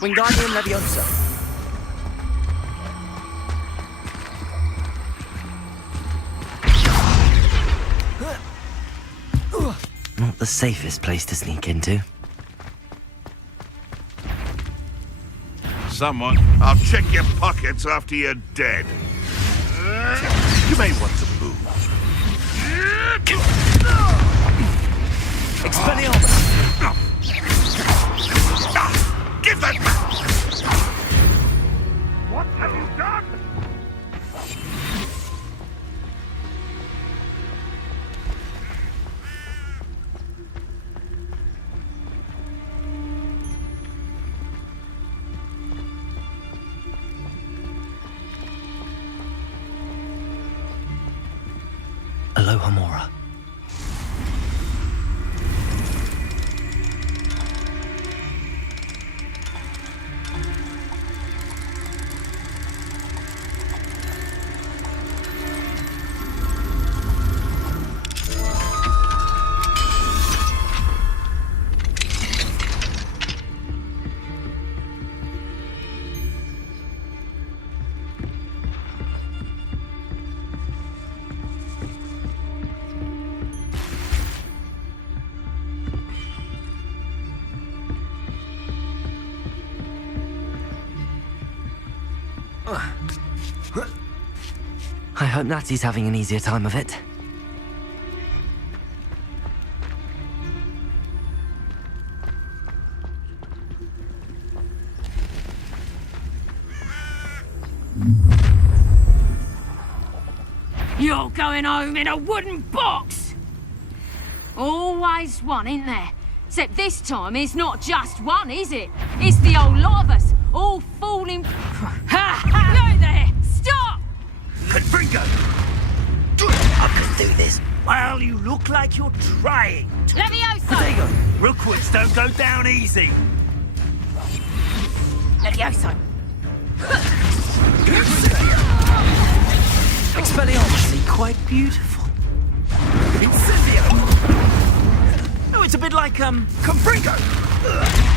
Wingardium Leviosa. Not the safest place to sneak into. Someone, I'll check your pockets after you're dead. You may want to move. Expelliarmus! Give that back! What have you done? Aloha Mora. I hope Natty's having an easier time of it. You're going home in a wooden box! Always one, isn't there? Except this time it's not just one, is it? It's the whole lot of us, all falling... Ha ha! You there! Stop! Confringo! I can do this. Well, you look like you're trying to. Levioso! Rookwoods don't go down easy. Levioso! Expelliarmus, quite beautiful. Incendio! Oh, it's a bit like, Confringo!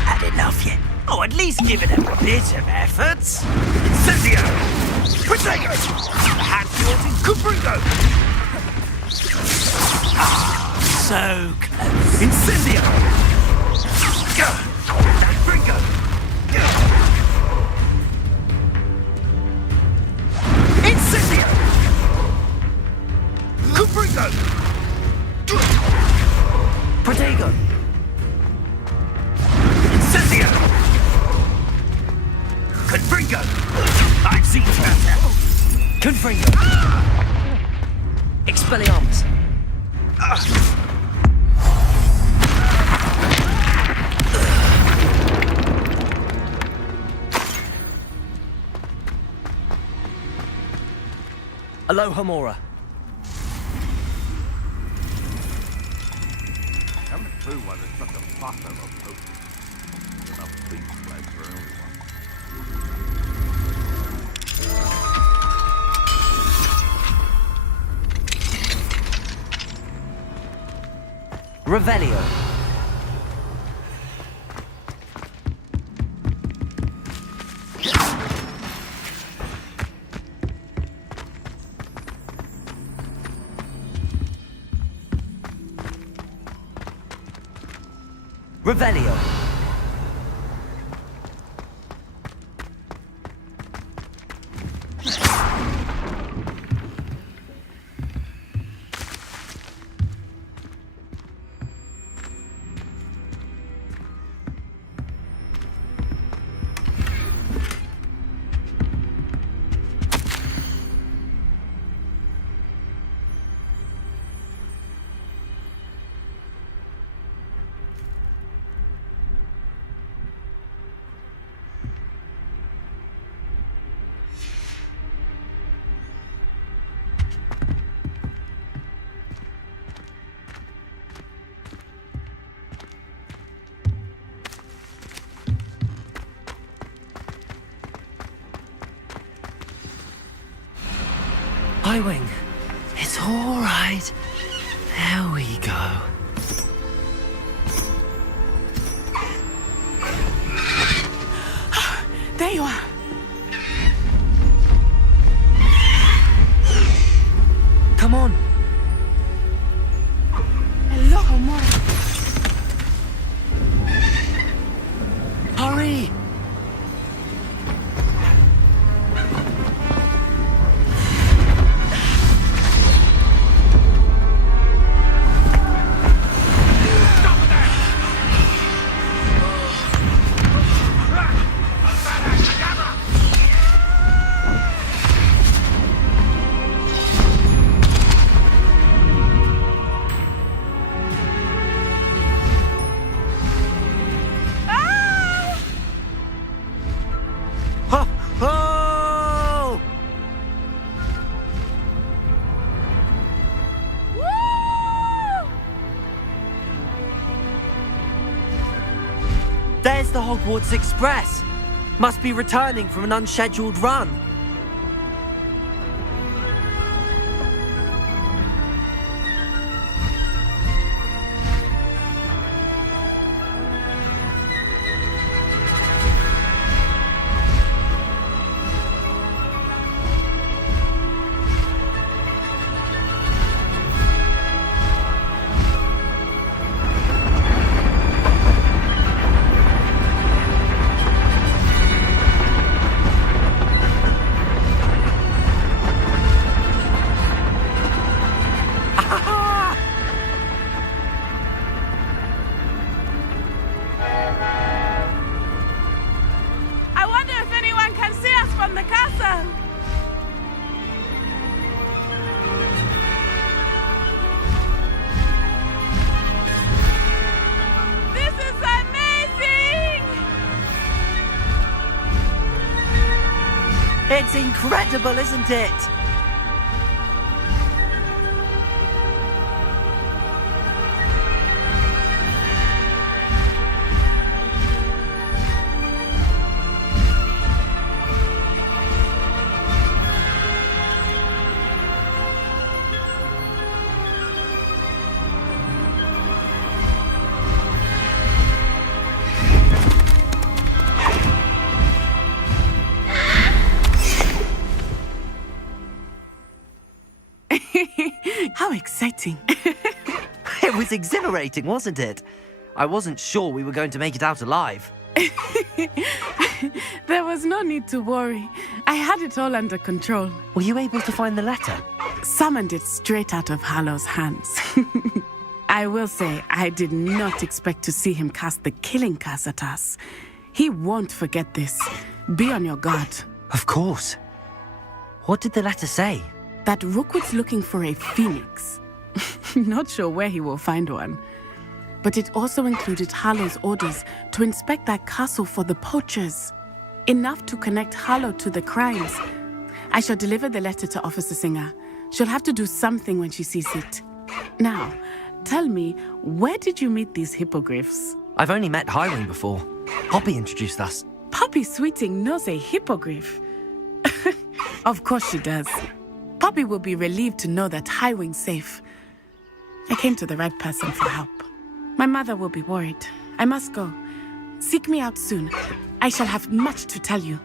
Had enough yet? Oh, at least give it a bit of effort. Incendio! Protego! Hatfield Confringo! Ah, so close. Incendio! Confringo! Incendio! Confringo! Protego! Incendio! Confringo! I've seen better! Confringo! Expelliarmus! Aloha Mora. Haven't a clue why there's such a fuss over poaching. Enough beef flesh for everyone. Revelio. Revelio. Highwing, it's all right. There we go. There you are. Come on. Hello, more. Hurry! There's the Hogwarts Express. Must be returning from an unscheduled run. I wonder if anyone can see us from the castle. This is amazing! It's incredible, isn't it? How exciting. It was exhilarating, wasn't it? I wasn't sure we were going to make it out alive. There was no need to worry. I had it all under control. Were you able to find the letter? Summoned it straight out of Hallow's hands. I will say, I did not expect to see him cast the killing curse at us. He won't forget this. Be on your guard. Of course. What did the letter say? That Rookwood's looking for a phoenix. Not sure where he will find one. But it also included Hallow's orders to inspect that castle for the poachers. Enough to connect Hallow to the crimes. I shall deliver the letter to Officer Singer. She'll have to do something when she sees it. Now, tell me, where did you meet these hippogriffs? I've only met Highwing before. Poppy introduced us. Poppy Sweeting knows a hippogriff. Of course she does. Poppy will be relieved to know that Highwing's safe. I came to the right person for help. My mother will be worried. I must go. Seek me out soon. I shall have much to tell you.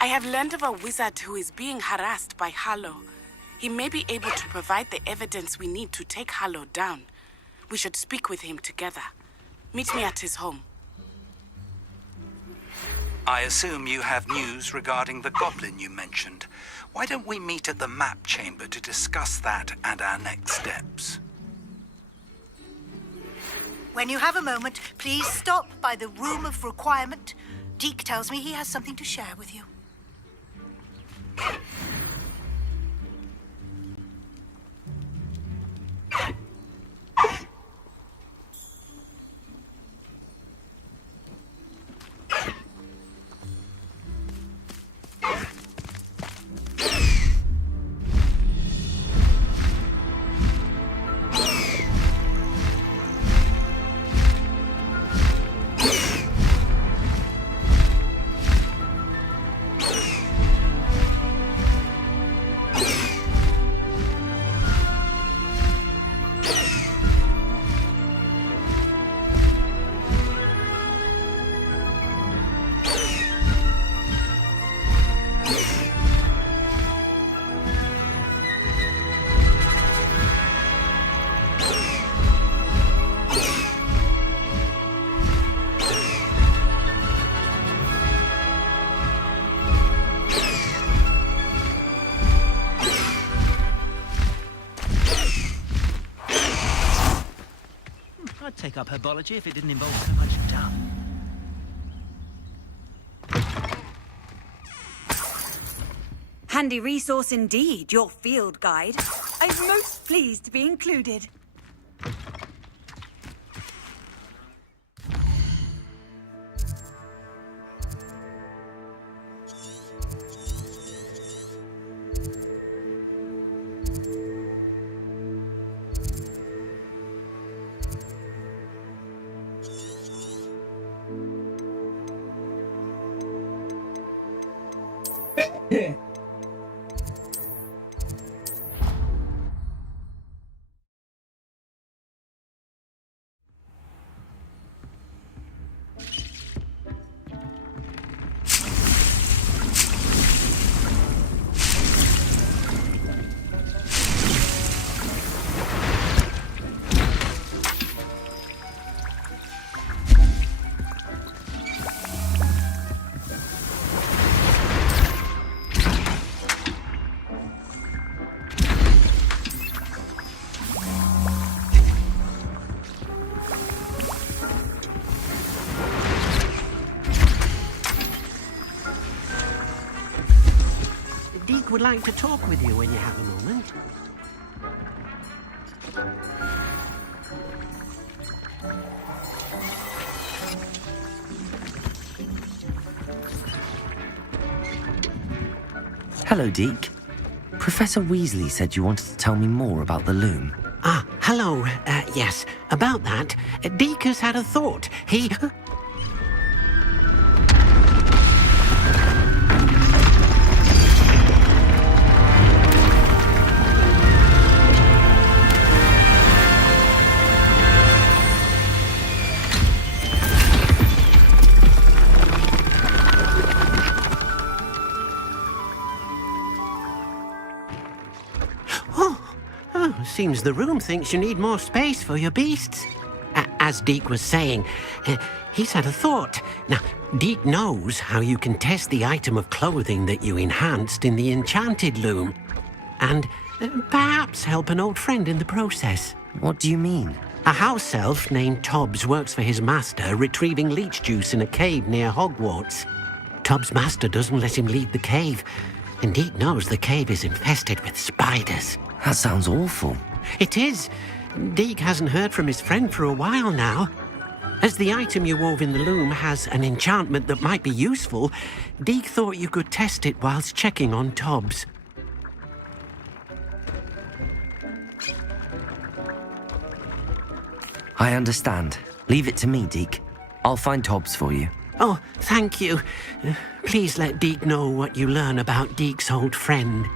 I have learned of a wizard who is being harassed by Harlow. He may be able to provide the evidence we need to take Harlow down. We should speak with him together. Meet me at his home. I assume you have news regarding the goblin you mentioned. Why don't we meet at the map chamber to discuss that and our next steps? When you have a moment, please stop by the Room of Requirement. Deke tells me he has something to share with you. I'd take up herbology if it didn't involve so much dung. Handy resource indeed, your field guide. I'm most pleased to be included. Deke would like to talk with you when you have a moment. Hello, Deke. Professor Weasley said you wanted to tell me more about the loom. Ah, hello. Yes, about that. Deke has had a thought. He... Seems the room thinks you need more space for your beasts. As Deke was saying, he's had a thought. Now, Deke knows how you can test the item of clothing that you enhanced in the enchanted loom. And perhaps help an old friend in the process. What do you mean? A house elf named Tobbs works for his master, retrieving leech juice in a cave near Hogwarts. Tobbs' master doesn't let him leave the cave. And Deke knows the cave is infested with spiders. That sounds awful. It is. Deke hasn't heard from his friend for a while now. As the item you wove in the loom has an enchantment that might be useful, Deke thought you could test it whilst checking on Tobbs. I understand. Leave it to me, Deke. I'll find Tobbs for you. Oh, thank you. Please let Deke know what you learn about Deke's old friend.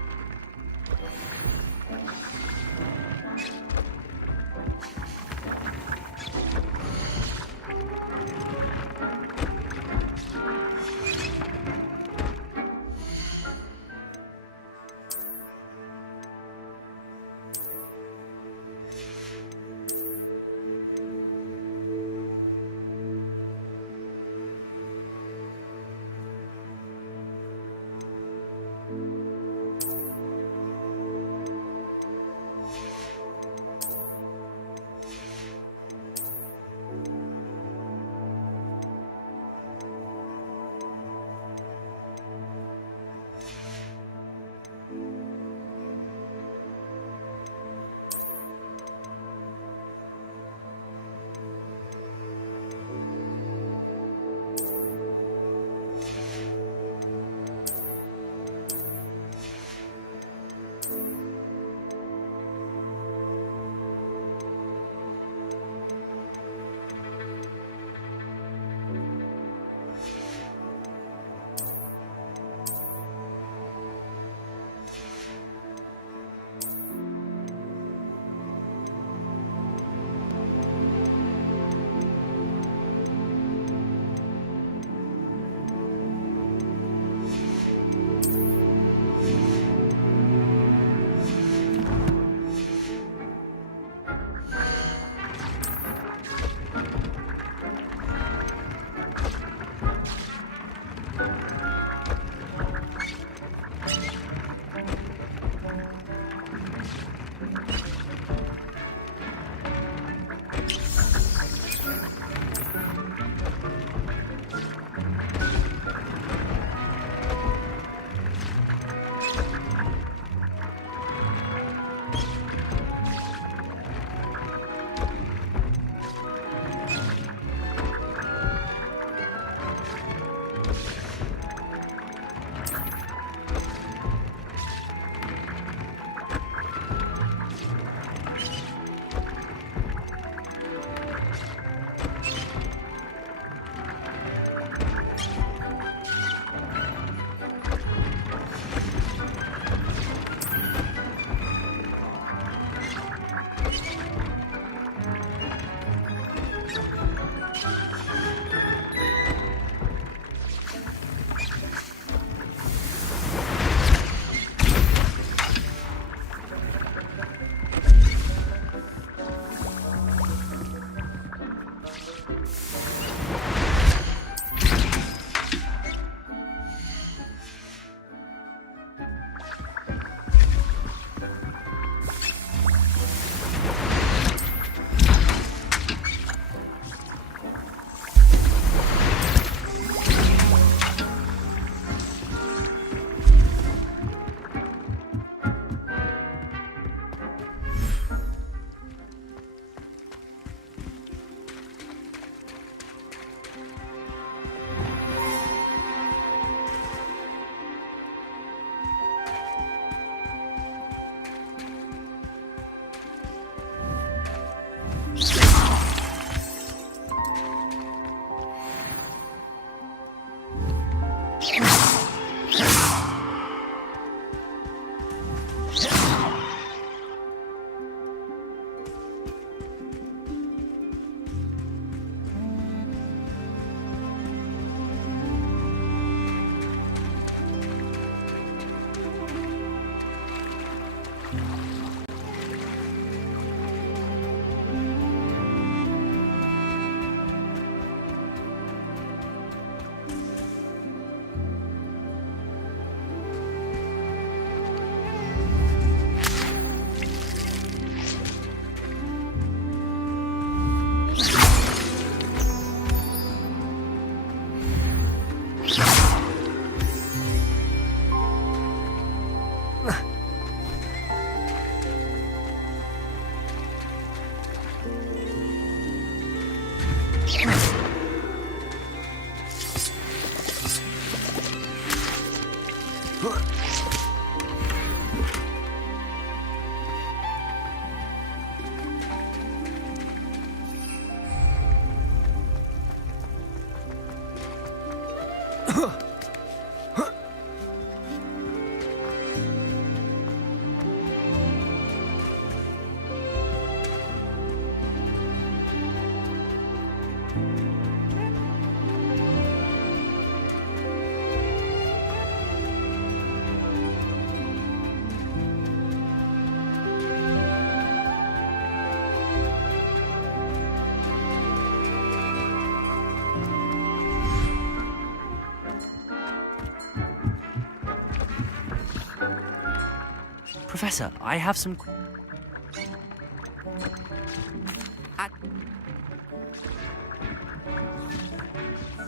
Professor, I have some...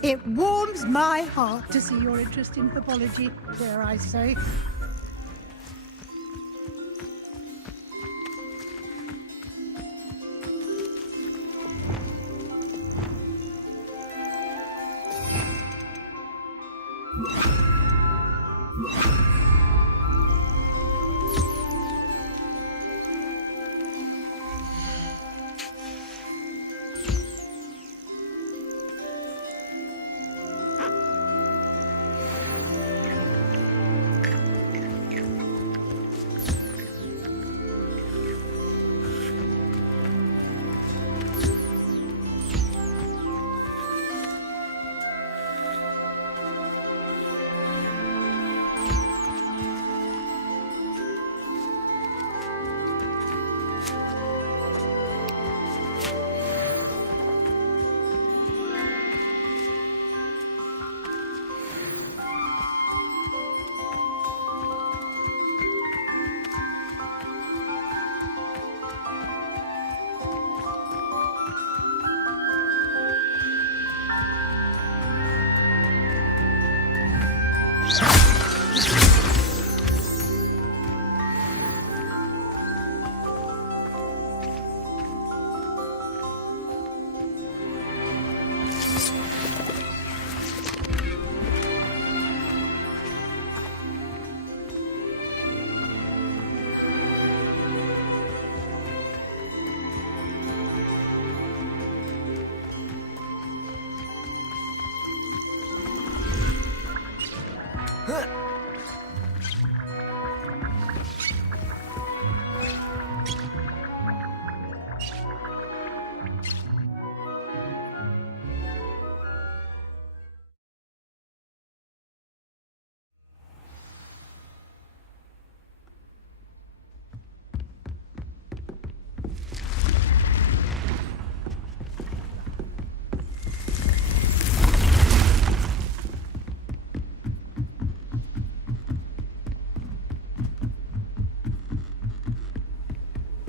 It warms my heart to see your interest in herbology, dare I say.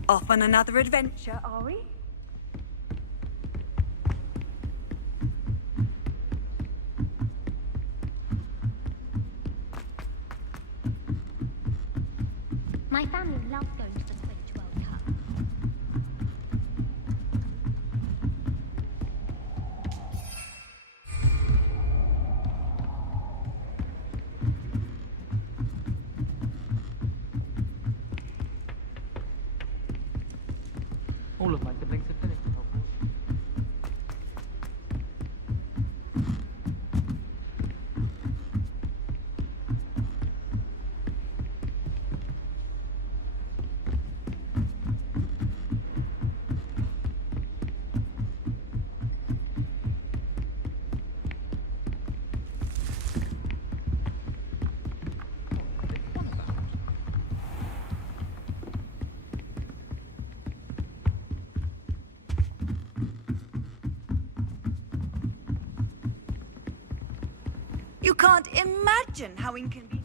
Off on another adventure, are we? My family loves going to the Quidditch World Cup. All of my siblings have finished at Hogwarts. You can't imagine how inconvenient.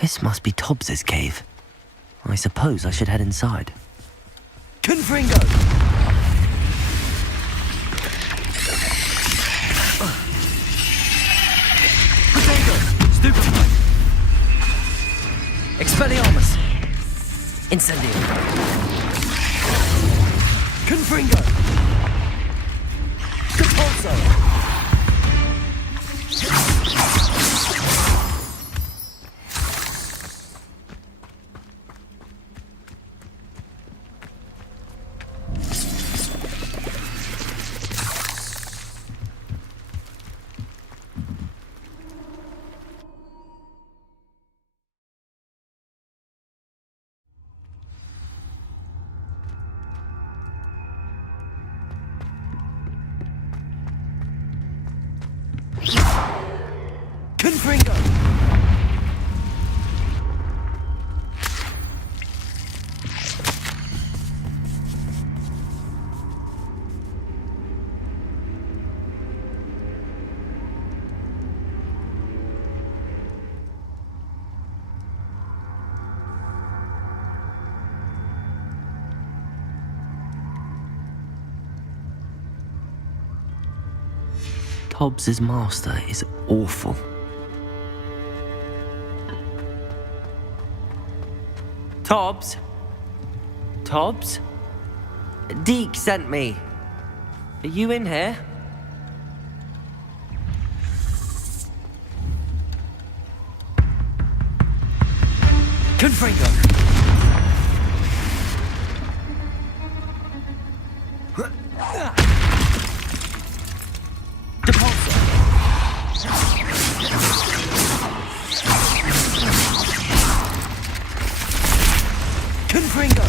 This must be Tobbs's cave. I suppose I should head inside. Confringo! Stupefy! Expelliarmus! Incendio! Confringo! Capulso! Confringo! Tobbs's master is awful. Tobbs? Tobbs? Deke sent me. Are you in here? Confringo! Confringo!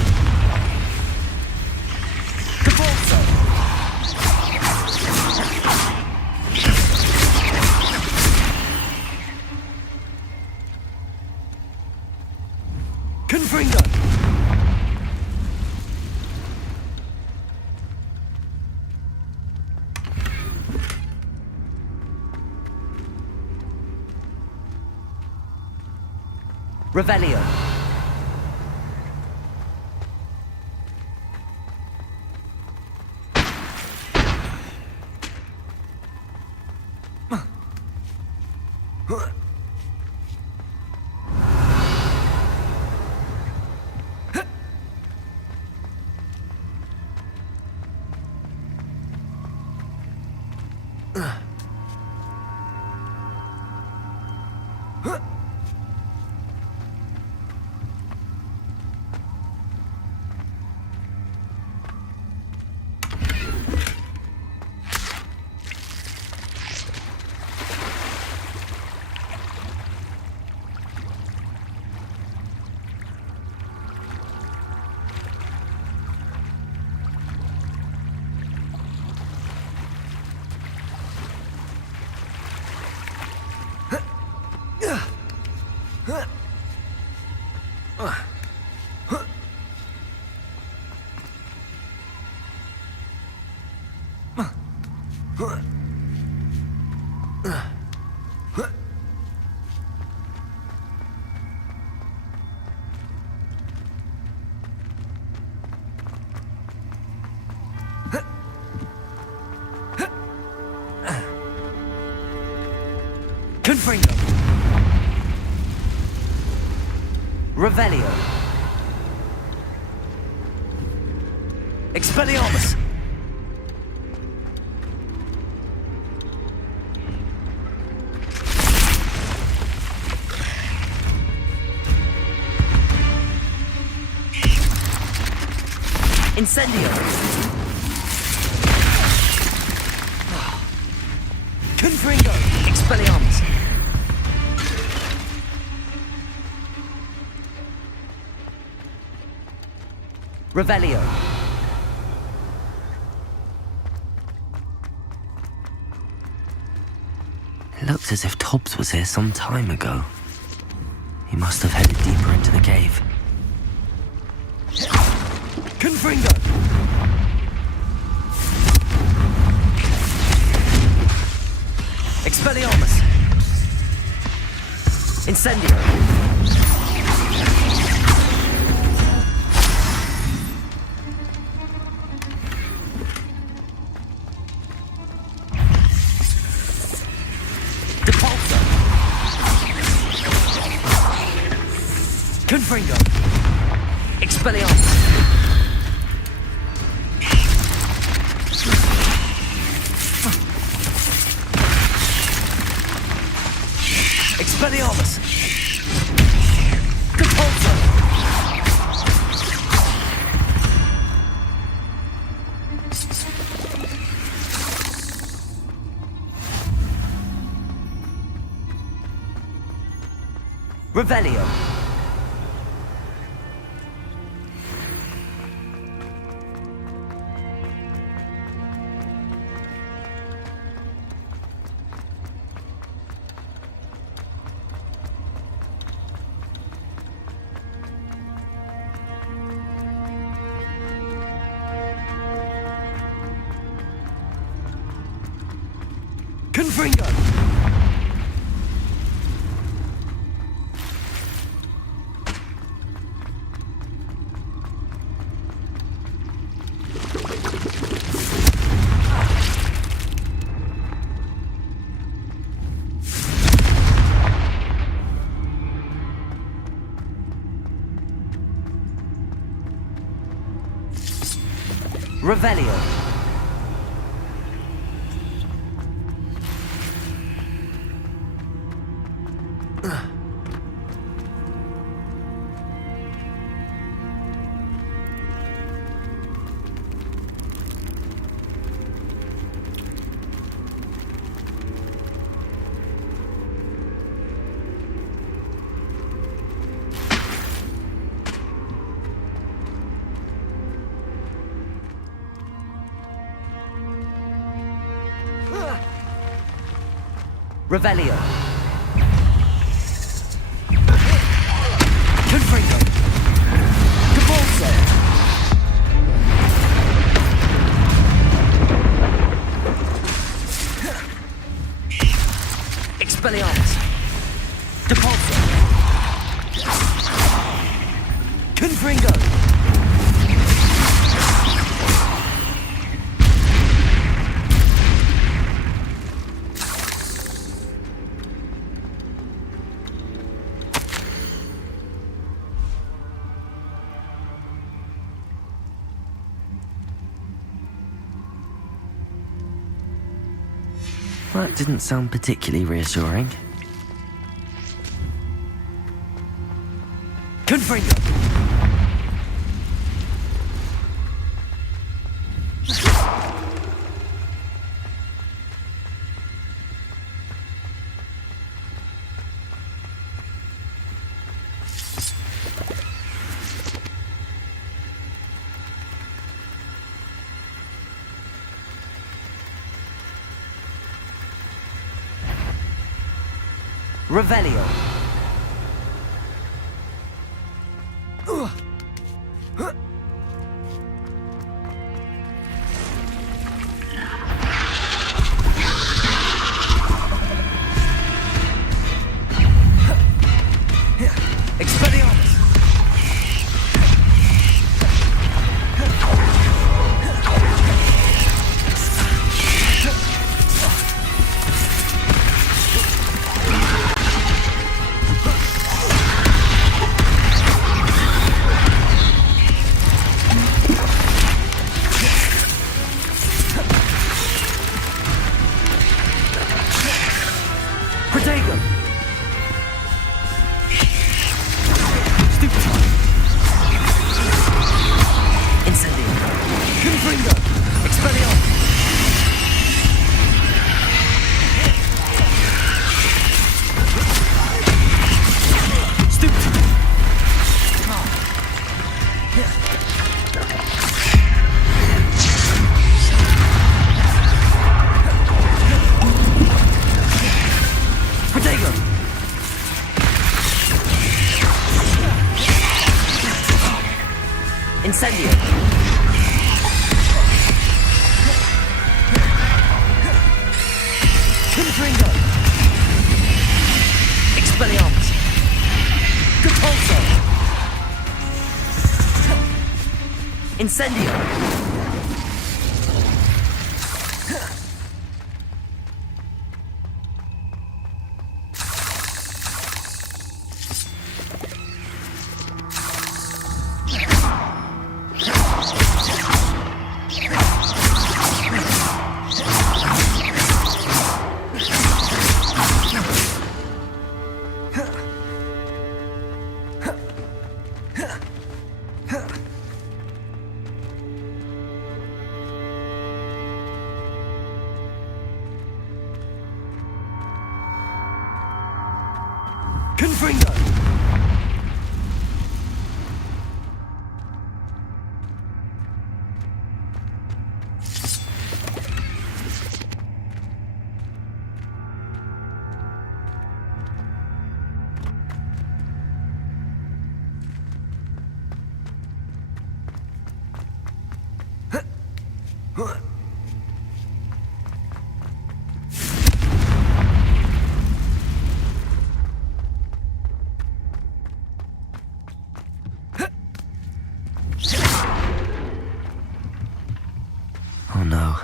Capulso! Confringo! Revelio. Confringo! Revelio. Expelliarmus! Incendio. Confringo! Expelliarmus. Revelio. It looks as if Tobbs was here some time ago. He must have headed deeper into the cave. Confringo! Expelliarmus. Incendio. Confringo! Expelliarmus! Expelliarmus! Compulso! Revelio! Confringo! Revelio! Revelio! Confringo! Compulso! Expelliarmus! Depulso! Confringo! That didn't sound particularly reassuring. Confringo! Revelio! Expelliarmus! Protego! Stupid! Incendio! Confringo! Expelliarmus! Stupid! Protego! Incendio! Confringo! Expelliarmus! Compulso! Incendio! Confringo! Oh no.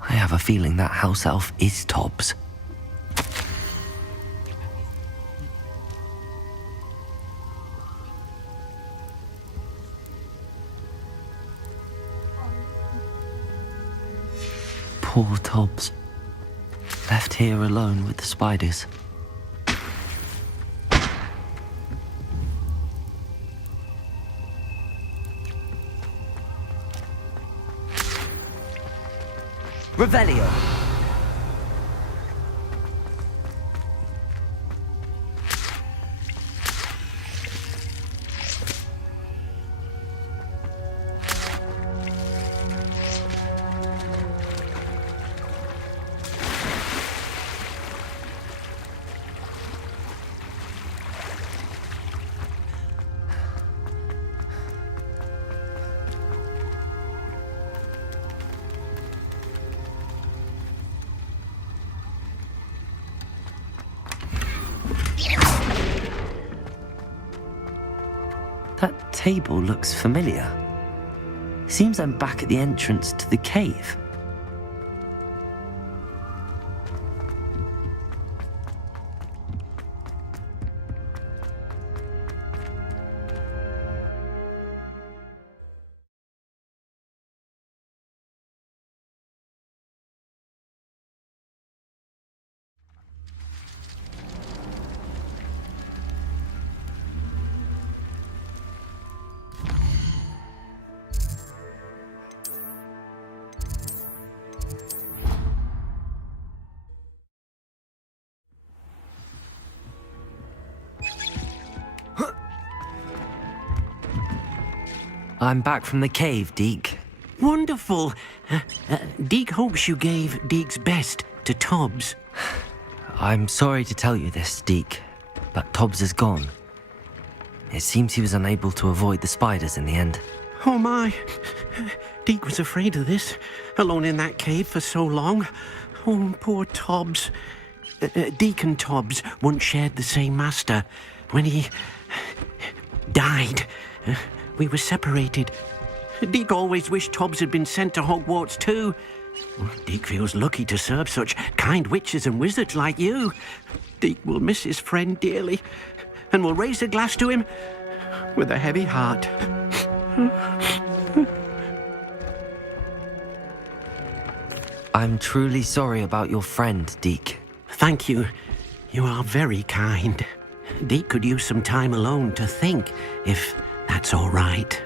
I have a feeling that house elf is Tobbs. Poor Tobbs. Left here alone with the spiders. Revelio. That table looks familiar. Seems I'm back at the entrance to the cave. I'm back from the cave, Deke. Wonderful. Deke hopes you gave Deke's best to Tobbs. I'm sorry to tell you this, Deke, but Tobbs is gone. It seems he was unable to avoid the spiders in the end. Oh my. Deke was afraid of this, alone in that cave for so long. Oh, poor Tobbs. Deke and Tobbs once shared the same master. When he died, we were separated. Deke always wished Tobbs had been sent to Hogwarts too. Deke feels lucky to serve such kind witches and wizards like you. Deke will miss his friend dearly, and will raise a glass to him with a heavy heart. I'm truly sorry about your friend, Deke. Thank you. You are very kind. Deke could use some time alone to think, if that's all right.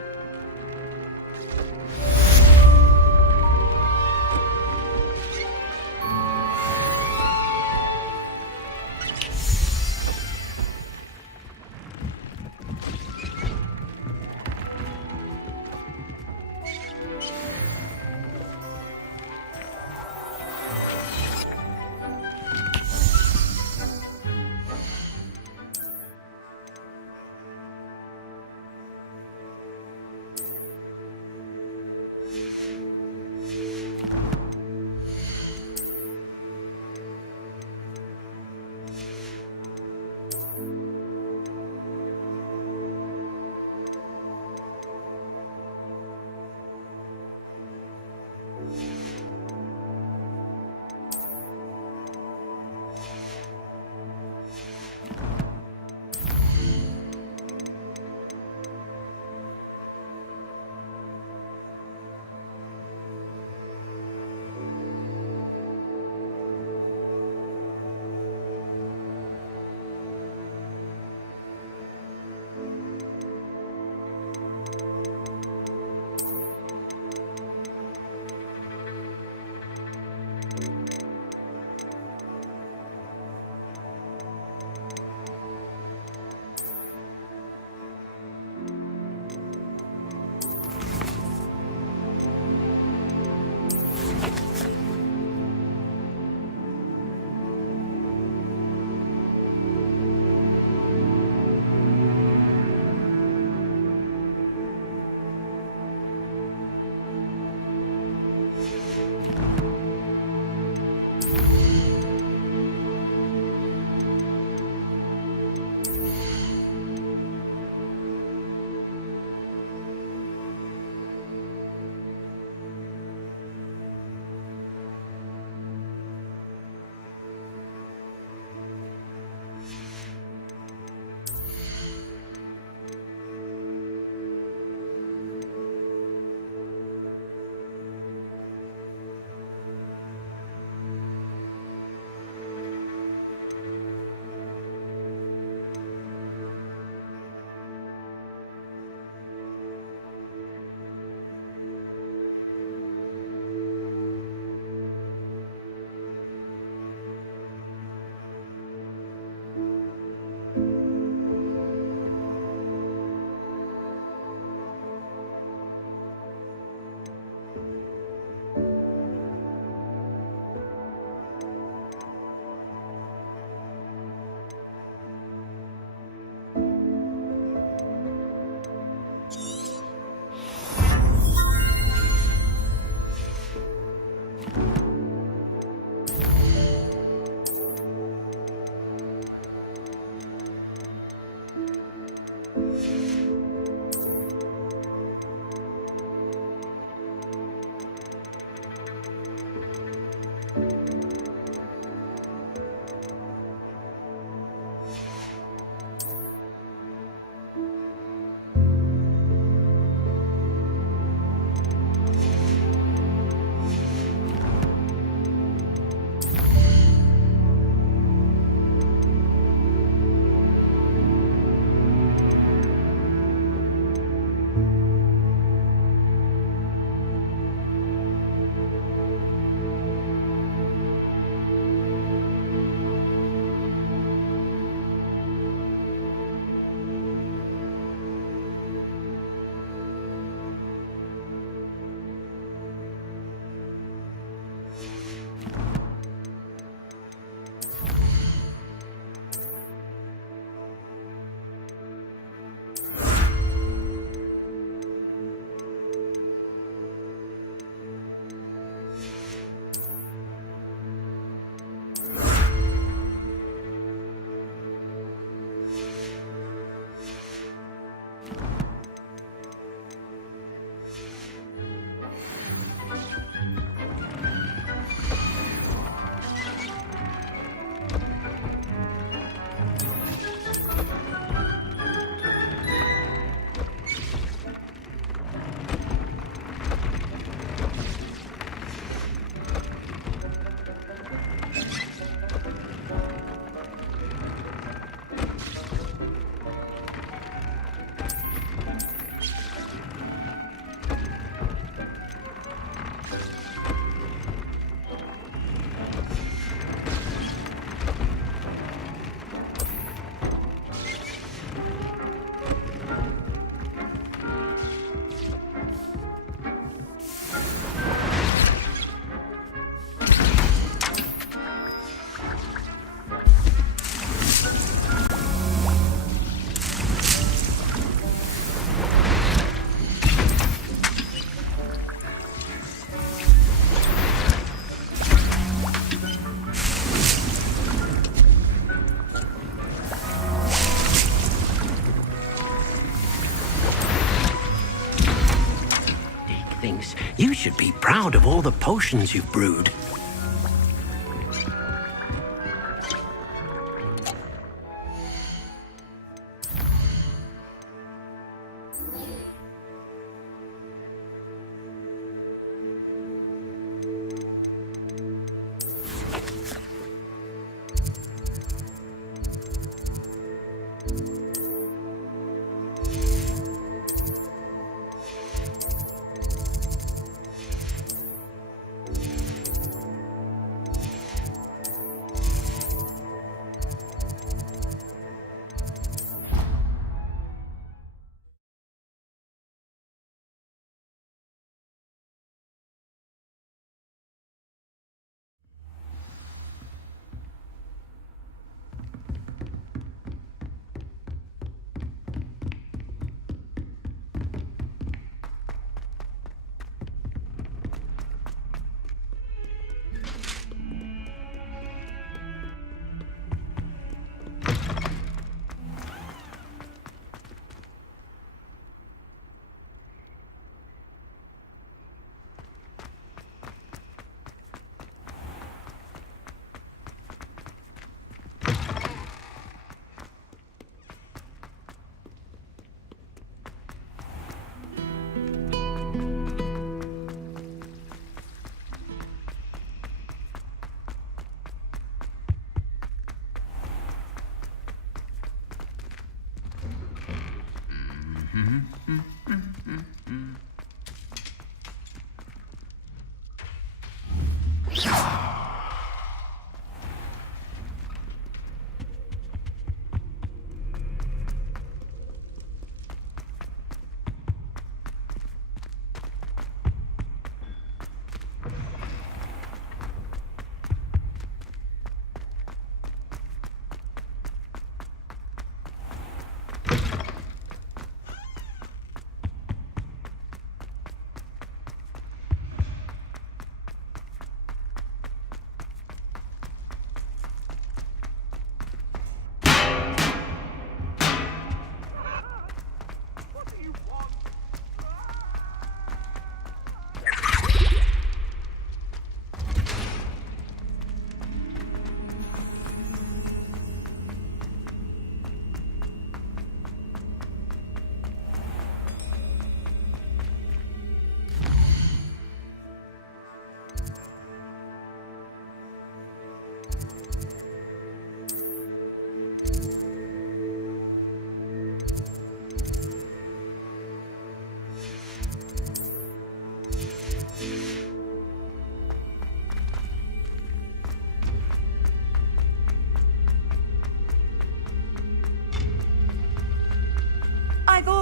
You should be proud of all the potions you've brewed.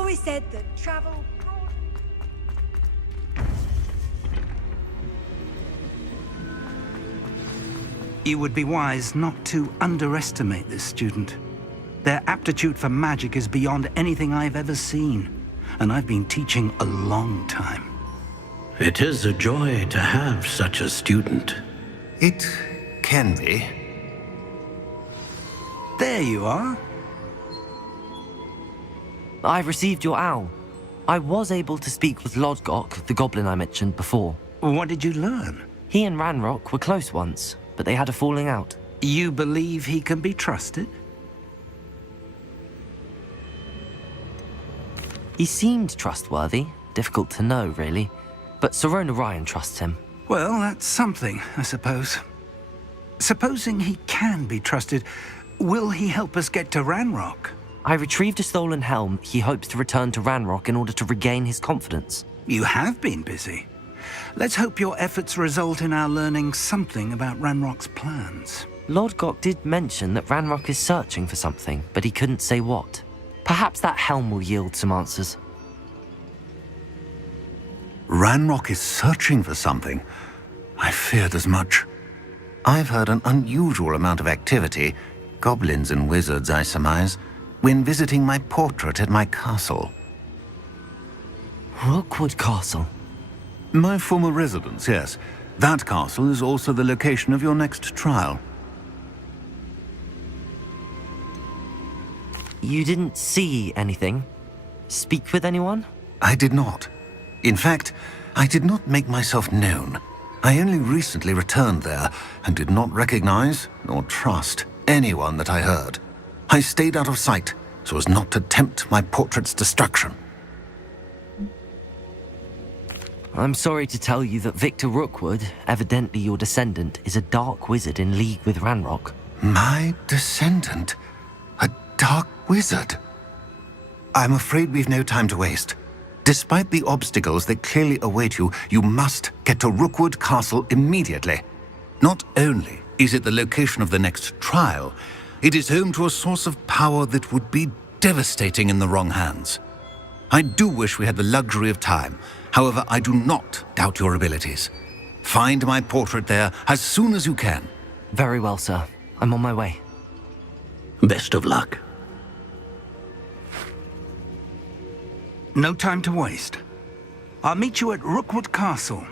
always said that travel... You would be wise not to underestimate this student. Their aptitude for magic is beyond anything I've ever seen, and I've been teaching a long time. It is a joy to have such a student. It can be. There you are. I've received your owl. I was able to speak with Lodgok, the goblin I mentioned before. What did you learn? He and Ranrock were close once, but they had a falling out. You believe he can be trusted? He seemed trustworthy. Difficult to know, really. But Sirona Ryan trusts him. Well, that's something, I suppose. Supposing he can be trusted, will he help us get to Ranrock? I retrieved a stolen helm he hopes to return to Ranrock in order to regain his confidence. You have been busy. Let's hope your efforts result in our learning something about Ranrock's plans. Lodgok did mention that Ranrock is searching for something, but he couldn't say what. Perhaps that helm will yield some answers. Ranrock is searching for something. I feared as much. I've heard an unusual amount of activity, goblins and wizards, I surmise, when visiting my portrait at my castle. Rookwood Castle? My former residence, yes. That castle is also the location of your next trial. You didn't see anything? Speak with anyone? I did not. In fact, I did not make myself known. I only recently returned there and did not recognize nor trust anyone that I heard. I stayed out of sight so as not to tempt my portrait's destruction. I'm sorry to tell you that Victor Rookwood, evidently your descendant, is a dark wizard in league with Ranrock. My descendant? A dark wizard? I'm afraid we've no time to waste. Despite the obstacles that clearly await you, you must get to Rookwood Castle immediately. Not only is it the location of the next trial, it is home to a source of power that would be devastating in the wrong hands. I do wish we had the luxury of time. However, I do not doubt your abilities. Find my portrait there as soon as you can. Very well, sir. I'm on my way. Best of luck. No time to waste. I'll meet you at Rookwood Castle.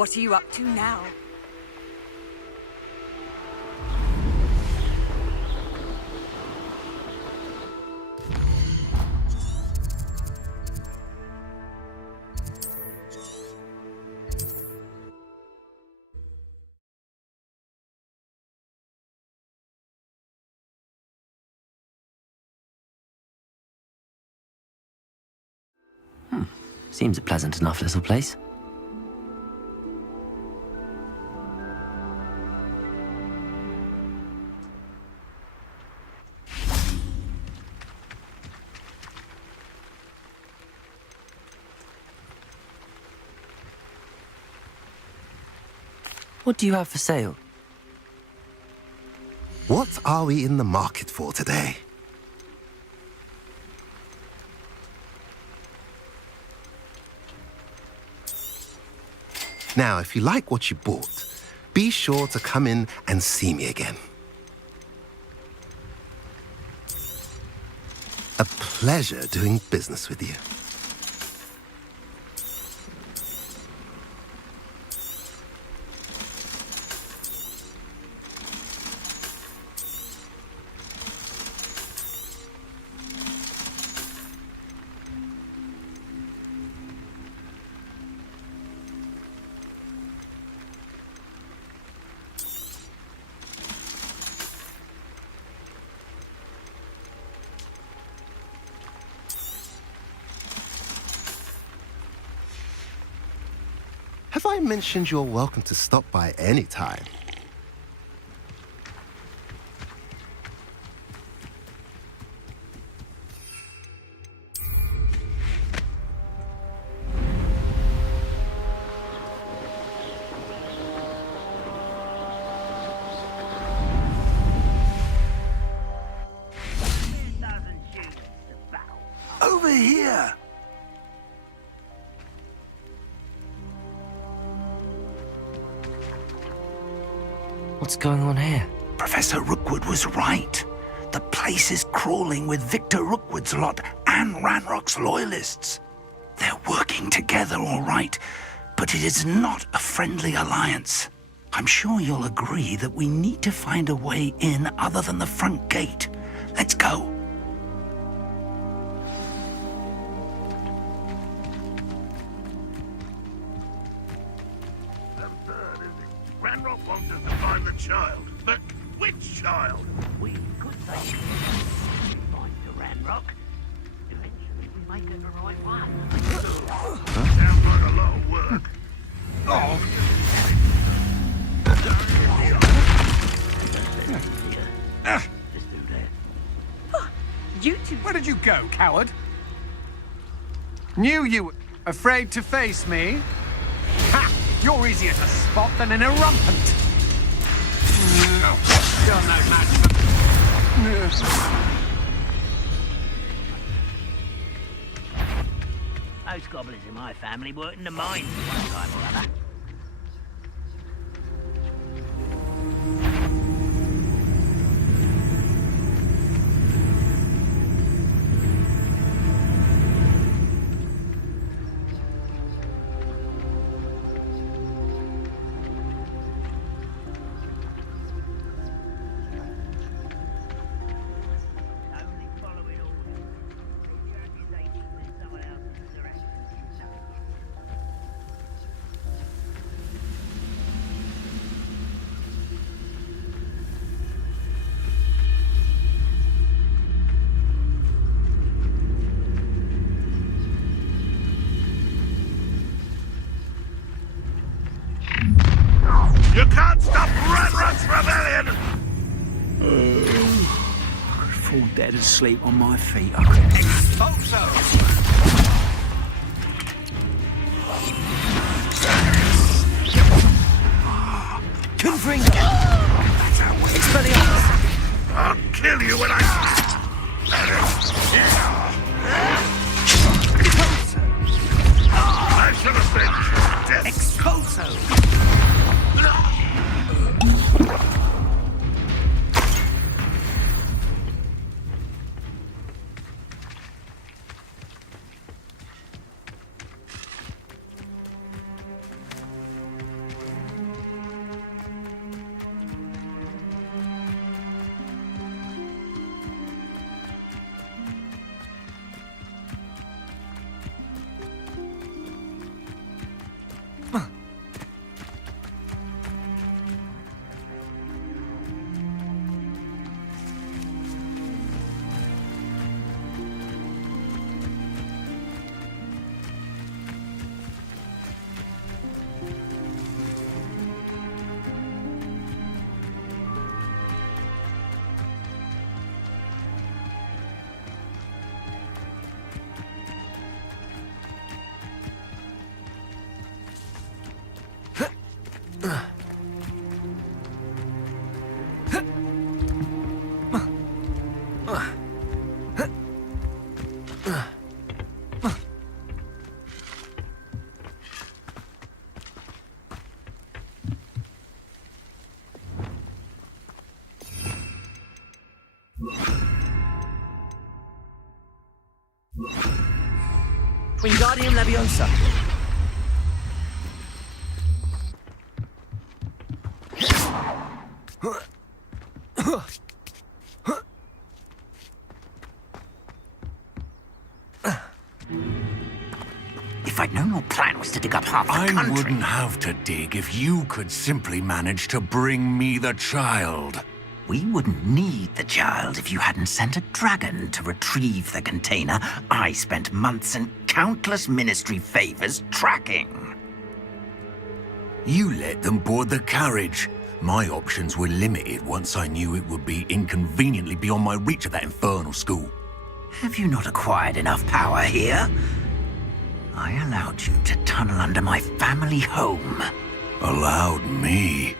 What are you up to now? Seems a pleasant enough little place. What do you have for sale? What are we in the market for today? Now, if you like what you bought, be sure to come in and see me again. A pleasure doing business with you. Have I mentioned you're welcome to stop by any time? Over here! What's going on here? Professor Rookwood was right. The place is crawling with Victor Rookwood's lot and Ranrock's loyalists. They're working together, all right, but it is not a friendly alliance. I'm sure you'll agree that we need to find a way in other than the front gate. Let's go. Ranrock wants us to find the child, but which child? We could say find the Ranrock. Eventually we make it the right one. Sounds like a lot of work. Oh! Let's do that. You two. Where did you go, coward? Knew you were afraid to face me? Ha! You're easier to spot than an irrumpent. You're no match for... Those goblins in my family worked in the mines one time or other. You can't stop Ranrock's rebellion! I could fall dead asleep on my feet. I could Expulso! Confringo! Expelliarmus! I'll kill you when I should have been dead. Expulso! Wingardium Leviosa. If I'd known your plan was to dig up half the I country... wouldn't have to dig if you could simply manage to bring me the child. We wouldn't need the child if you hadn't sent a dragon to retrieve the container I spent months and countless ministry favors tracking. You let them board the carriage. My options were limited once I knew it would be inconveniently beyond my reach at that infernal school. Have you not acquired enough power here? I allowed you to tunnel under my family home. Allowed me?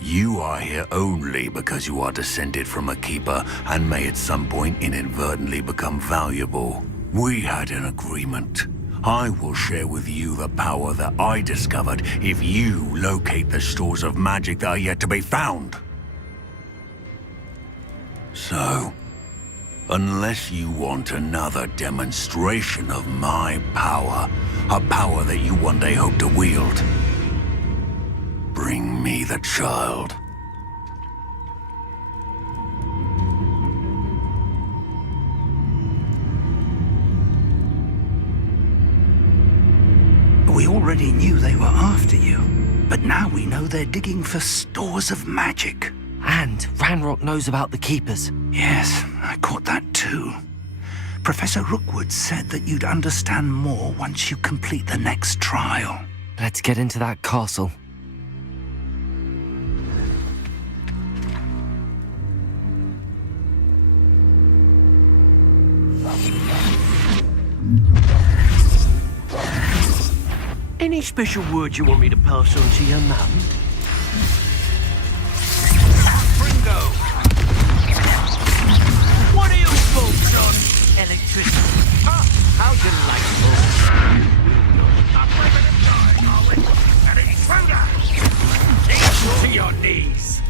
You are here only because you are descended from a keeper and may at some point inadvertently become valuable. We had an agreement. I will share with you the power that I discovered if you locate the stores of magic that are yet to be found. So, unless you want another demonstration of my power, a power that you one day hope to wield, bring me the child. We already knew they were after you, but now we know they're digging for stores of magic. And Ranrock knows about the Keepers. Yes, I caught that too. Professor Rookwood said that you'd understand more once you complete the next trial. Let's get into that castle. Any special words you want me to pass on to your mum? Fringo! What are your thoughts on electricity? Ah, how delightful! To your knees!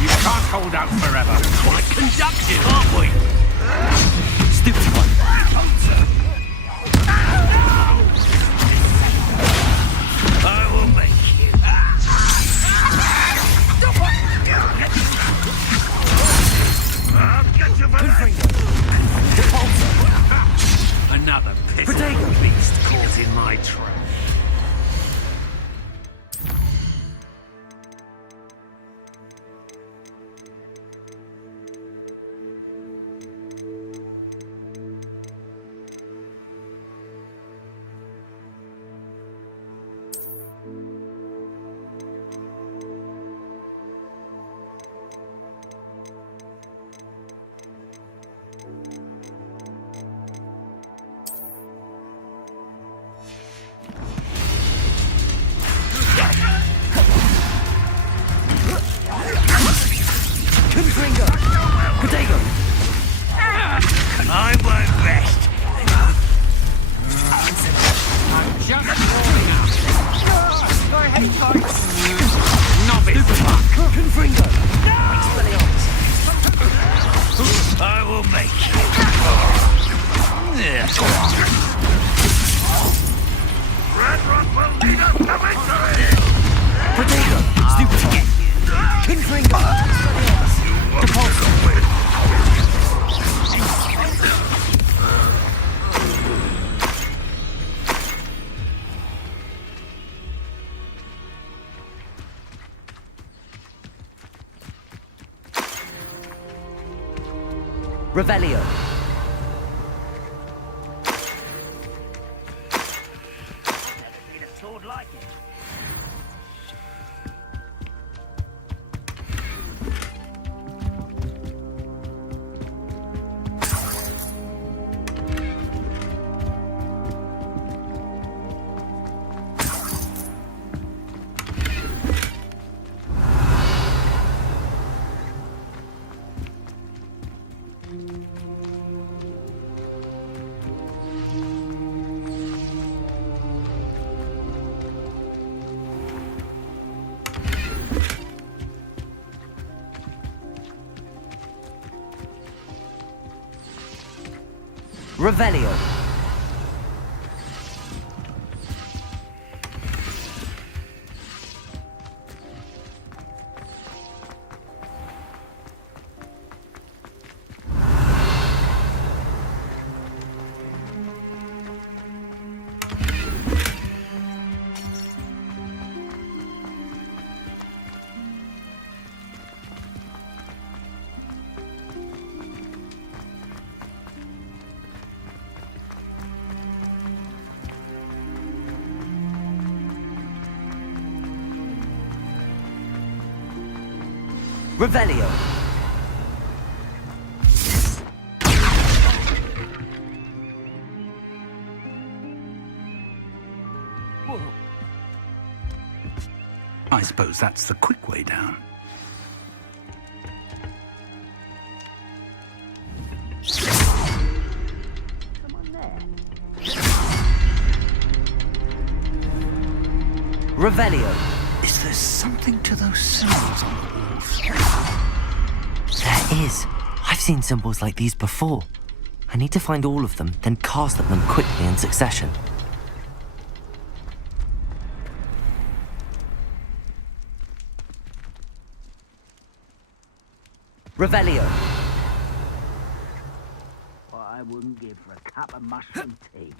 You can't hold out forever. Quite conductive, aren't we? Stupid one. I will make you. I'll get you for another pitiful beast caught in my trap. I won't rest. I'm just warming up. I hate lights. Novice. Confringo. I will make Red Rock will lead us to victory! Potato! Stupid! Confringo! Depulso! Revelio. Revelio. Revelio. I suppose that's the quick way down. Revelio. Is there something to those symbols on the walls? There is. I've seen symbols like these before. I need to find all of them, then cast at them quickly in succession. Revelio. What I wouldn't give for a cup of mushroom tea.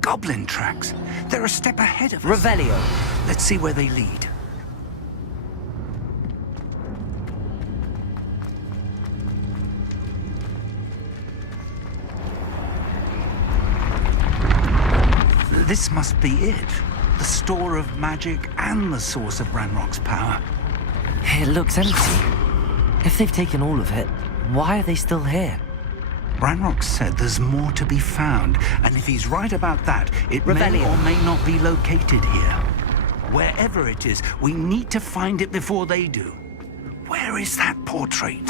Goblin tracks. They're a step ahead of us. Revelio. Let's see where they lead. This must be it. The store of magic and the source of Ranrock's power. It looks empty. If they've taken all of it, why are they still here? Ranrock said there's more to be found, and if he's right about that, it may or may not be located here. Wherever it is, we need to find it before they do. Where is that portrait?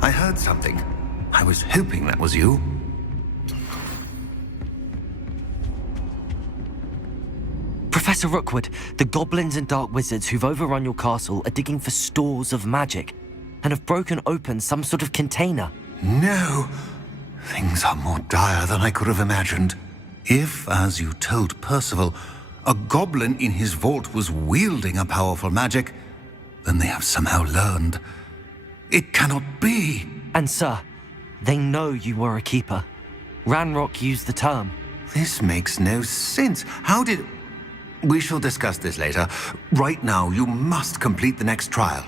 I heard something. I was hoping that was you. Professor Rookwood, the goblins and dark wizards who've overrun your castle are digging for stores of magic and have broken open some sort of container. No! Things are more dire than I could have imagined. If, as you told Percival, a goblin in his vault was wielding a powerful magic, then they have somehow learned. It cannot be! And sir, they know you were a keeper. Ranrock used the term. This makes no sense. How did... We shall discuss this later. Right now, you must complete the next trial.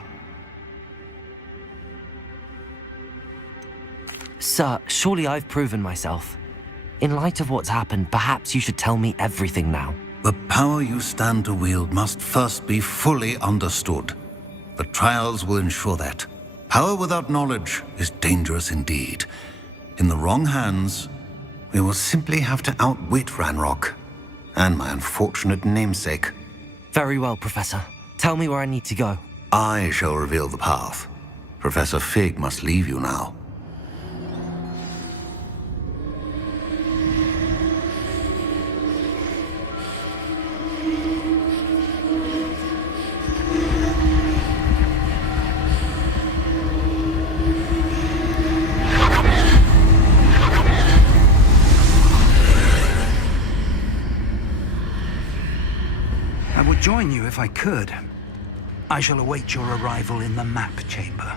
Sir, surely I've proven myself. In light of what's happened, perhaps you should tell me everything now. The power you stand to wield must first be fully understood. The trials will ensure that. Power without knowledge is dangerous indeed. In the wrong hands, we will simply have to outwit Ranrock and my unfortunate namesake. Very well, Professor. Tell me where I need to go. I shall reveal the path. Professor Fig must leave you now. I would join you if I could. I shall await your arrival in the map chamber.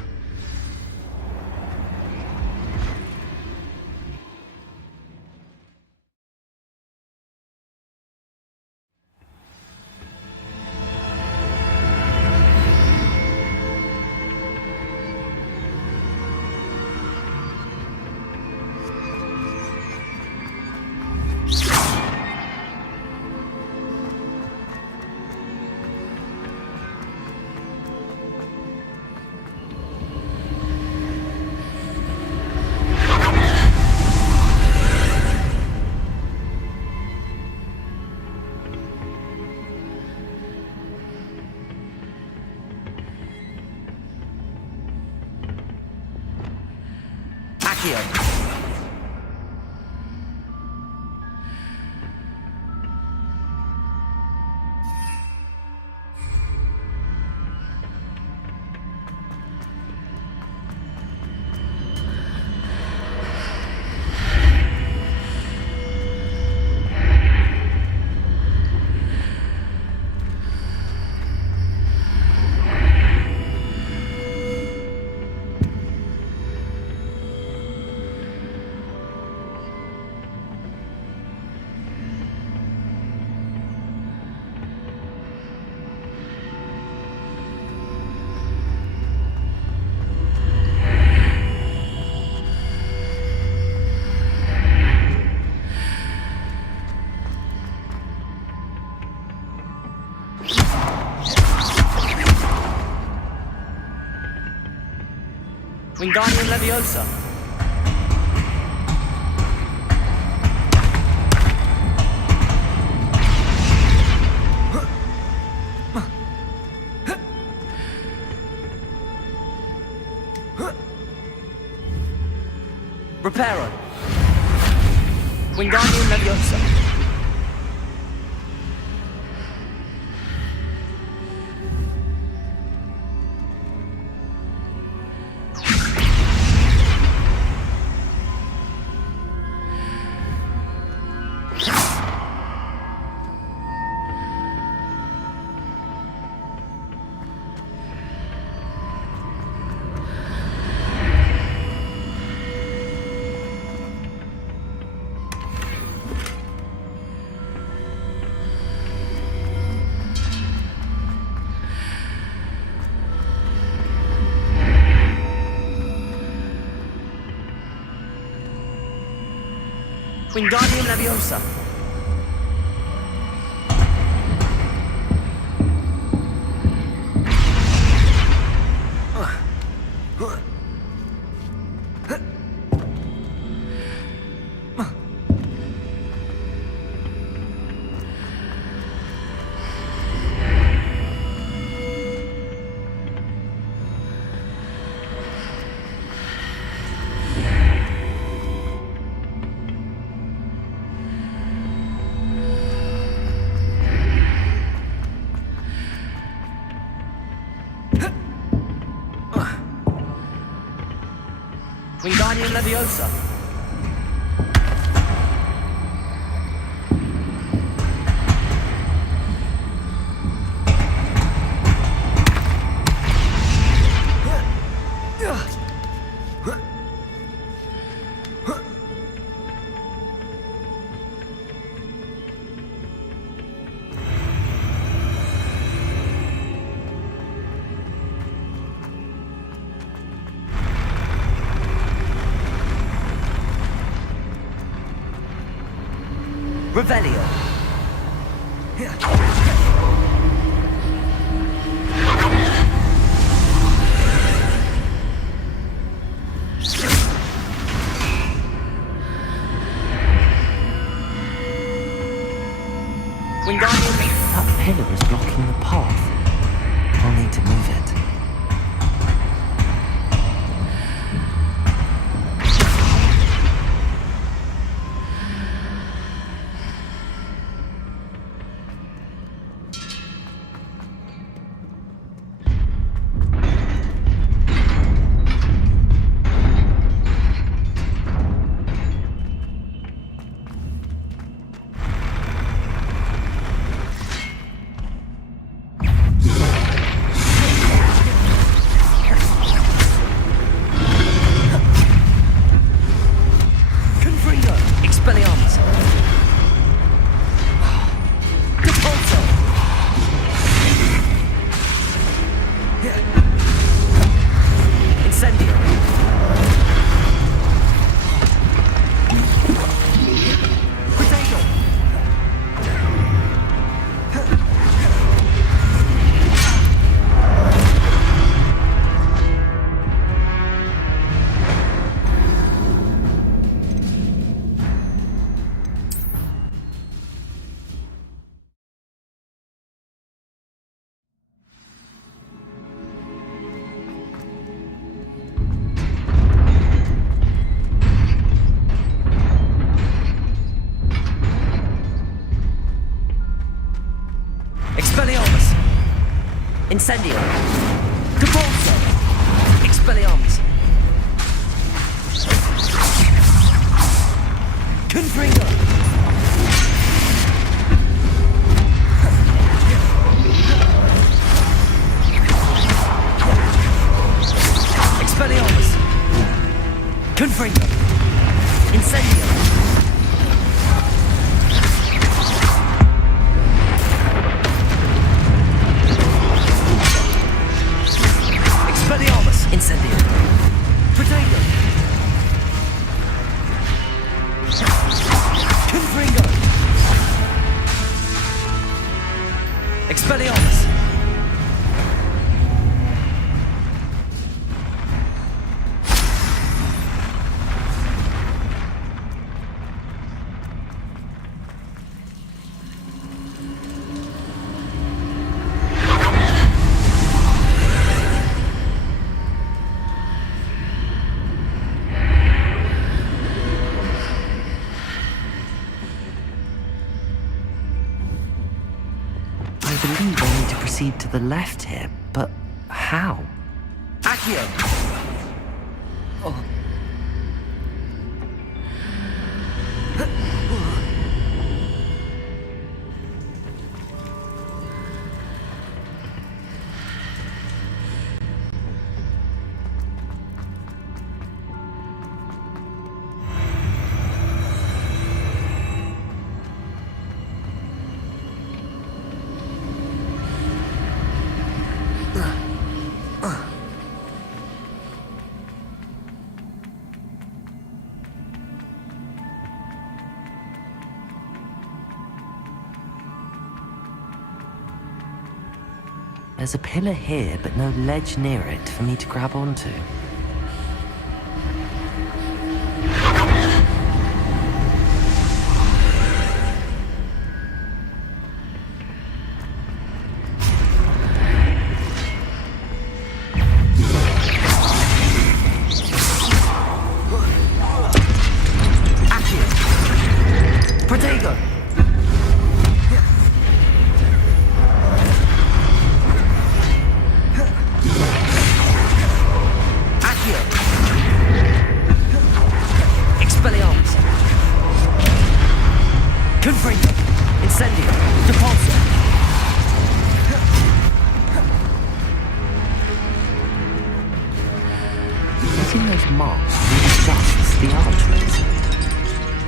Wingardium Leviosa. Reparo. Wingardium Leviosa. Wingardium Leviosa. Wingardium Leviosa. Revelio. That pillar is blocking the path. I'll need to move it. Incendio. Depulso. Expelliarmus. Confringo. Expelliarmus. Confringo. Incendio. Expelliarmus. Incendio. Potato. Confringo. Expelliarmus. I believe I need to proceed to the left here, but how? Accio! Oh. There's a pillar here, but no ledge near it for me to grab onto. Protego! Expelliarmus. Confringo. Incendio. Depulso. Hitting those marks really adjusts the archways.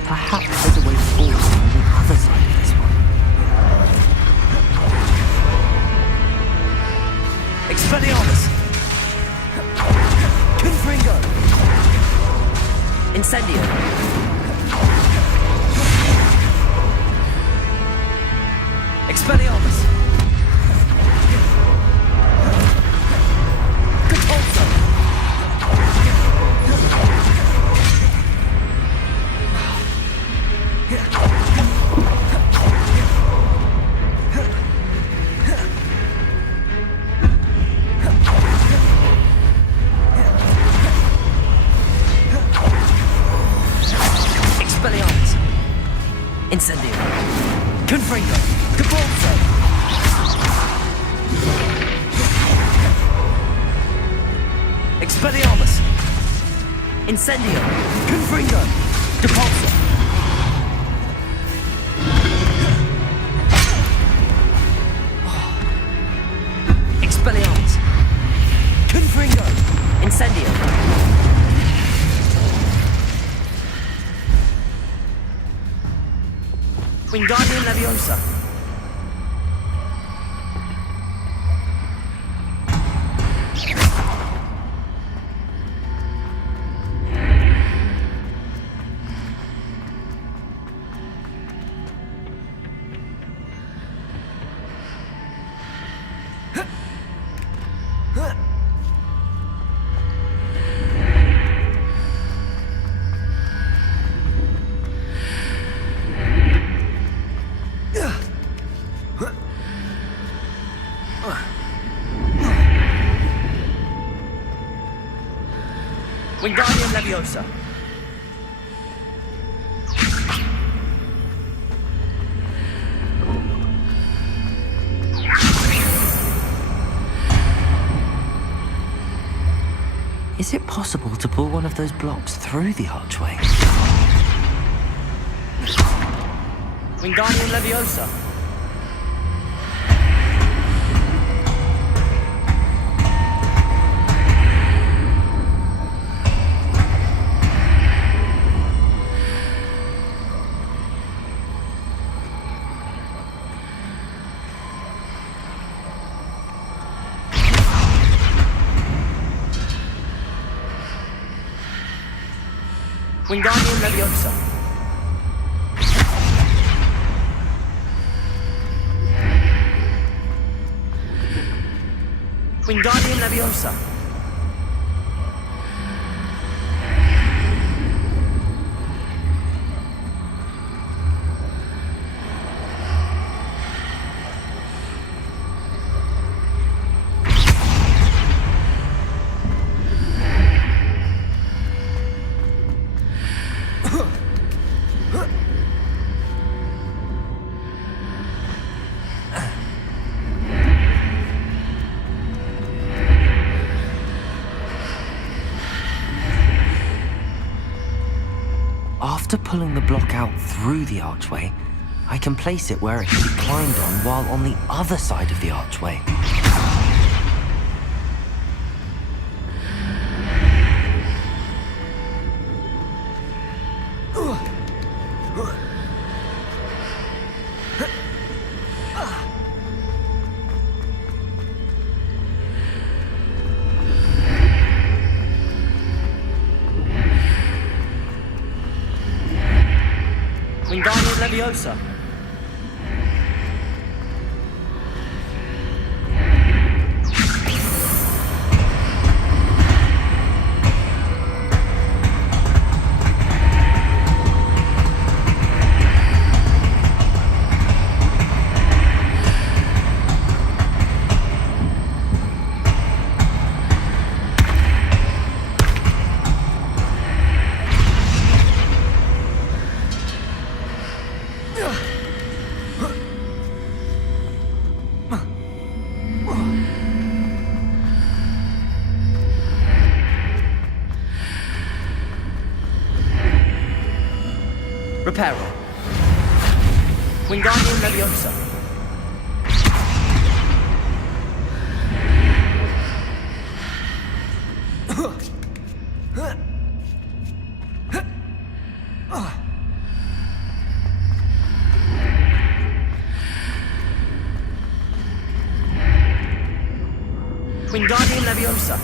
Perhaps there's a way forward on the other side of this one. Expelliarmus. Confringo. Incendio. Expelliarmus. Depulso. Expelliarmus. Incendio. Confringo. Depulso. Expelliarmus. Incendio. Confringo. Depulso. Expelliarmus. Confringo. Incendio. Wingardium Leviosa. Wingardium Leviosa. Is it possible to pull one of those blocks through the archway? Wingardium Leviosa. Wingardium Leviosa. Wingardium Leviosa. After pulling the block out through the archway, I can place it where it can be climbed on while on the other side of the archway. Wingardium Leviosa. Reparo. Wingardium Leviosa. Wingardium Leviosa.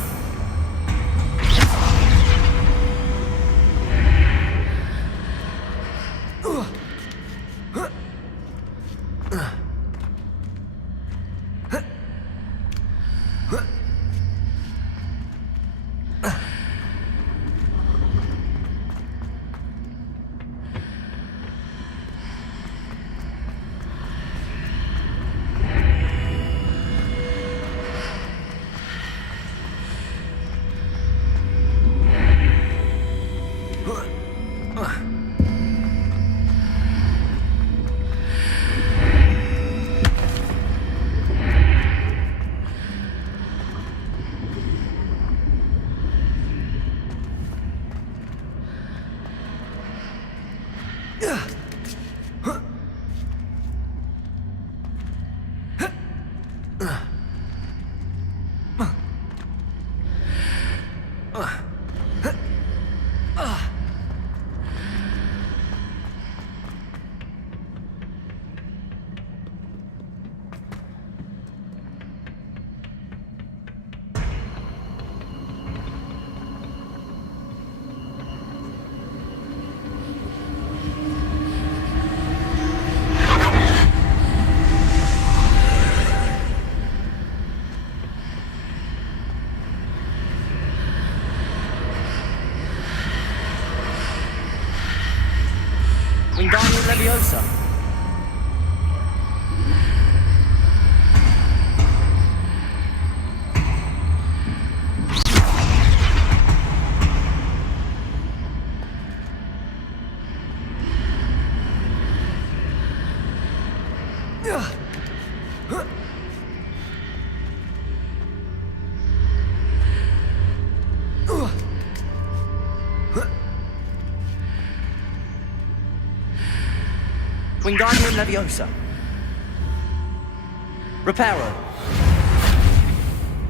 Wingardium Leviosa. Wingardium Leviosa. Reparo.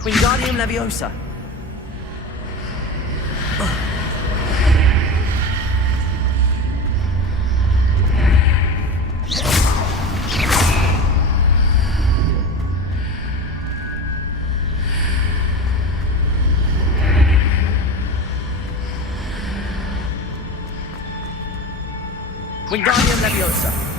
Wingardium Leviosa. Wingardium Leviosa.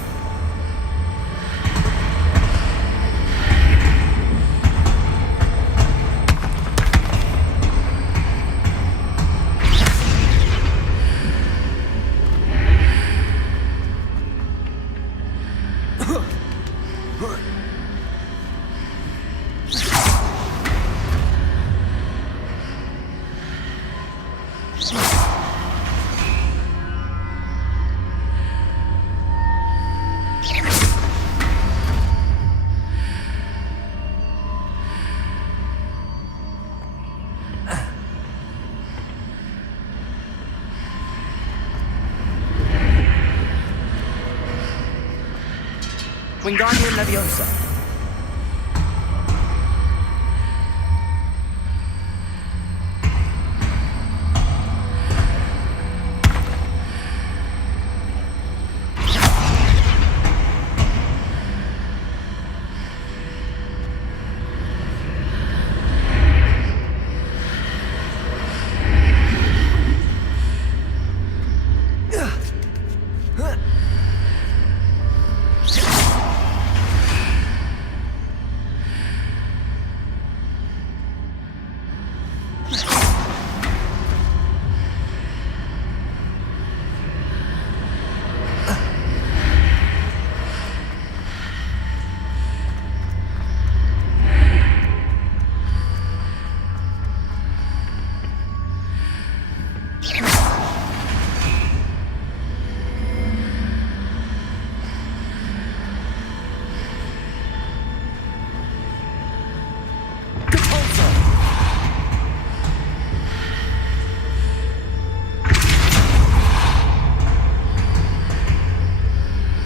Wingardium Leviosa.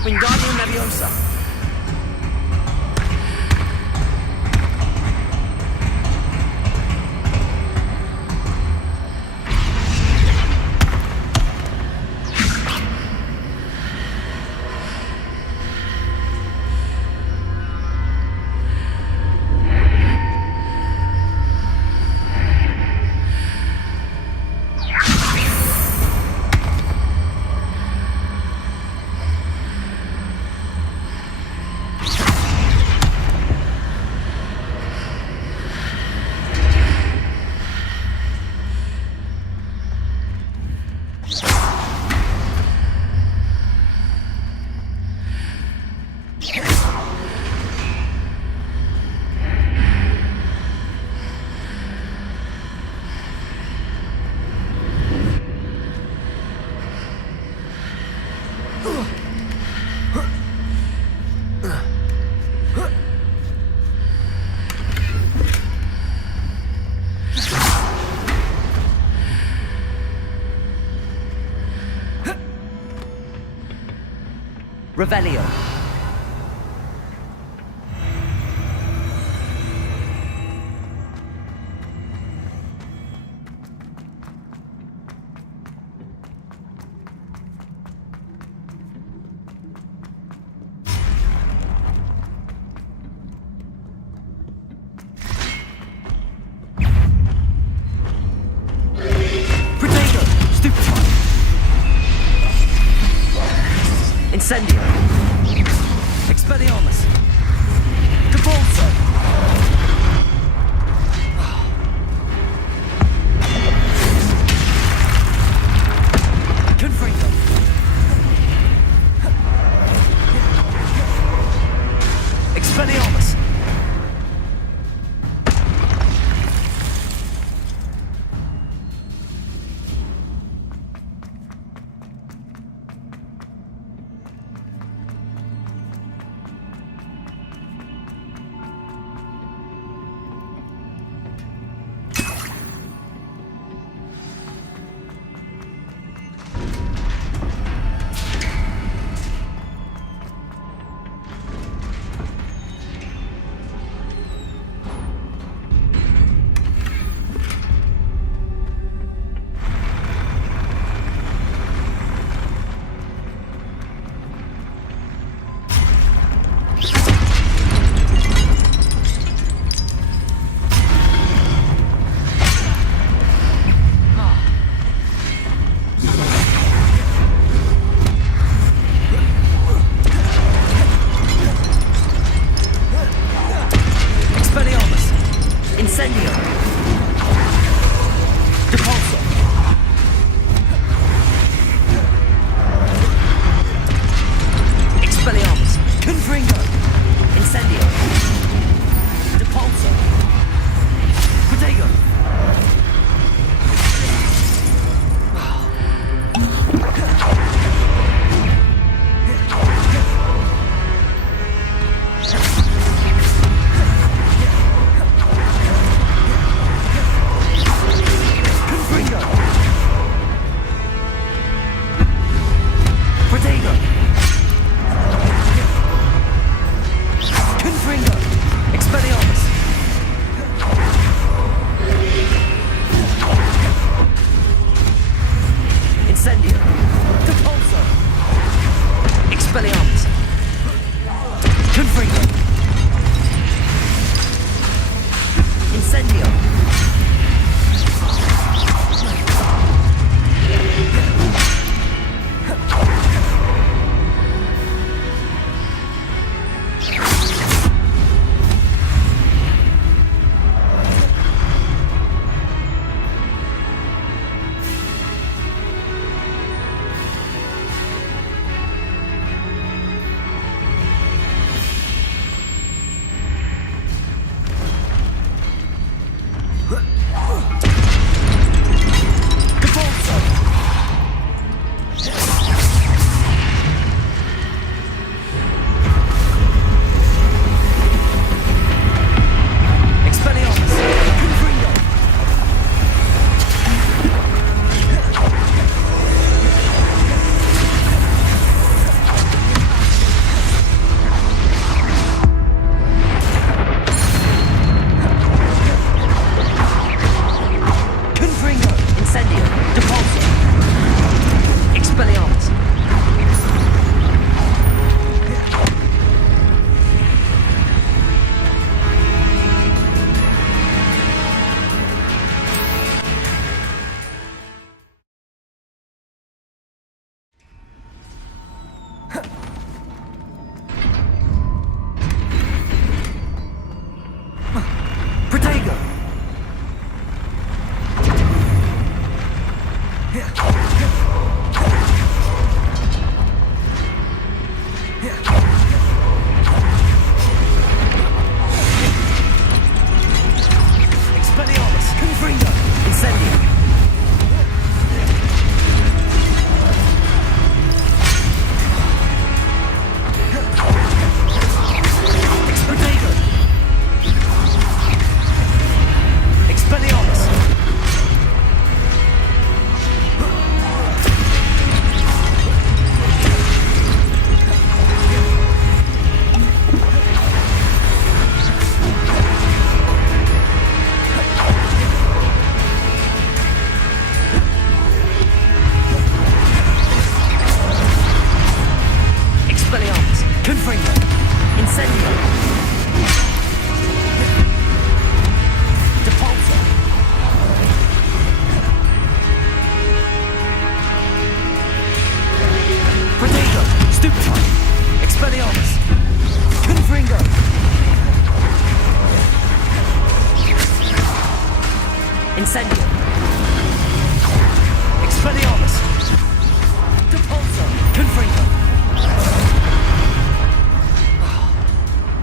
Wingardium Leviosa. Revelio. Protego. Stupefy. Incendio. Expelliarmus. Convulso. Confringo. Expelliarmus.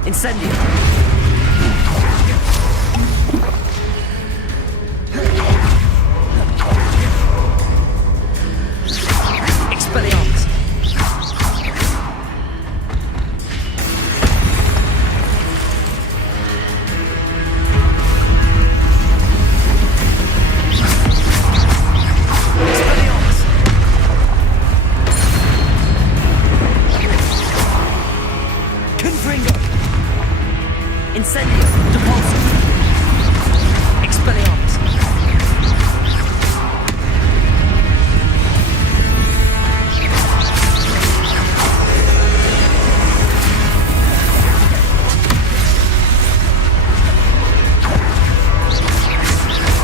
Incendio. Expelliarmus. Incendio, Depulso. Expelliarmus.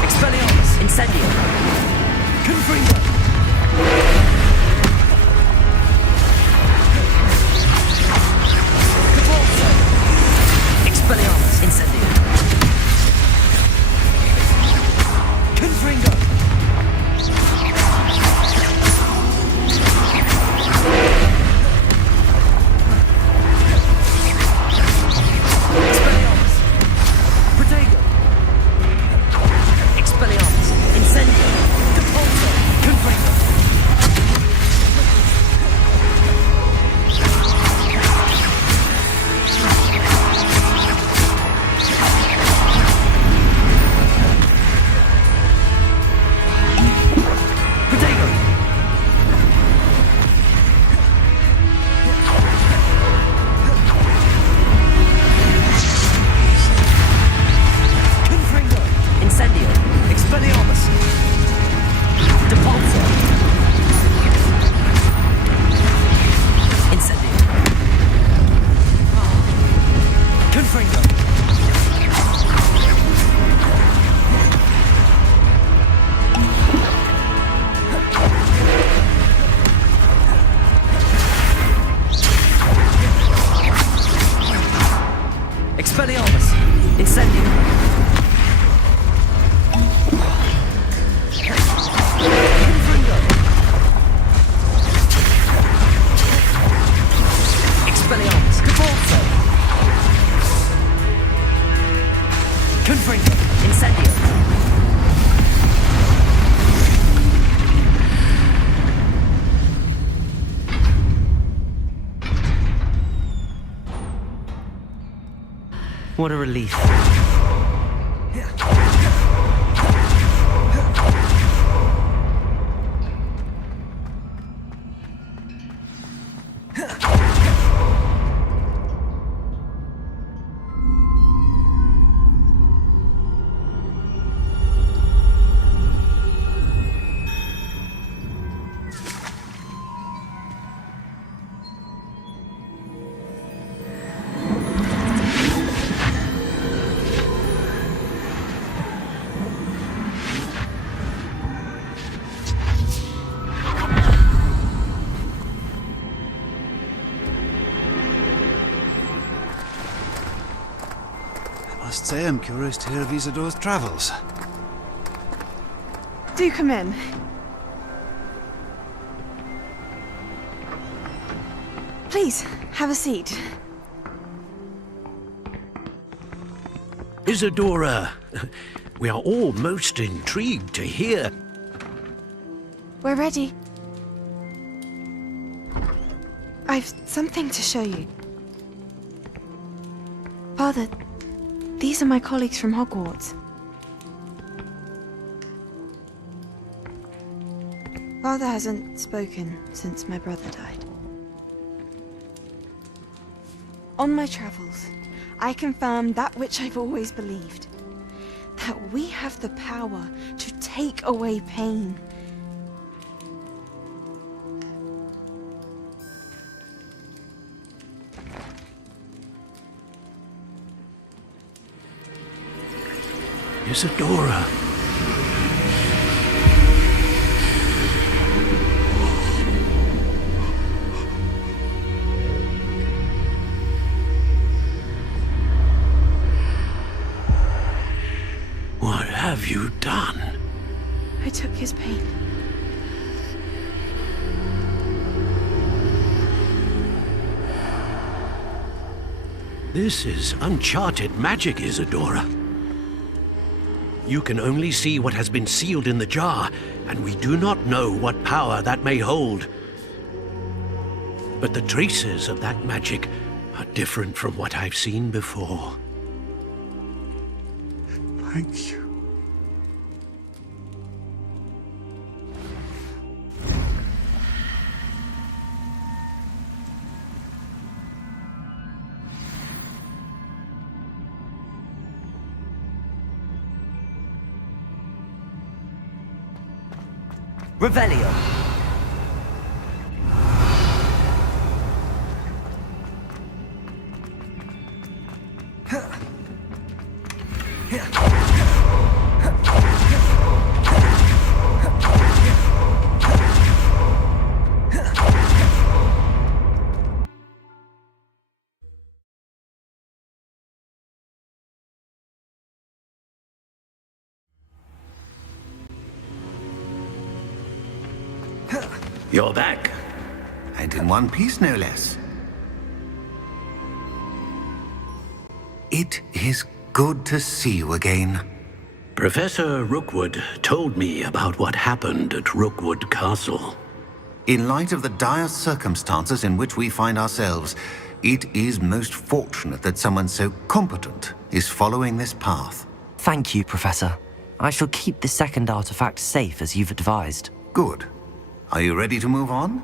Expelliarmus. Incendio. Confringo. Depulso. Expelliarmus. Incendio. Confringo. Expelliarmus. Protego. Expelliarmus. Incendio. Depulso. Confringo. Protego. Confringo. Incendio. Expelliarmus. Depulso. Incendio. Confringo. Expelliarmus. Incendio. Confringo. Expelliarmus. Depulso. Confringo. Incendio. What a relief. I must say I'm curious to hear of Isadore's travels. Do come in. Please, have a seat. Isadora, we are all most intrigued to hear. We're ready. I've something to show you. Father, these are my colleagues from Hogwarts. Father hasn't spoken since my brother died. On my travels, I confirmed that which I've always believed. That we have the power to take away pain. Isadora. What have you done? I took his pain. This is uncharted magic, Isadora. You can only see what has been sealed in the jar, and we do not know what power that may hold. But the traces of that magic are different from what I've seen before. Thank you. Revelio. You're back. And in one piece, no less. It is good to see you again. Professor Rookwood told me about what happened at Rookwood Castle. In light of the dire circumstances in which we find ourselves, it is most fortunate that someone so competent is following this path. Thank you, Professor. I shall keep the second artifact safe as you've advised. Good. Are you ready to move on?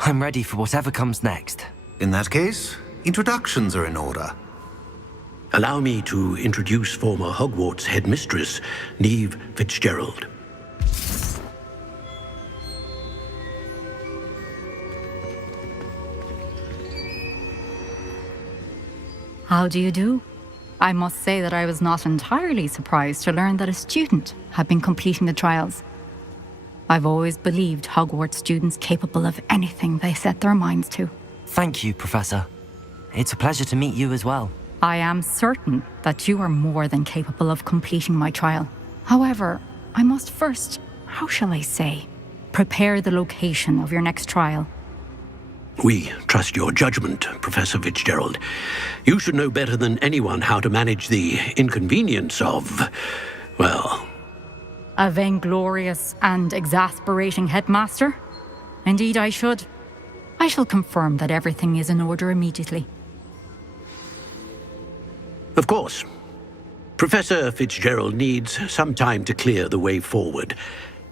I'm ready for whatever comes next. In that case, introductions are in order. Allow me to introduce former Hogwarts headmistress, Neve Fitzgerald. How do you do? I must say that I was not entirely surprised to learn that a student had been completing the trials. I've always believed Hogwarts students capable of anything they set their minds to. Thank you, Professor. It's a pleasure to meet you as well. I am certain that you are more than capable of completing my trial. However, I must first, how shall I say, prepare the location of your next trial. We trust your judgment, Professor Fitzgerald. You should know better than anyone how to manage the inconvenience of, well... A vainglorious and exasperating headmaster? Indeed I should. I shall confirm that everything is in order immediately. Of course. Professor Fitzgerald needs some time to clear the way forward.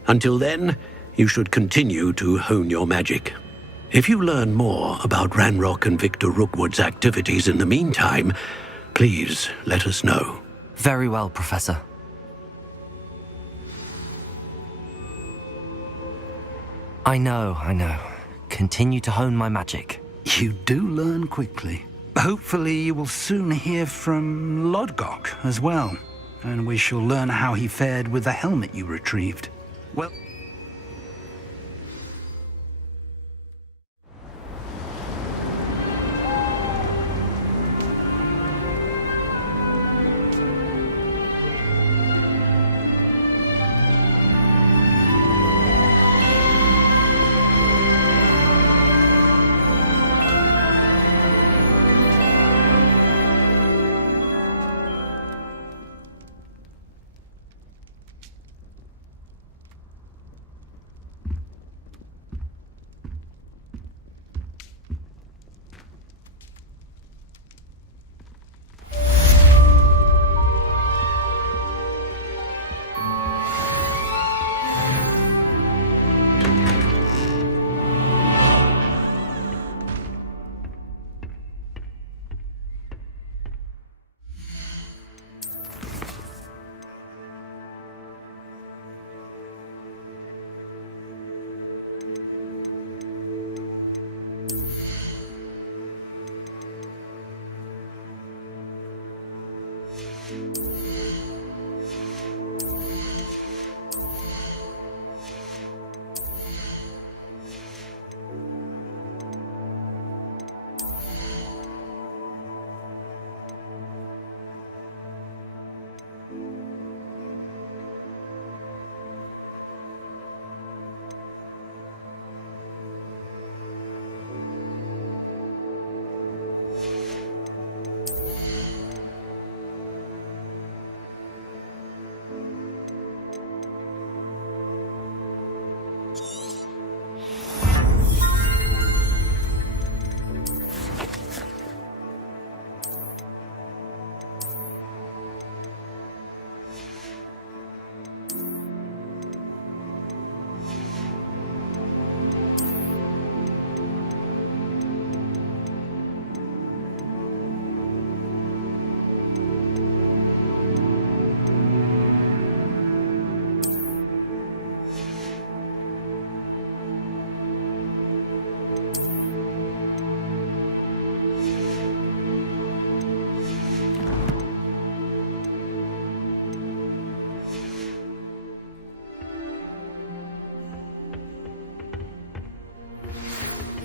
Until then, you should continue to hone your magic. If you learn more about Ranrock and Victor Rookwood's activities in the meantime, please let us know. Very well, Professor. I know. Continue to hone my magic. You do learn quickly. Hopefully you will soon hear from Lodgok as well, and we shall learn how he fared with the helmet you retrieved. Well...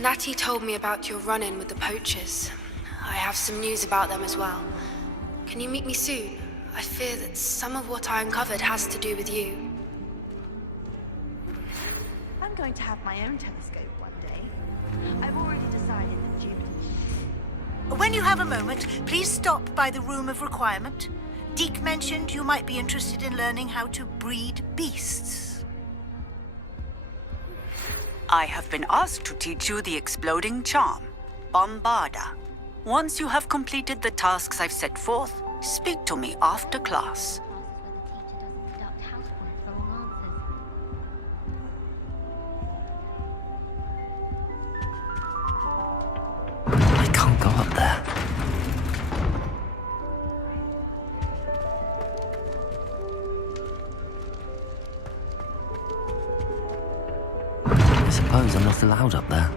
Natty told me about your run-in with the poachers. I have some news about them as well. Can you meet me soon? I fear that some of what I uncovered has to do with you. I'm going to have my own telescope one day. I've already decided that Jupiter... When you have a moment, please stop by the Room of Requirement. Deke mentioned you might be interested in learning how to breed beasts. I have been asked to teach you the exploding charm, Bombarda. Once you have completed the tasks I've set forth, speak to me after class. I can't go up there. I suppose I'm not allowed up there.